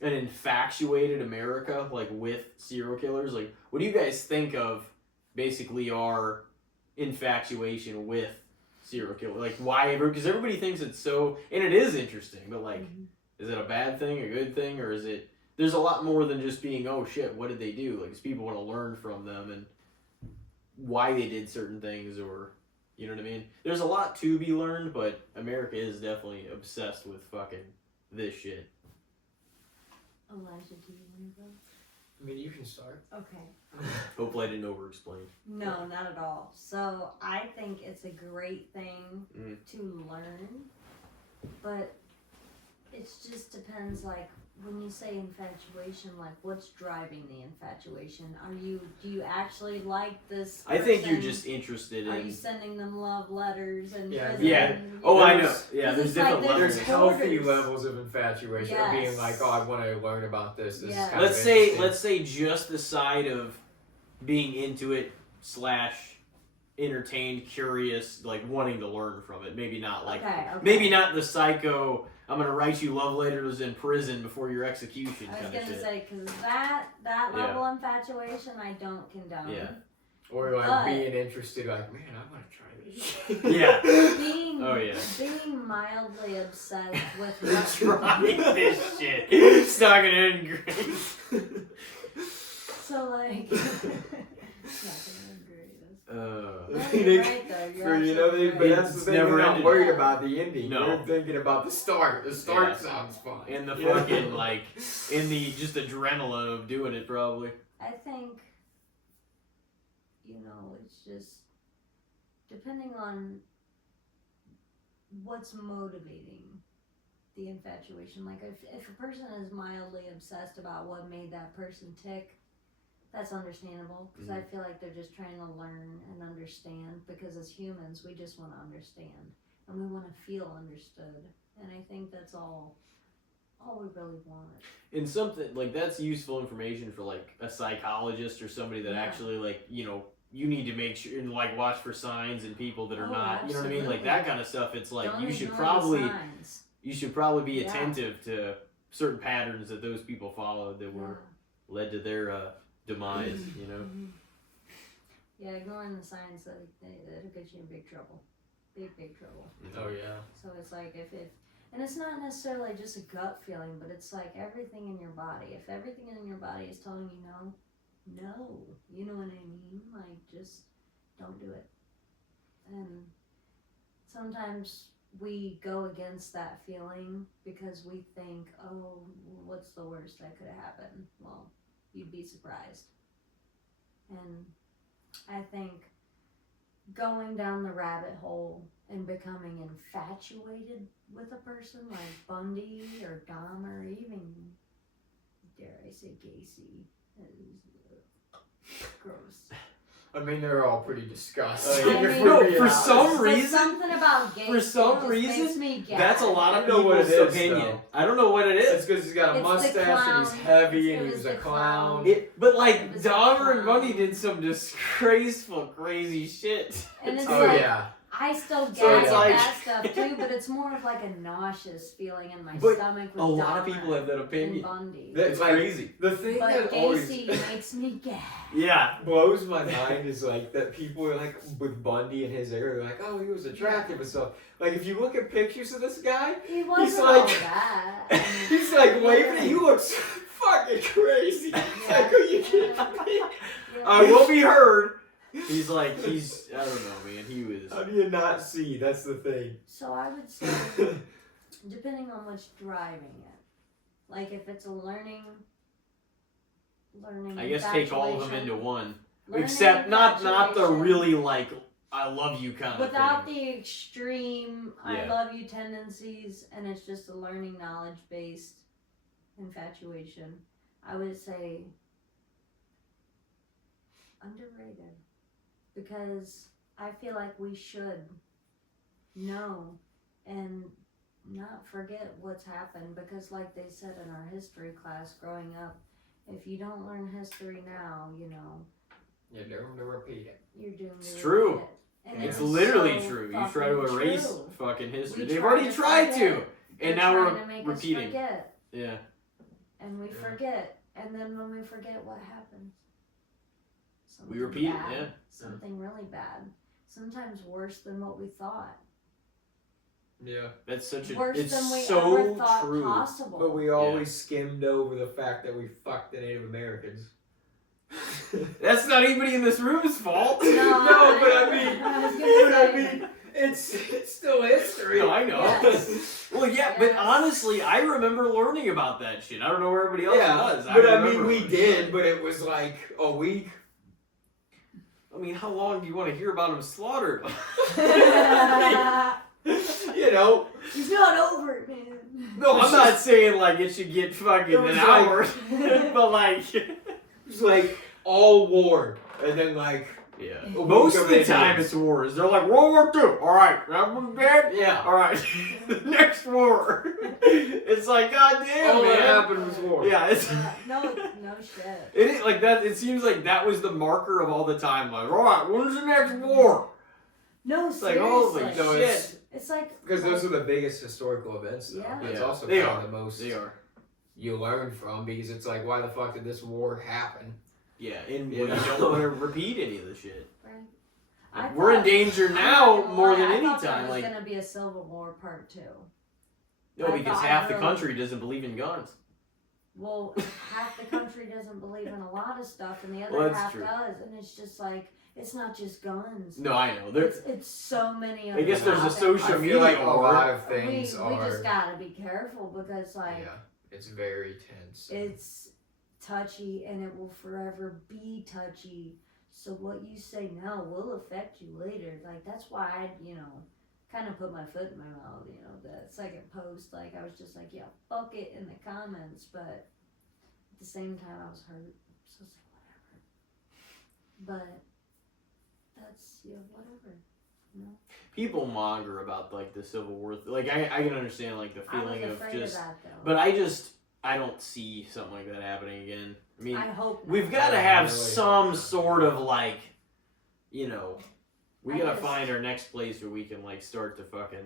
an infatuated America like with serial killers. Like, what do you guys think of basically our infatuation with serial killers? Like, why? Because everybody thinks it's so, and it is interesting, but like. Is it a bad thing, a good thing, or is it... There's a lot more than just being, oh shit, what did they do? Like, people want to learn from them and why they did certain things, or... You know what I mean? There's a lot to be learned, but America is definitely obsessed with fucking this shit. Elijah, do you want to go? I mean, you can start. Okay. Hopefully I didn't over-explain. No, not at all. So, I think it's a great thing to learn, but... It just depends, like, when you say infatuation, like, what's driving the infatuation? Do you actually like this person? I think you're just interested in... Are you sending them love letters and... Yeah. Oh, I know. Yeah, there's different like, levels. There's healthy levels of infatuation. Yes. Or being like, oh, I want to learn about this. This is kind Let's of say interesting. just the side of being into it / entertained, curious, like wanting to learn from it. Maybe not like... Okay. Maybe not the psycho... I'm gonna write you love letters in prison before your execution. I was kind of gonna shit. say, because that level of infatuation I don't condone. Yeah. Or like But- being interested, like, man, I want to try this. Yeah. Being mildly obsessed with Trying this shit. Stuck it in great. So like You're right, though. But that's the It's thing. never We're not ended. worried about the ending. No. We're thinking about the start. The start Yeah. sounds fun. And the You know? fucking, like, in the just adrenaline of doing it, probably. I think, it's just depending on what's motivating the infatuation. Like, if a person is mildly obsessed about what made that person tick, that's understandable, because I feel like they're just trying to learn and understand, because as humans, we just want to understand, and we want to feel understood, and I think that's all we really want. And something, like, that's useful information for, like, a psychologist or somebody that actually, like, you need to make sure and, like, watch for signs in people that are not, you know what I mean? Like, that kind of stuff, it's like, Don't you should ignore the probably be signs. attentive to certain patterns that those people followed that were led to their demise, Yeah, ignoring the signs, that'll get you in big trouble. Big trouble. Oh yeah. So it's like and it's not necessarily just a gut feeling, but it's like everything in your body. If everything in your body is telling you no, you know what I mean? Like, just don't do it. And sometimes we go against that feeling because we think, oh, what's the worst that could have happened? Well, you'd be surprised. And I think going down the rabbit hole and becoming infatuated with a person like Bundy or Dahmer, or even, dare I say, Gacy, gross. I mean, they're all pretty disgusting. I mean, No, Yeah. for some But reason, something about Gacy for some just reason, makes me gag. that's a lot I of know what people's it is, opinion. though. I don't know what it It's is. because he's got a It's the mustache and he's clown. heavy It and he was was a the clown. clown. But like It was a Dahmer and clown. Bundy did some disgraceful, crazy shit. And it's Oh like, yeah. I still So gag it's at like- that stuff too, but it's more of like a nauseous feeling in my But stomach with A lot of Dahmer people have that and opinion. Bundy. That- It's like- crazy. The thing But that always Gacy makes me gag. Yeah. blows my mind is like that people are like with Bundy and his era, they're like, oh, he was attractive and stuff. Like if you look at pictures of this guy, He wasn't like- all that. he's like waving. He looks fucking crazy. It's like, are you kidding me? I will be heard. He's I don't know, man. He was. How do you not see? That's the thing. So I would say, depending on what's driving it, like if it's a learning. I guess take all of them infatuation, into one, learning except not the infatuation, really like I love you kind of without thing. the extreme I Yeah. love you tendencies, and it's just a learning knowledge based infatuation. I would say underrated, because I feel like we should know and not forget what's happened, because like they said in our history class growing up, if you don't learn history now, You're doomed to repeat it. you're doomed to It's true. repeat it. And It's it is literally so true. You try to fucking erase true. fucking history. We They've try already to tried forget. to, They're and now trying we're to make repeating. us forget, Yeah. and we Yeah. forget, and then when we forget, what happens? Something We repeat, bad, yeah. something really bad, sometimes worse than what we thought, Yeah. That's such a. worse It's than we so ever thought true. possible. But we always skimmed over the fact that we fucked the Native Americans. That's not anybody in this room's fault. No, No, but I mean, I was gonna you know what I say- mean? It's still history. No, I know. Yes. Well, yeah, but Yes. honestly, I remember learning about that shit. I don't know where everybody else Yeah, was. but I remember mean, we learning did, about but it was like a week. it. I mean, how long do you want to hear about him slaughtered? You know, He's not over it, man. No, I'm not saying like it should get fucking It was an like- hour, but like, it's like all war, and then like, yeah. A week Most of of the it time is. it's wars. They're like World War II. All right, that one's dead. yeah, All right, next war. It's like goddamn, all man. that happened was war. Yeah, it's. No shit. It is like that. It seems like that was the marker of all the timelines. All right, when's the next war? No, It's like seriously. holy No, shit. It's like Because those are the biggest historical events, though. Yeah. It's Yeah, also they kind are. of the most They are. you learn from, because it's like, why the fuck did this war happen? Yeah, and You you know? don't want to repeat any of the shit. right. Like, I we're in thought- danger I'm now not gonna more lie, than I any thought time. There Like was gonna be a Civil War Part 2. no, I because thought half the really- country doesn't believe in guns. well, half the country doesn't believe in a lot of stuff, and the other Well, that's half true. does, and it's just like it's not just guns. No, I know. It's so many. I guess there's a topics. social I feel media like a war. lot of We things are. just gotta be careful because like Yeah, it's very tense. it's touchy and it will forever be touchy. So what you say now will affect you later. Like that's why I, kind of put my foot in my mouth. That second post, like I was just like, yeah, fuck it in the comments, but at the same time I was hurt. So it's like whatever. But that's whatever. People monger about like the Civil War. Like I can understand like the feeling I was of afraid just. of that though. But I don't see something like that happening again. I mean, I hope not. we've got to I have really some hope not. sort of like, we I gotta just- find our next place where we can like start to fucking.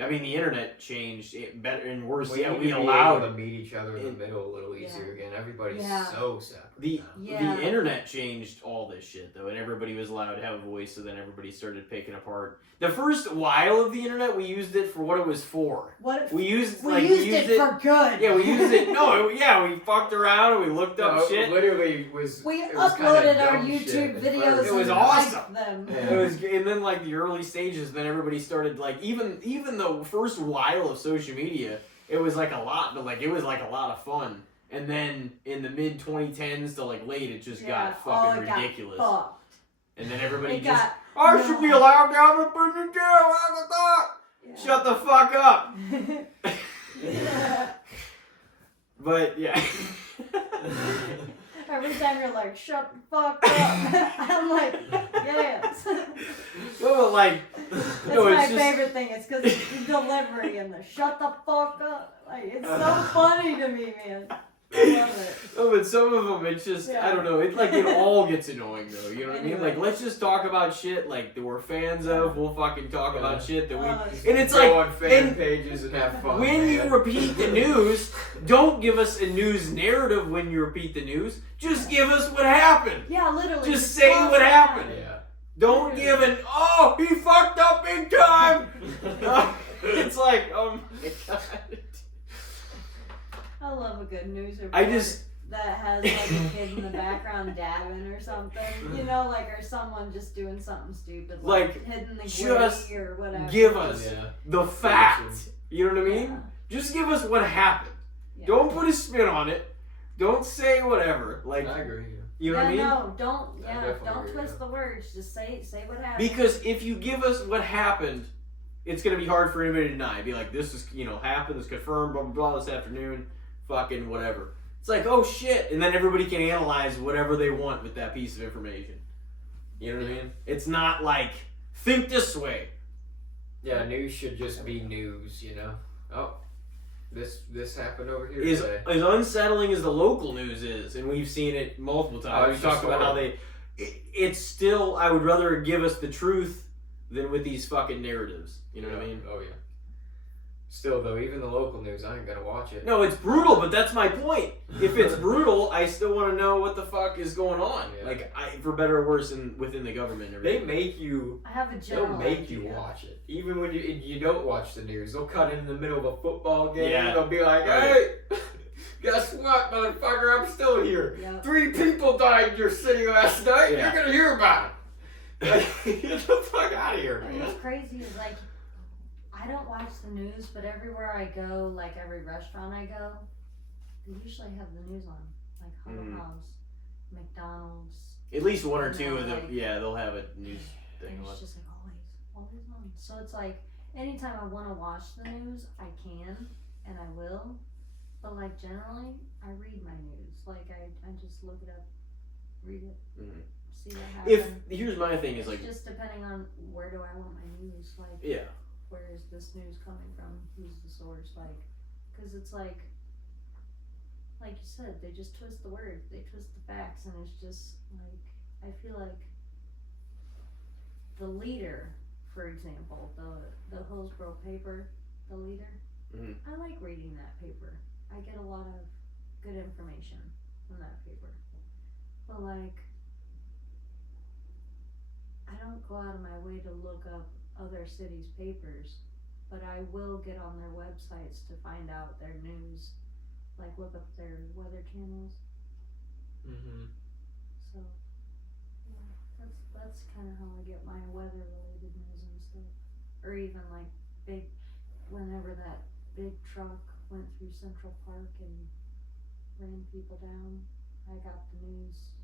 I mean, the internet changed it better and worse. We Yeah, need we to be allowed able to meet each other in the in- middle a little easier again. Everybody's Yeah. so separate the now. the internet changed all this shit though, and everybody was allowed to have a voice. So then everybody started picking apart. The first while of the internet, we used it for what it was for. We used used it for good. Yeah, we used it. No, we fucked around and we looked up No, shit. literally was. We it was uploaded kinda our dumb YouTube shit at videos. first. It was and awesome. liked them. Yeah. It was, and then like the early stages, then everybody started like even the first while of social media, it was like a lot, but like it was like a lot of fun. And then in the mid 2010s to like late, it just got fucking ridiculous. Fucked. And then everybody It just, got I should be allowed to have a put in jail. Shut the fuck up. But yeah. Every time you're like, shut the fuck up, I'm like, yes. Well, like, That's no, my it's just, favorite thing. It's because the delivery and the shut the fuck up. Like, it's so funny to me, man. I love it. no, but some of them, it's just, I don't know, it all gets annoying though, you know what I mean? Like, Anyway. let's just talk about shit like that we're fans of, we'll fucking talk about shit that we, Oh, and it's Go like, on fan and pages and have fun. when man. you repeat the news, don't give us a news narrative when you repeat the news, just give us what happened. Yeah, literally. Just say tell us what happened. Yeah. Don't give an, oh, he fucked up big time. It's like, oh my god. I love a good news report. I just, that has like a kid in the background dabbing or something, like or someone just doing something stupid, Like, hitting the just gritty or whatever. give us Yeah. the fact. You know what I mean? Yeah. Just give us what happened. Yeah. Don't put a spin on it. Don't say whatever. Like, I agree. you know what I mean? No, don't. I Yeah, definitely don't agree, twist yeah. the words. Just say what happened. Because if you give us what happened, it's gonna be hard for anybody to deny. Be like, this is happened. This confirmed. Blah blah blah. This afternoon, fucking whatever. It's like, oh shit, and then everybody can analyze whatever they want with that piece of information. You know what I mean? It's not like think this way. Yeah, news should just be news, Oh, this happened over here Is today. as unsettling as the local news is, and we've seen it multiple times. Oh, We it's talked just about how horrible. it's still. I would rather give us the truth than with these fucking narratives. You know what I mean? Oh yeah. Still though, even the local news, I ain't gonna watch it. No, it's brutal, but that's my point. If it's brutal, I still want to know what the fuck is going on. Yeah. Like, for better or worse, within the government. And They everything. make you. I have a They'll general make you idea. watch it, even when you don't watch the news. They'll cut in the middle of a football game. Yeah. They'll be like, Right. "Hey, guess what, motherfucker? I'm still here. Yep. 3 people died in your city last night. Yeah. You're gonna hear about it. Get the fuck out of here, And man." what's crazy is like, I don't watch the news, but everywhere I go, like every restaurant I go, they usually have the news on, like Huddle House, McDonald's, At least one or And two of they'll, them. like- Yeah, they'll have a news thing. and on. it's just like always on. So it's like, anytime I want to watch the news, I can, and I will. But like generally, I read my news. Like I just look it up, read it, Mhm. see what happened. Here's my thing is It's like, just depending on where do I want my news, like yeah. where is this news coming from? Who's the source? Like, because it's like you said, they just twist the words, they twist the facts, and it's just like, I feel like the leader, for example, the Hillsborough paper, the leader, Mhm. I like reading that paper. I get a lot of good information from that paper. But like, I don't go out of my way to look up other cities' papers, but I will get on their websites to find out their news. like look up their weather channels. Mm-hmm. So yeah, that's kind of how I get my weather related news and stuff. Or even like whenever that big truck went through Central Park and ran people down, I got the news.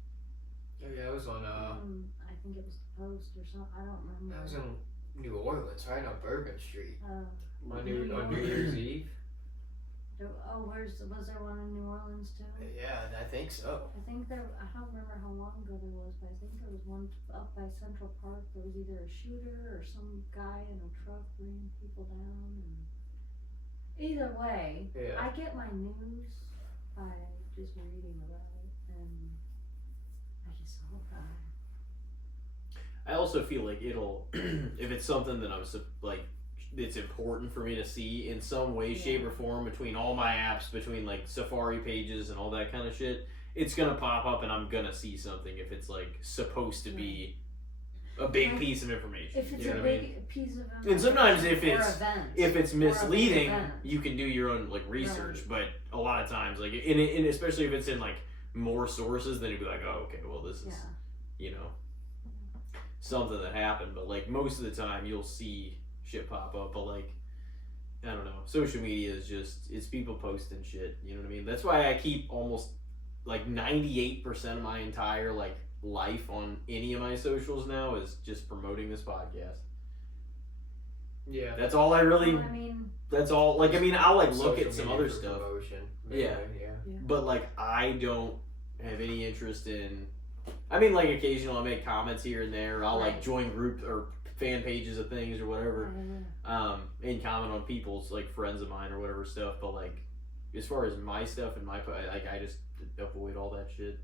Oh yeah, I was on. I think it was the Post or something. I don't remember. I was in New Orleans, right on Bourbon Street. On New Year's Eve. Was there one in New Orleans too? Yeah, I think so. I think I don't remember how long ago there was, but I think there was one up by Central Park. There was either a shooter or some guy in a truck ran people down. And either way, Yeah. I get my news by just reading about it, and I just hope I also feel like it'll, if it's something that it's important for me to see in some way, shape, or form between all my apps, between like Safari pages and all that kind of shit, it's gonna pop up and I'm gonna see something if it's like supposed to be a big piece of information. if it's you know a what I mean? big piece of information. And sometimes if or it's misleading, event. you can do your own like research. But a lot of times, like, and especially if it's in like more sources, then you'd be like, oh, okay, well, this is, you know, something that happened. But like most of the time, you'll see shit pop up. But like, I don't know, social media is just, it's people posting shit. You know what I mean? That's why I keep almost like 98% of my entire like life on any of my socials now is just promoting this podcast. Yeah. That's all I really. I mean, that's all. Like, I mean, I'll like look Social at some media other for stuff. Promotion, Yeah. Yeah. But like, I don't have any interest in. I mean, like, occasionally I'll make comments here and there. I'll like join groups or fan pages of things or whatever. And comment on people's like friends of mine or whatever stuff. But like, as far as my stuff and my like, I just avoid all that shit.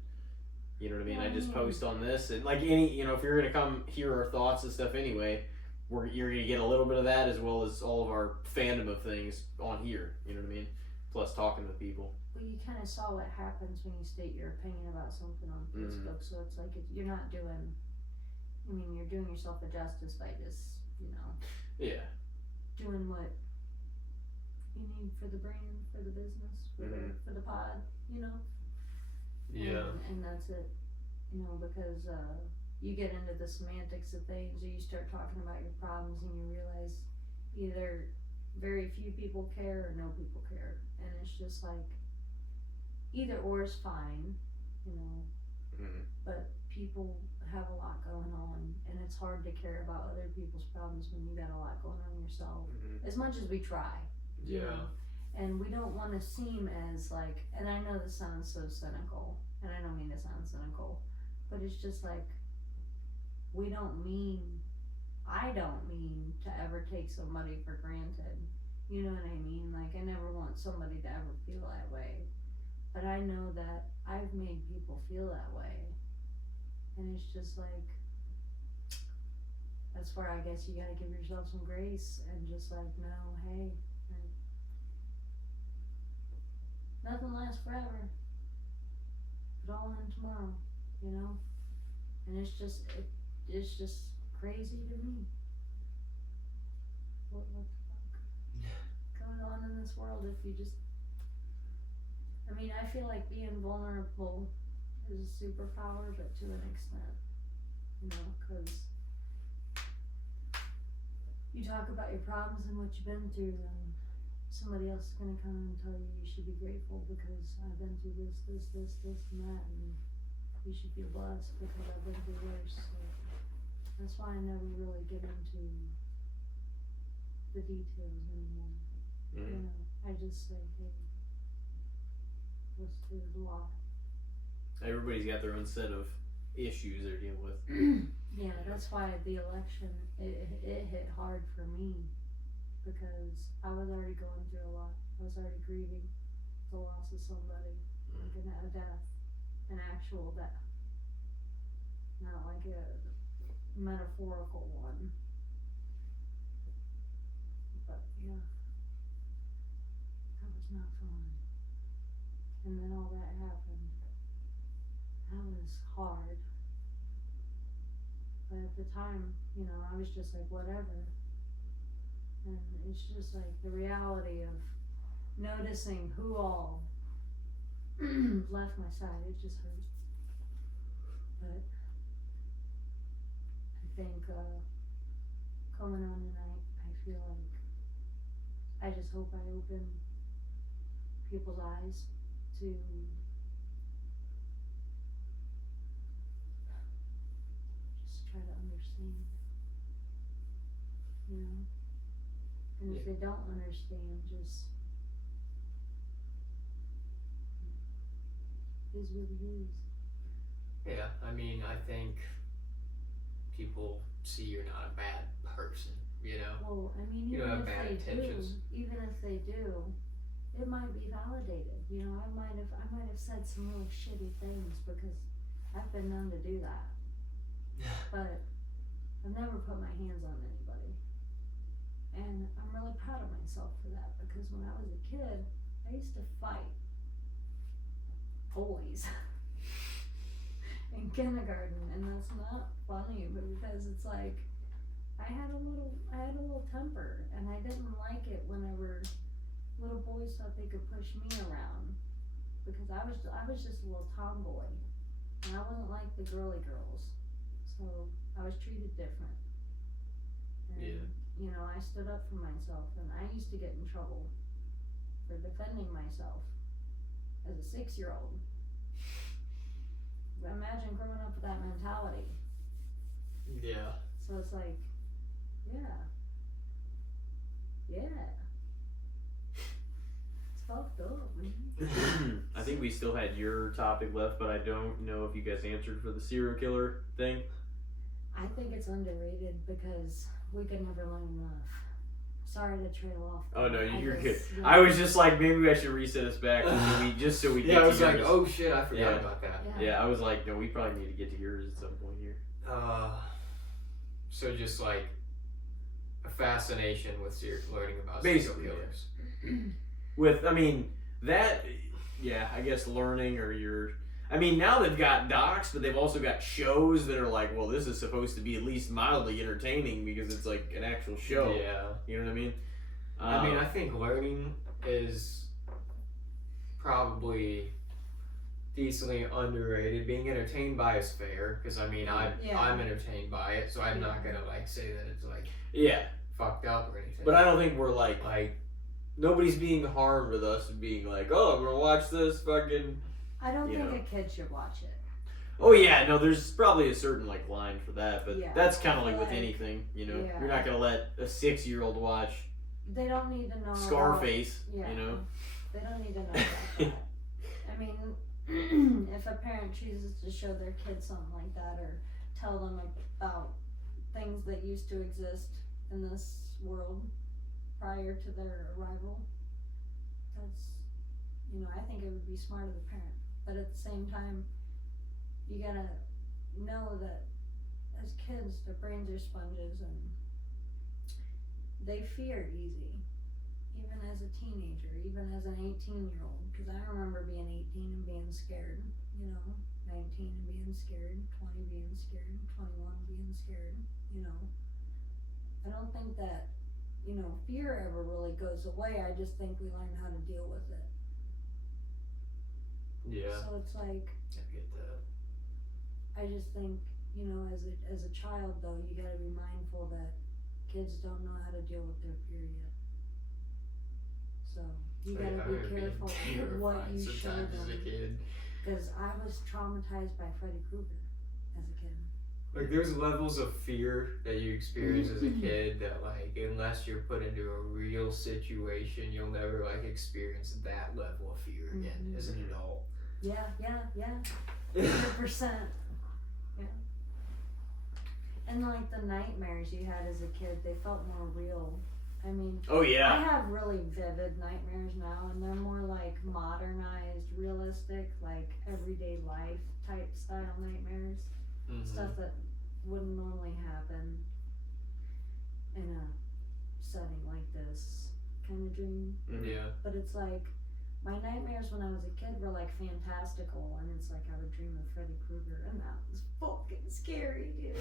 You know what I mean? I just post on this and like any, you know, if you're gonna come hear our thoughts and stuff anyway, you're gonna get a little bit of that as well as all of our fandom of things on here. You know what I mean? Plus talking with people. Well, you kind of saw what happens when you state your opinion about something on Facebook. So it's like you're not doing. I mean, you're doing yourself a justice by just, you know. Yeah. Doing what you need for the brand, for the business, for the pod, you know. Yeah. And that's it, you know, because you get into the semantics of things, or you start talking about your problems, and you realize either very few people care or no people care, and it's just like either or is fine, you know. But people have a lot going on, and it's hard to care about other people's problems when you got a lot going on yourself. As much as we try, you know. And we don't want to seem as like, and I know this sounds so cynical, and I don't mean to sound cynical, but it's just like, I don't mean to ever take somebody for granted. You know what I mean? Like, I never want somebody to ever feel that way. But I know that I've made people feel that way. And it's just like, that's where I guess you gotta give yourself some grace and just like, no, hey, nothing lasts forever. It all ends tomorrow, you know? And it's just crazy to me. What the fuck going on in this world if you just, I mean, I feel like being vulnerable is a superpower, but to an extent, you know, because you talk about your problems and what you've been through, and somebody else is going to come and tell you should be grateful because I've been through this, and that, and you should feel blessed because I've been through worse. So that's why I never really get into the details anymore. You know, I just say, hey, there's a lot. Everybody's got their own set of issues they're dealing with. Yeah, that's why the election, it hit hard for me, because I was already going through a lot. I was already grieving the loss of somebody, like a death, an actual death, not like a metaphorical one. But yeah, that was not fun. And then all that happened. That was hard. But at the time, you know, I was just like, whatever. And it's just like the reality of noticing who all left my side. It just hurt. But I think coming on tonight, I feel like I just hope I open people's eyes to just try to understand, you know? And if they don't understand, just is what it is. Yeah, I mean, I think people see you're not a bad person, you know? Well, I mean, You even don't have if bad they intentions. do, it might be validated. You know, I might have said some really shitty things because I've been known to do that. But I've never put my hands on anybody. And I'm really proud of myself for that because when I was a kid, I used to fight boys in kindergarten, and that's not funny, but because it's like I had a little temper, and I didn't like it whenever little boys thought they could push me around because I was just a little tomboy, and I wasn't like the girly girls, so I was treated different. And, Yeah. you know, I stood up for myself, and I used to get in trouble for defending myself as a 6-year-old. Imagine growing up with that mentality. Yeah. So it's like, yeah. It's fucked up, man. I think we still had your topic left, but I don't know if you guys answered for the serial killer thing. I think it's underrated because we could never learn enough. Sorry to trail off. Oh no, you're good. Yeah. I was just like, maybe I should reset us back just so we get Yeah, I to was like, yours. oh shit, I forgot Yeah. about that. Yeah, I was like, no, we probably need to get to yours at some point here. So just like a fascination with learning about Basically, serial killers. With, I mean, that, yeah, I guess learning or your, I mean, now they've got docs, but they've also got shows that are like, well, this is supposed to be at least mildly entertaining because it's like an actual show. Yeah. You know what I mean? I mean, I think learning is probably decently underrated. Being entertained by is fair, because I mean, I'm entertained by it, so I'm not gonna like say that it's like yeah, fucked up or anything. but I don't think we're like nobody's being harmed with us being like, oh, I'm gonna watch this fucking. I don't think a kid should watch it. Oh yeah, no, there's probably a certain like line for that, but Yeah, that's kind of I like feel with like- anything, you know. yeah. You're not gonna let a 6-year-old watch They don't need to know Scarface, about, you know. They don't need to know about that. I mean, if a parent chooses to show their kid something like that or tell them about things that used to exist in this world prior to their arrival, that's, you know, I think it would be smart of the parent. But at the same time, you gotta know that as kids, their brains are sponges and they fear easy. Even as a teenager, even as an 18-year-old, because I remember being 18 and being scared, you know, 19 and being scared, 20 being scared, 21 being scared, you know. I don't think that, you know, fear ever really goes away. I just think we learn how to deal with it. Yeah. So it's like, I get that. I just think, you know, as a child though, you gotta be mindful that kids don't know how to deal with their fear yet. So you gotta be careful what you show them. As a kid. Because I was traumatized by Freddy Krueger as a kid. Like there's levels of fear that you experience as a kid that like unless you're put into a real situation, you'll never like experience that level of fear again as an adult. Yeah. 100%. Yeah. And like the nightmares you had as a kid, they felt more real. I mean, Oh yeah. I have really vivid nightmares now, and they're more like modernized, realistic, like everyday life type style nightmares. Stuff that wouldn't normally happen in a setting like this kind of dream. Yeah. But it's like, my nightmares when I was a kid were like fantastical, and it's like I would dream of Freddy Krueger, and that was fucking scary, dude.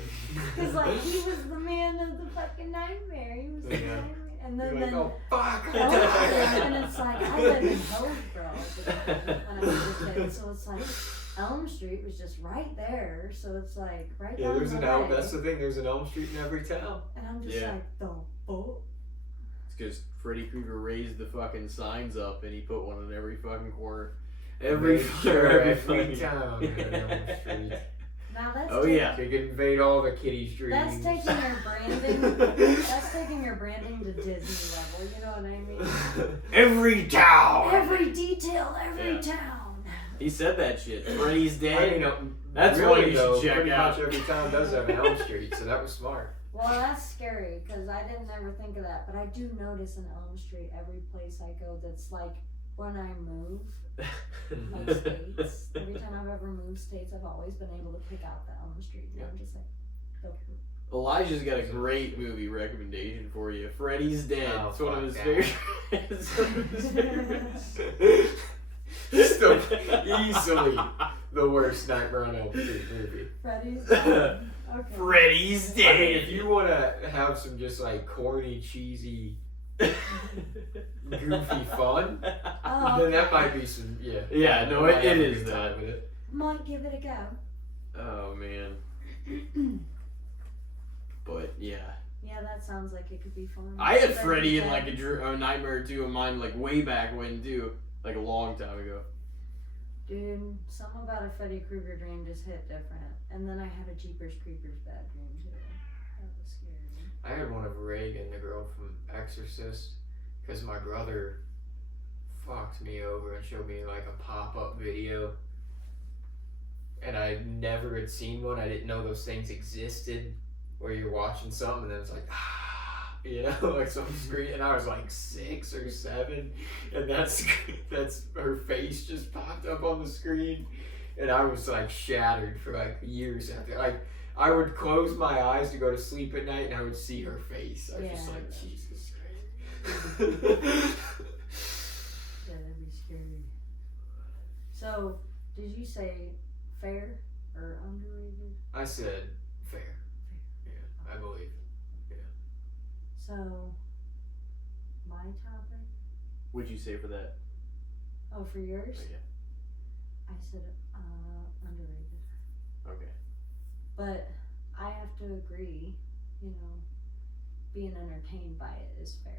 Because like he was the man of the fucking nightmare. He was the nightmare. And You're then, like, oh fuck! and it's like, I live in Hillsborough when I was a kid, so it's like, Elm Street was just right there, so it's like, right Yeah, down there's the an way. Elm. That's the thing. There's an Elm Street in every town. And I'm just Yeah. like, the fuck? It's because Freddy Krueger raised the fucking signs up and he put one in every fucking corner. Every fucking town in Elm Street. Now that's Oh, yeah. They can invade all the kitties' dreams. That's taking your branding. That's taking your branding to Disney level. You know what I mean? Every town. Every detail, every Yeah. town. He said that shit. Freddy's I dead. mean, That's really, one you should though, check pretty out. much every town does have an Elm Street, so that was smart. Well, that's scary because I didn't ever think of that, but I do notice in Elm Street every place I go that's like when I move, like states. Every time I've ever moved states, I've always been able to pick out the Elm Street. And I'm just like, go for it. Elijah's got a great movie recommendation for you. Freddy's Dead. Oh, It's one of his fuck favorites. Still easily the worst Nightmare on Elm Street movie. Freddy's dead. Okay. Freddy's Dead. I mean, if you want to have some just like corny, cheesy, goofy fun, Oh, then that might be some, yeah. Yeah, no, Might it have a is good that. time with it. might give it a go. Oh man. But yeah, Yeah, that sounds like it could be fun. I had Freddy's Freddy in dead. like a Nightmare or two of mine, like way back when too, like a long time ago. Dude, something about a Freddy Krueger dream just hit different. And then I had a Jeepers Creepers bad dream too. That was scary. I had one of Reagan, the girl from Exorcist, because my brother fucked me over and showed me like a pop-up video. And I never had seen one. I didn't know those things existed, where you're watching something and then it's like, you know, like some screen. And I was like 6 or 7, and that's her face just popped up on the screen, and I was like shattered for like years after. Like I would close my eyes to go to sleep at night, and I would see her face. I was just Yeah. like, Jesus Christ. Yeah, that'd be scary. So, did you say fair or underrated? I said fair. Yeah, I believe. So, my topic? What'd you say for that? Oh, for yours? Oh, yeah. I said underrated. Okay. But I have to agree, you know, being entertained by it is fair.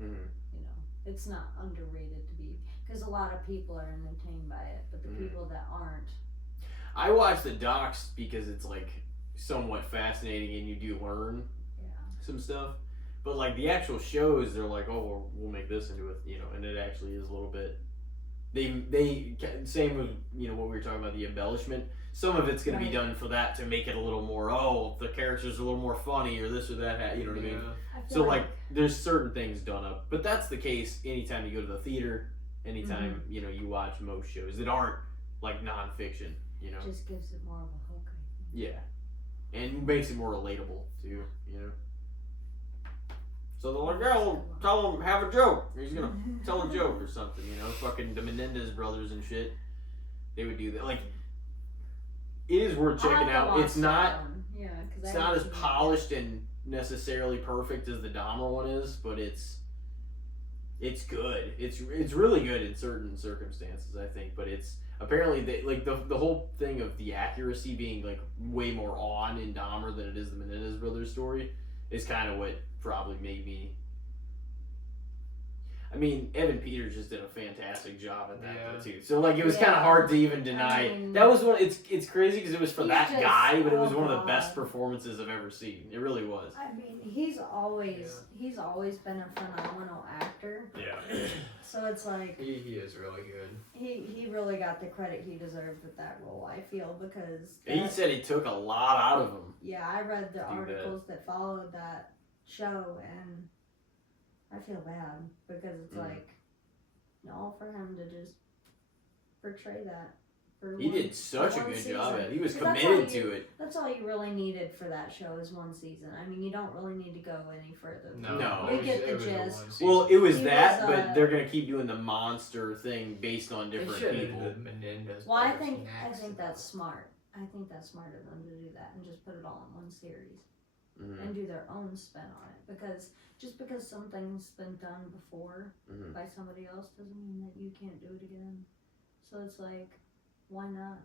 Mm-hmm. You know, it's not underrated to be, because a lot of people are entertained by it, but the people that aren't. I watch the docs because it's like somewhat fascinating and you do learn some stuff. But like the actual shows, they're like, oh, well, we'll make this into it, you know, and it actually is a little bit. They same with, you know, what we were talking about, the embellishment. Some of it's going to be done for that to make it a little more, oh, the characters are a little more funny or this or that, you know what I mean? I feel So like there's certain things done up, but that's the case anytime you go to the theater, anytime you know you watch most shows that aren't like nonfiction, you know. it just gives it more of a hook, I think. Yeah, and makes it more relatable too, you know. So they're like, yeah, well, tell him, have a joke. He's gonna tell a joke or something, you know. Fucking the Menendez brothers and shit, they would do that. Like, it is worth checking out. It's not, Yeah, because it's not as polished and necessarily perfect as the Dahmer one is, but it's good. It's really good in certain circumstances, I think. But it's apparently like the whole thing of the accuracy being like way more on in Dahmer than it is the Menendez brothers story is kind of what probably made me. I mean, Evan Peters just did a fantastic job at that though, too. So like, it was kind of hard to even deny. I mean, that was one. It's crazy because it was for he's that just- guy, but it was oh, one of the best God. performances I've ever seen. It really was. I mean, he's always been a phenomenal actor. Yeah. So it's like He is really good. he really got the credit he deserved with that role, I feel, because He that- said he took a lot out of him. yeah, I read the that. articles that followed that show, and I feel bad because it's like, no, for him to just portray that. For He one- did such for a one good season. job at it. He was 'Cause that's committed all to you- it. That's all you really needed for that show is one season. I mean, you don't really need to go any further. than No, that. No. We it was- get it the was a gist. one season. Well, it was He that, was, but they're gonna keep doing the monster thing based on They different should have people. did the Menendez Well, I brothers think next. that's smart. I think that's smart of them to do that and just put it all in one series. and do their own spin on it. Because just because something's been done before by somebody else doesn't mean that you can't do it again. So it's like, why not?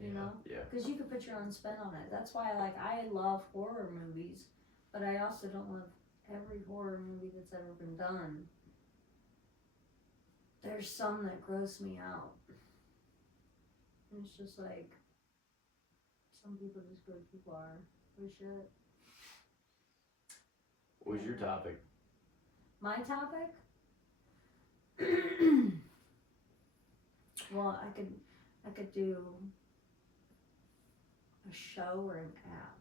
You know? Yeah. Because you could put your own spin on it. That's why, like, I love horror movies, but I also don't love every horror movie that's ever been done. There's some that gross me out. And it's just like, some people just go too far for shit. What was your topic? My topic? Well, I could do a show or an app.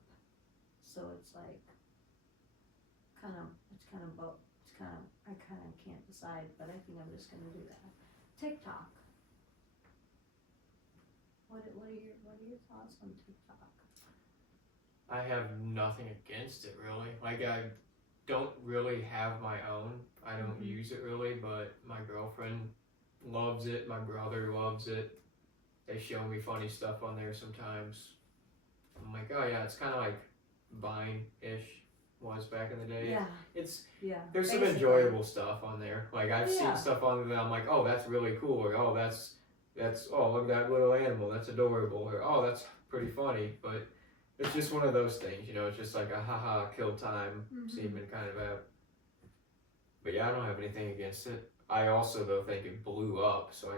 So it's like I kind of can't decide, but I think I'm just gonna do that. TikTok. What are your thoughts on TikTok? I have nothing against it really. Like I don't really have my own. I don't use it really, but my girlfriend loves it. My brother loves it. They show me funny stuff on there sometimes. I'm like, oh yeah, it's kind of like Vine-ish was back in the day. Yeah. There's some enjoyable stuff on there. Like I've seen stuff on there that I'm like, oh, that's really cool. Or oh, that's oh, look at that little animal. That's adorable. Or oh, that's pretty funny. But it's just one of those things, you know. It's just like a haha kill time seeming kind of app. But yeah, I don't have anything against it. I also though think it blew up, so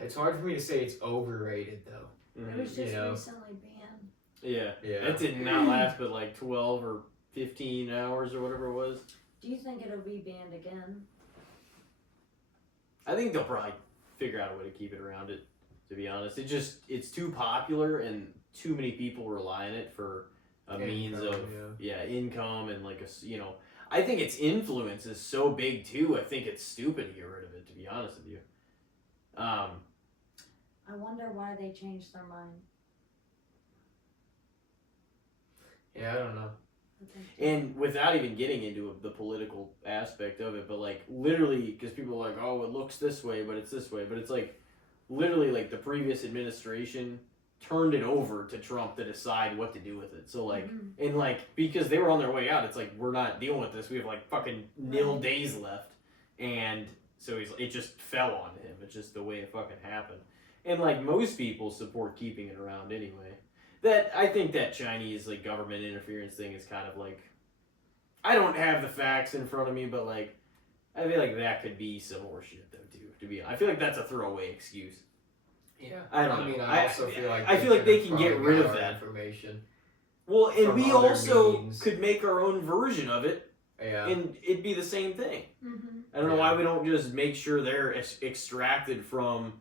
it's hard for me to say it's overrated though. It was just recently banned. Yeah. It did not last but like 12 or 15 hours or whatever it was. Do you think it'll be banned again? I think they'll probably figure out a way to keep it around it, to be honest. It's too popular and too many people rely on it for a means of income and like I think its influence is so big too. I think it's stupid to get rid of it, to be honest with you. I wonder why they changed their mind. Yeah, I don't know. And without even getting into the political aspect of it, but like literally, because people are like, oh, it looks this way, but it's this way. But it's like literally like the previous administration turned it over to Trump to decide what to do with it. So like, and like, because they were on their way out, it's like, we're not dealing with this. We have like fucking nil days left. And so it just fell on him. It's just the way it fucking happened. And like most people support keeping it around anyway. I think that Chinese like government interference thing is kind of like, I don't have the facts in front of me, but like, I feel like that could be some horseshit though too. To be honest, I feel like that's a throwaway excuse. Yeah, I don't know. mean, I also feel like they can get rid of that information. Well, and we also means. could make our own version of it, and it'd be the same thing. I don't know why we don't just make sure they're extracted from.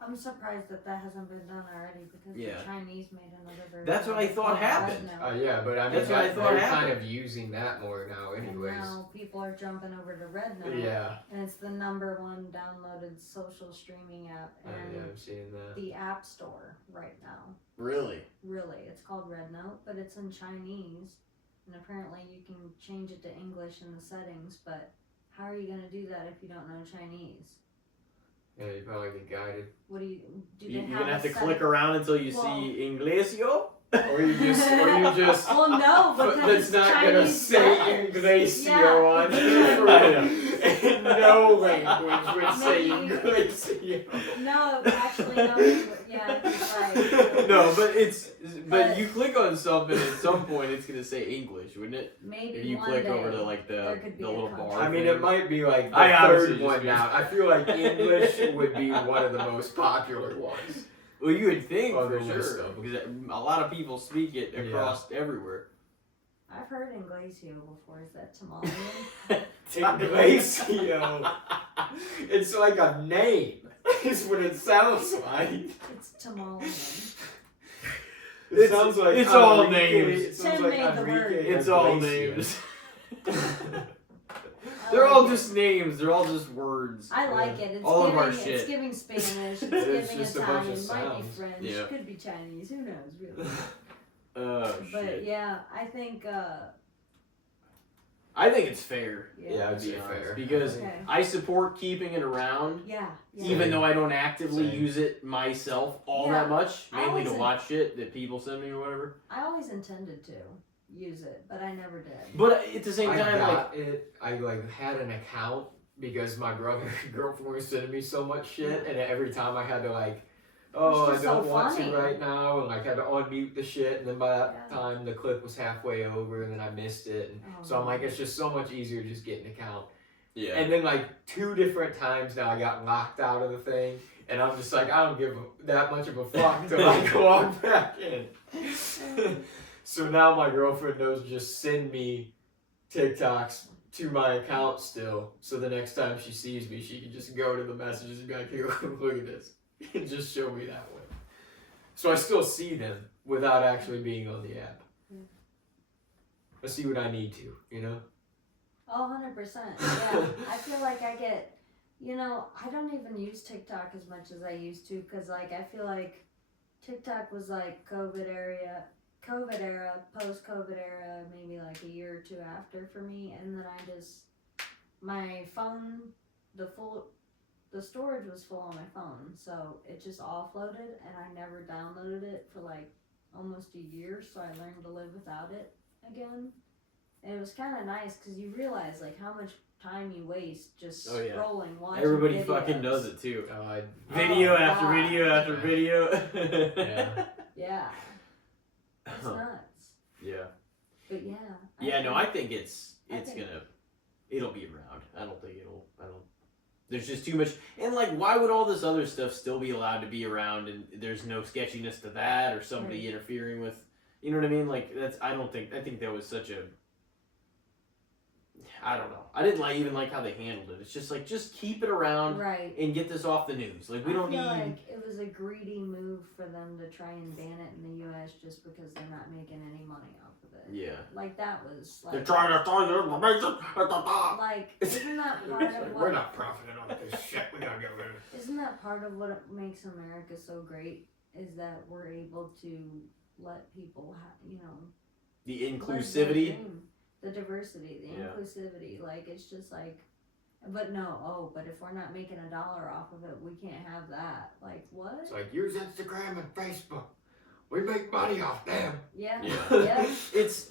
I'm surprised that hasn't been done already because the Chinese made another version. That's what I thought happened. Yeah, but I mean, they're kind of using that more now anyways. And now people are jumping over to Rednote. Yeah. And it's the #1 downloaded social streaming app in I've seen that. the App Store right now. Really? Really. It's called Rednote, but it's in Chinese. And apparently you can change it to English in the settings, but how are you going to do that if you don't know Chinese? Yeah, you probably get guided. What do you do? You're gonna have to click around until you see Inglesio, or you just. Well, no, because that's not Chinese gonna say Inglesio on it. No language would say Inglesio. No, actually, no. Yeah, that's right. No, but you click on something at some point, it's gonna say English, wouldn't it? Maybe if you click over to like the little bar. I mean, it might be like the third one now. I feel like English would be one of the most popular ones. Well, you would think on for the sure, list of them. because a lot of people speak it across everywhere. I've heard Inglesio before. Is that Somalian? Inglesio. It's like a name. Is what it sounds like. It's Somalian. It sounds like it's all names. It sounds like It's all names. They're all just names. They're all just words. I like it. It's all giving, of our shit. It's giving Spanish. It's giving just Italian. Might be French. Yeah. Could be Chinese. Who knows, really? Oh, but shit. yeah, I think. I think it's fair. Yeah, I'd to be say honest, fair. because Okay. I support keeping it around, Yeah. even though I don't actively Same. use it myself all Yeah, that much, I mainly to always- watch shit that people send me or whatever. I always intended to use it, but I never did. But at the same I time, got it. I like had an account because my brother and girlfriend were sending me so much shit, and every time I had to like, oh, I just don't so want funny. to right now, and like had to unmute the shit, and then by that Yeah. time the clip was halfway over, and then I missed it, and Oh, so I'm like, it's just so much easier to just get an account. yeah. And then like 2 different times now I got locked out of the thing, and I'm just like, I don't give that much of a fuck till I go on back in. So now my girlfriend knows to just send me TikToks to my account still, so the next time she sees me, she can just go to the messages and be like, here, look at this, and just show me that way. So I still see them without actually being on the app. I see what I need to, you know? Oh, 100%. Yeah. I feel like I get, I don't even use TikTok as much as I used to, because like I feel like TikTok was like COVID era, post-COVID era, maybe like a year or two after for me, and then my phone, the storage was full on my phone, so it just offloaded, and I never downloaded it for like almost a year, so I learned to live without it again. And it was kind of nice because you realize like how much time you waste just Oh, yeah. scrolling, watching Everybody videos. fucking does it too. I Video Oh, after God. video after Yeah. video. Yeah. Yeah, it's nuts. Yeah. But yeah. Yeah, no, I think it's I think- it'll be around. I don't. There's just too much, and like, why would all this other stuff still be allowed to be around, and there's no sketchiness to that, or somebody Right. interfering with, you know what I mean? Like, I think that was such a, I don't know. I didn't even like how they handled it. It's just like, just keep it around Right. and get this off the news. Like, we don't I feel need. like it was a greedy move for them to try and ban it in the U.S. just because they're not making any money off of it. Yeah. Like that was like. They're trying to tell you information at the top. Like, isn't that part of We're what? not profiting on this shit. We gotta get rid of it. Isn't that part of what makes America so great? Is that we're able to let people, The live their inclusivity. dream. The diversity, the Yeah. inclusivity. Like it's just like, but but if we're not making $1 off of it, we can't have that. Like what? It's like, use Instagram and Facebook. We make money off them. Yeah. Yeah. Yeah.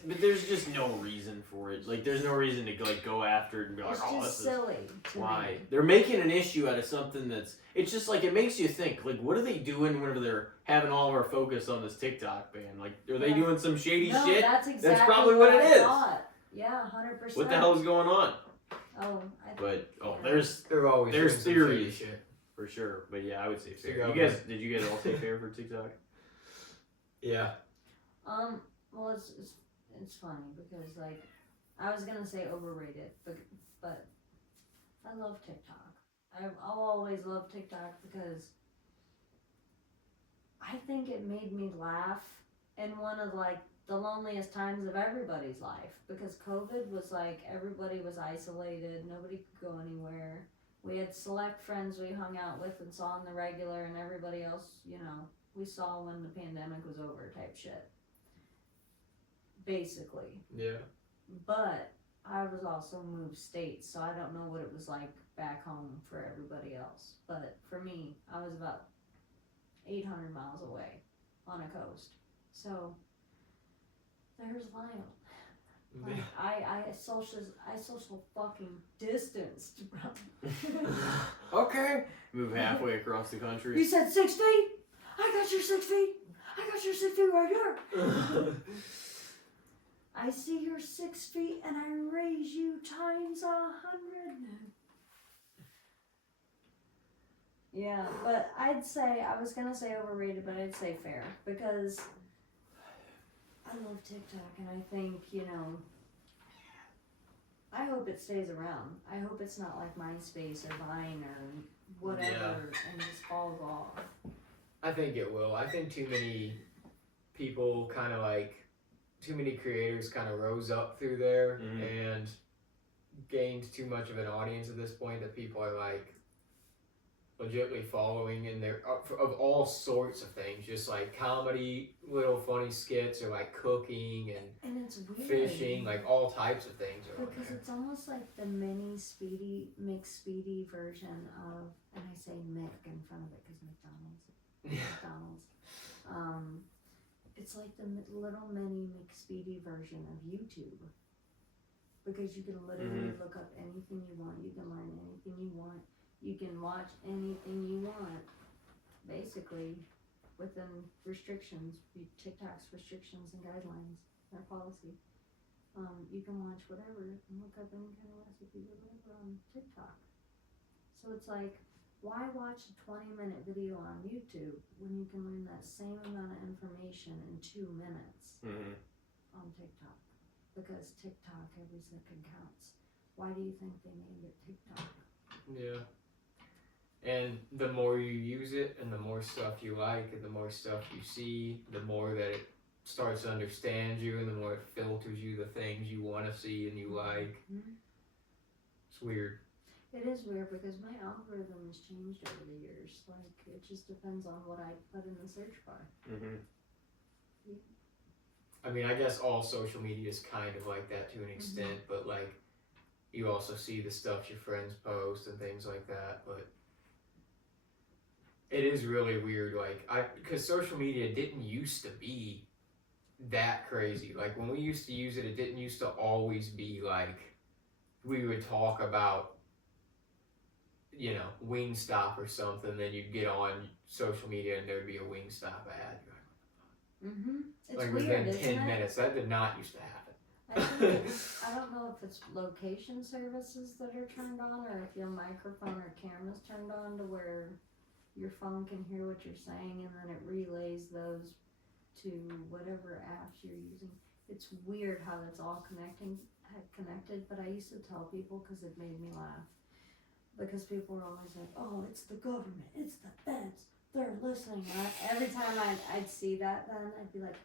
But there's just no reason for it. Like, there's no reason to like go after it and be like, It's oh, just this is silly to why me. they're making an issue out of something that's. It's just like, it makes you think. Like, what are they doing whenever they're having all of our focus on this TikTok ban? Like, are they Yeah. doing some shady No, shit? that's exactly probably what it I is. thought. Yeah, 100%. What the hell is going on? Oh, But Yeah. there's They're always There's doing some shady theories. shit. for sure. But yeah, I would say fair. Yeah, Did you guys all say fair for TikTok? Yeah. well, it's funny because like I was gonna say overrated, but I love TikTok. I'll always love TikTok because I think it made me laugh in one of like the loneliest times of everybody's life because COVID was like everybody was isolated, nobody could go anywhere. We had select friends we hung out with and saw on the regular, and everybody else, we saw when the pandemic was over type shit. Basically. Yeah. But I was also moved states, so I don't know what it was like back home for everybody else. But for me, I was about 800 miles away on a coast. So there's Lyle. Like, I social fucking distanced, bro. Okay. Move halfway across the country. You said 6 feet? I got your 6 feet. I got your 6 feet right here. I see your 6 feet and I raise you times 100. Yeah, but I was gonna say overrated, but I'd say fair because I love TikTok and I think, I hope it stays around. I hope it's not like MySpace or Vine or whatever and just falls off. I think it will. I think too many people too many creators kind of rose up through there and gained too much of an audience at this point that people are like, legitimately following, and they're of all sorts of things, just like comedy, little funny skits, or like cooking And it's weird. fishing, like all types of things are on Because there. it's almost like the mini McSpeedy version of, and I say Mick in front of it because McDonald's. It's like the little mini McSpeedy version of YouTube. Because you can literally look up anything you want, you can learn anything you want, you can watch anything you want, basically, within restrictions, TikTok's restrictions and guidelines, their policy. You can watch whatever and look up any kind of recipe or whatever on TikTok. So it's like, why watch a 20-minute video on YouTube when you can learn that same amount of information in 2 minutes on TikTok? Because TikTok, every second counts. Why do you think they named it TikTok? Yeah. And the more you use it, and the more stuff you like, and the more stuff you see, the more that it starts to understand you, and the more it filters you the things you want to see and you like. It's weird. It is weird because my algorithm has changed over the years. Like, it just depends on what I put in the search bar. I mean, I guess all social media is kind of like that to an extent, but like, you also see the stuff your friends post and things like that, but it is really weird, like, because social media didn't used to be that crazy. Like, when we used to use it, it didn't used to always be like, we would talk about, you know, Wingstop or something, then you'd get on social media and there'd be a Wingstop ad. It's Like, weird, within isn't 10 it? minutes, that did not used to happen. I don't know if it's location services that are turned on or if your microphone or camera's turned on to where your phone can hear what you're saying and then it relays those to whatever apps you're using. It's weird how that's all connected, but I used to tell people because it made me laugh. Because people were always like, oh, it's the government, it's the feds, they're listening. Every time I'd see that, then I'd be like,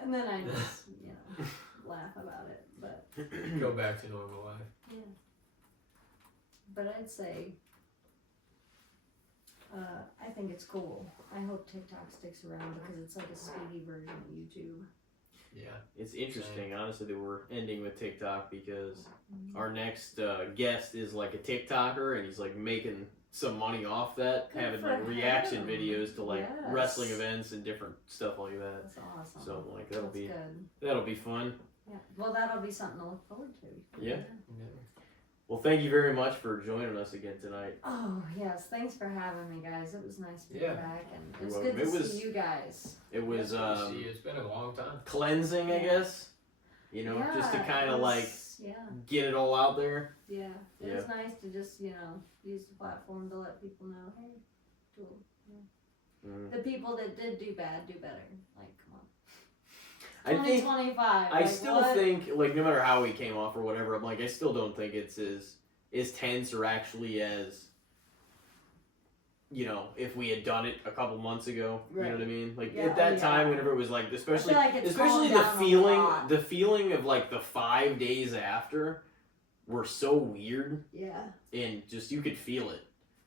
and then I just, you know, laugh about it. But Go back to normal life. yeah. But I'd say, I think it's cool. I hope TikTok sticks around because it's like a speedy version of YouTube. Yeah. It's interesting, honestly, that we're ending with TikTok because our next guest is like a TikToker and he's like making some money off that, Good having for like reaction him. videos to like Yes. wrestling events and different stuff like that. That's awesome. So like That's good. that'll be fun. Yeah. Well, that'll be something to look forward to. Yeah. Well, thank you very much for joining us again tonight. Oh, yes. Thanks for having me, guys. It was nice being Yeah. back, and it You're was welcome. good to It was- see you guys. It was See, it's been a long time. cleansing, I guess. You know, just to Yeah, kind it of like was- yeah, get it all out there. yeah. It Yeah. was nice to just, you know, use the platform to let people know, hey, cool. The people that did do bad do better. Like, come on. I think 2025. I like, still what? think, like, no matter how we came off or whatever, I'm like, I still don't think it's as tense or actually as, you know, if we had done it a couple months ago. You know what I mean? Like, Yeah, at that yeah. time, whenever it was like, especially, like it's especially calmed the down a feeling, lot. the feeling of like the 5 days after were so weird, Yeah. and just you could feel it.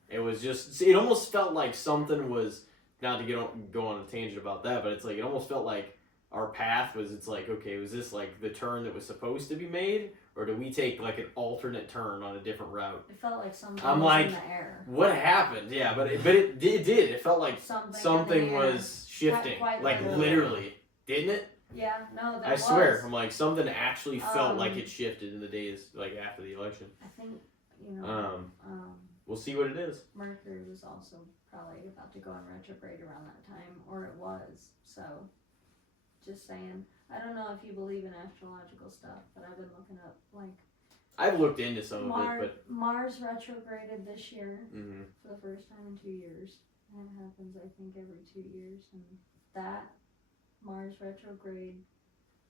It was just, it almost felt like something was, not to go on a tangent about that, but it's like, it almost felt like our path was, it's like, okay, was this like the turn that was supposed to be made, or do we take like an alternate turn on a different route? It felt like something I'm was like, in the air. What happened? Yeah, but it did. It felt like something in the air. was shifting, Quite like literally. literally, didn't it? Yeah, no, that I was. swear, I'm like something actually felt like Um, it shifted in the days like after the election. I think, you know, We'll see what it is. Mercury was also probably about to go on retrograde around that time, or it was. So, just saying. I don't know if you believe in astrological stuff, but I've been looking up like I've looked into some of it, Mars retrograded this year but for the first time in 2 years. And it happens, I think, every 2 years. And that Mars retrograde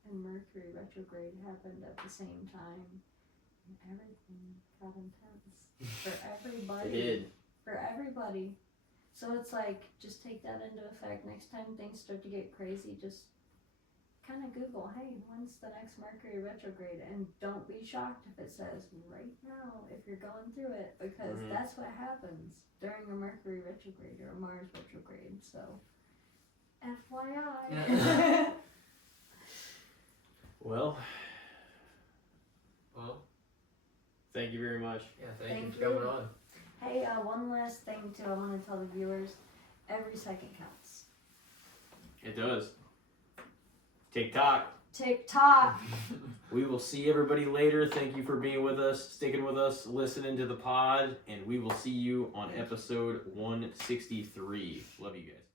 and Mercury retrograde happened at the same time. And everything got intense for everybody. it did. For everybody. So it's like, just take that into effect. Next time things start to get crazy, just kind of Google, hey, when's the next Mercury retrograde? And don't be shocked if it says right now if you're going through it, because that's that's what happens during a Mercury retrograde or a Mars retrograde. So, FYI. Well, Well, thank you very much. yeah, thank you Thank for coming on. Hey, one last thing too. I want to tell the viewers: every second counts. It does. TikTok. TikTok. We will see everybody later. Thank you for being with us, sticking with us, listening to the pod, and we will see you on episode 163. Love you guys.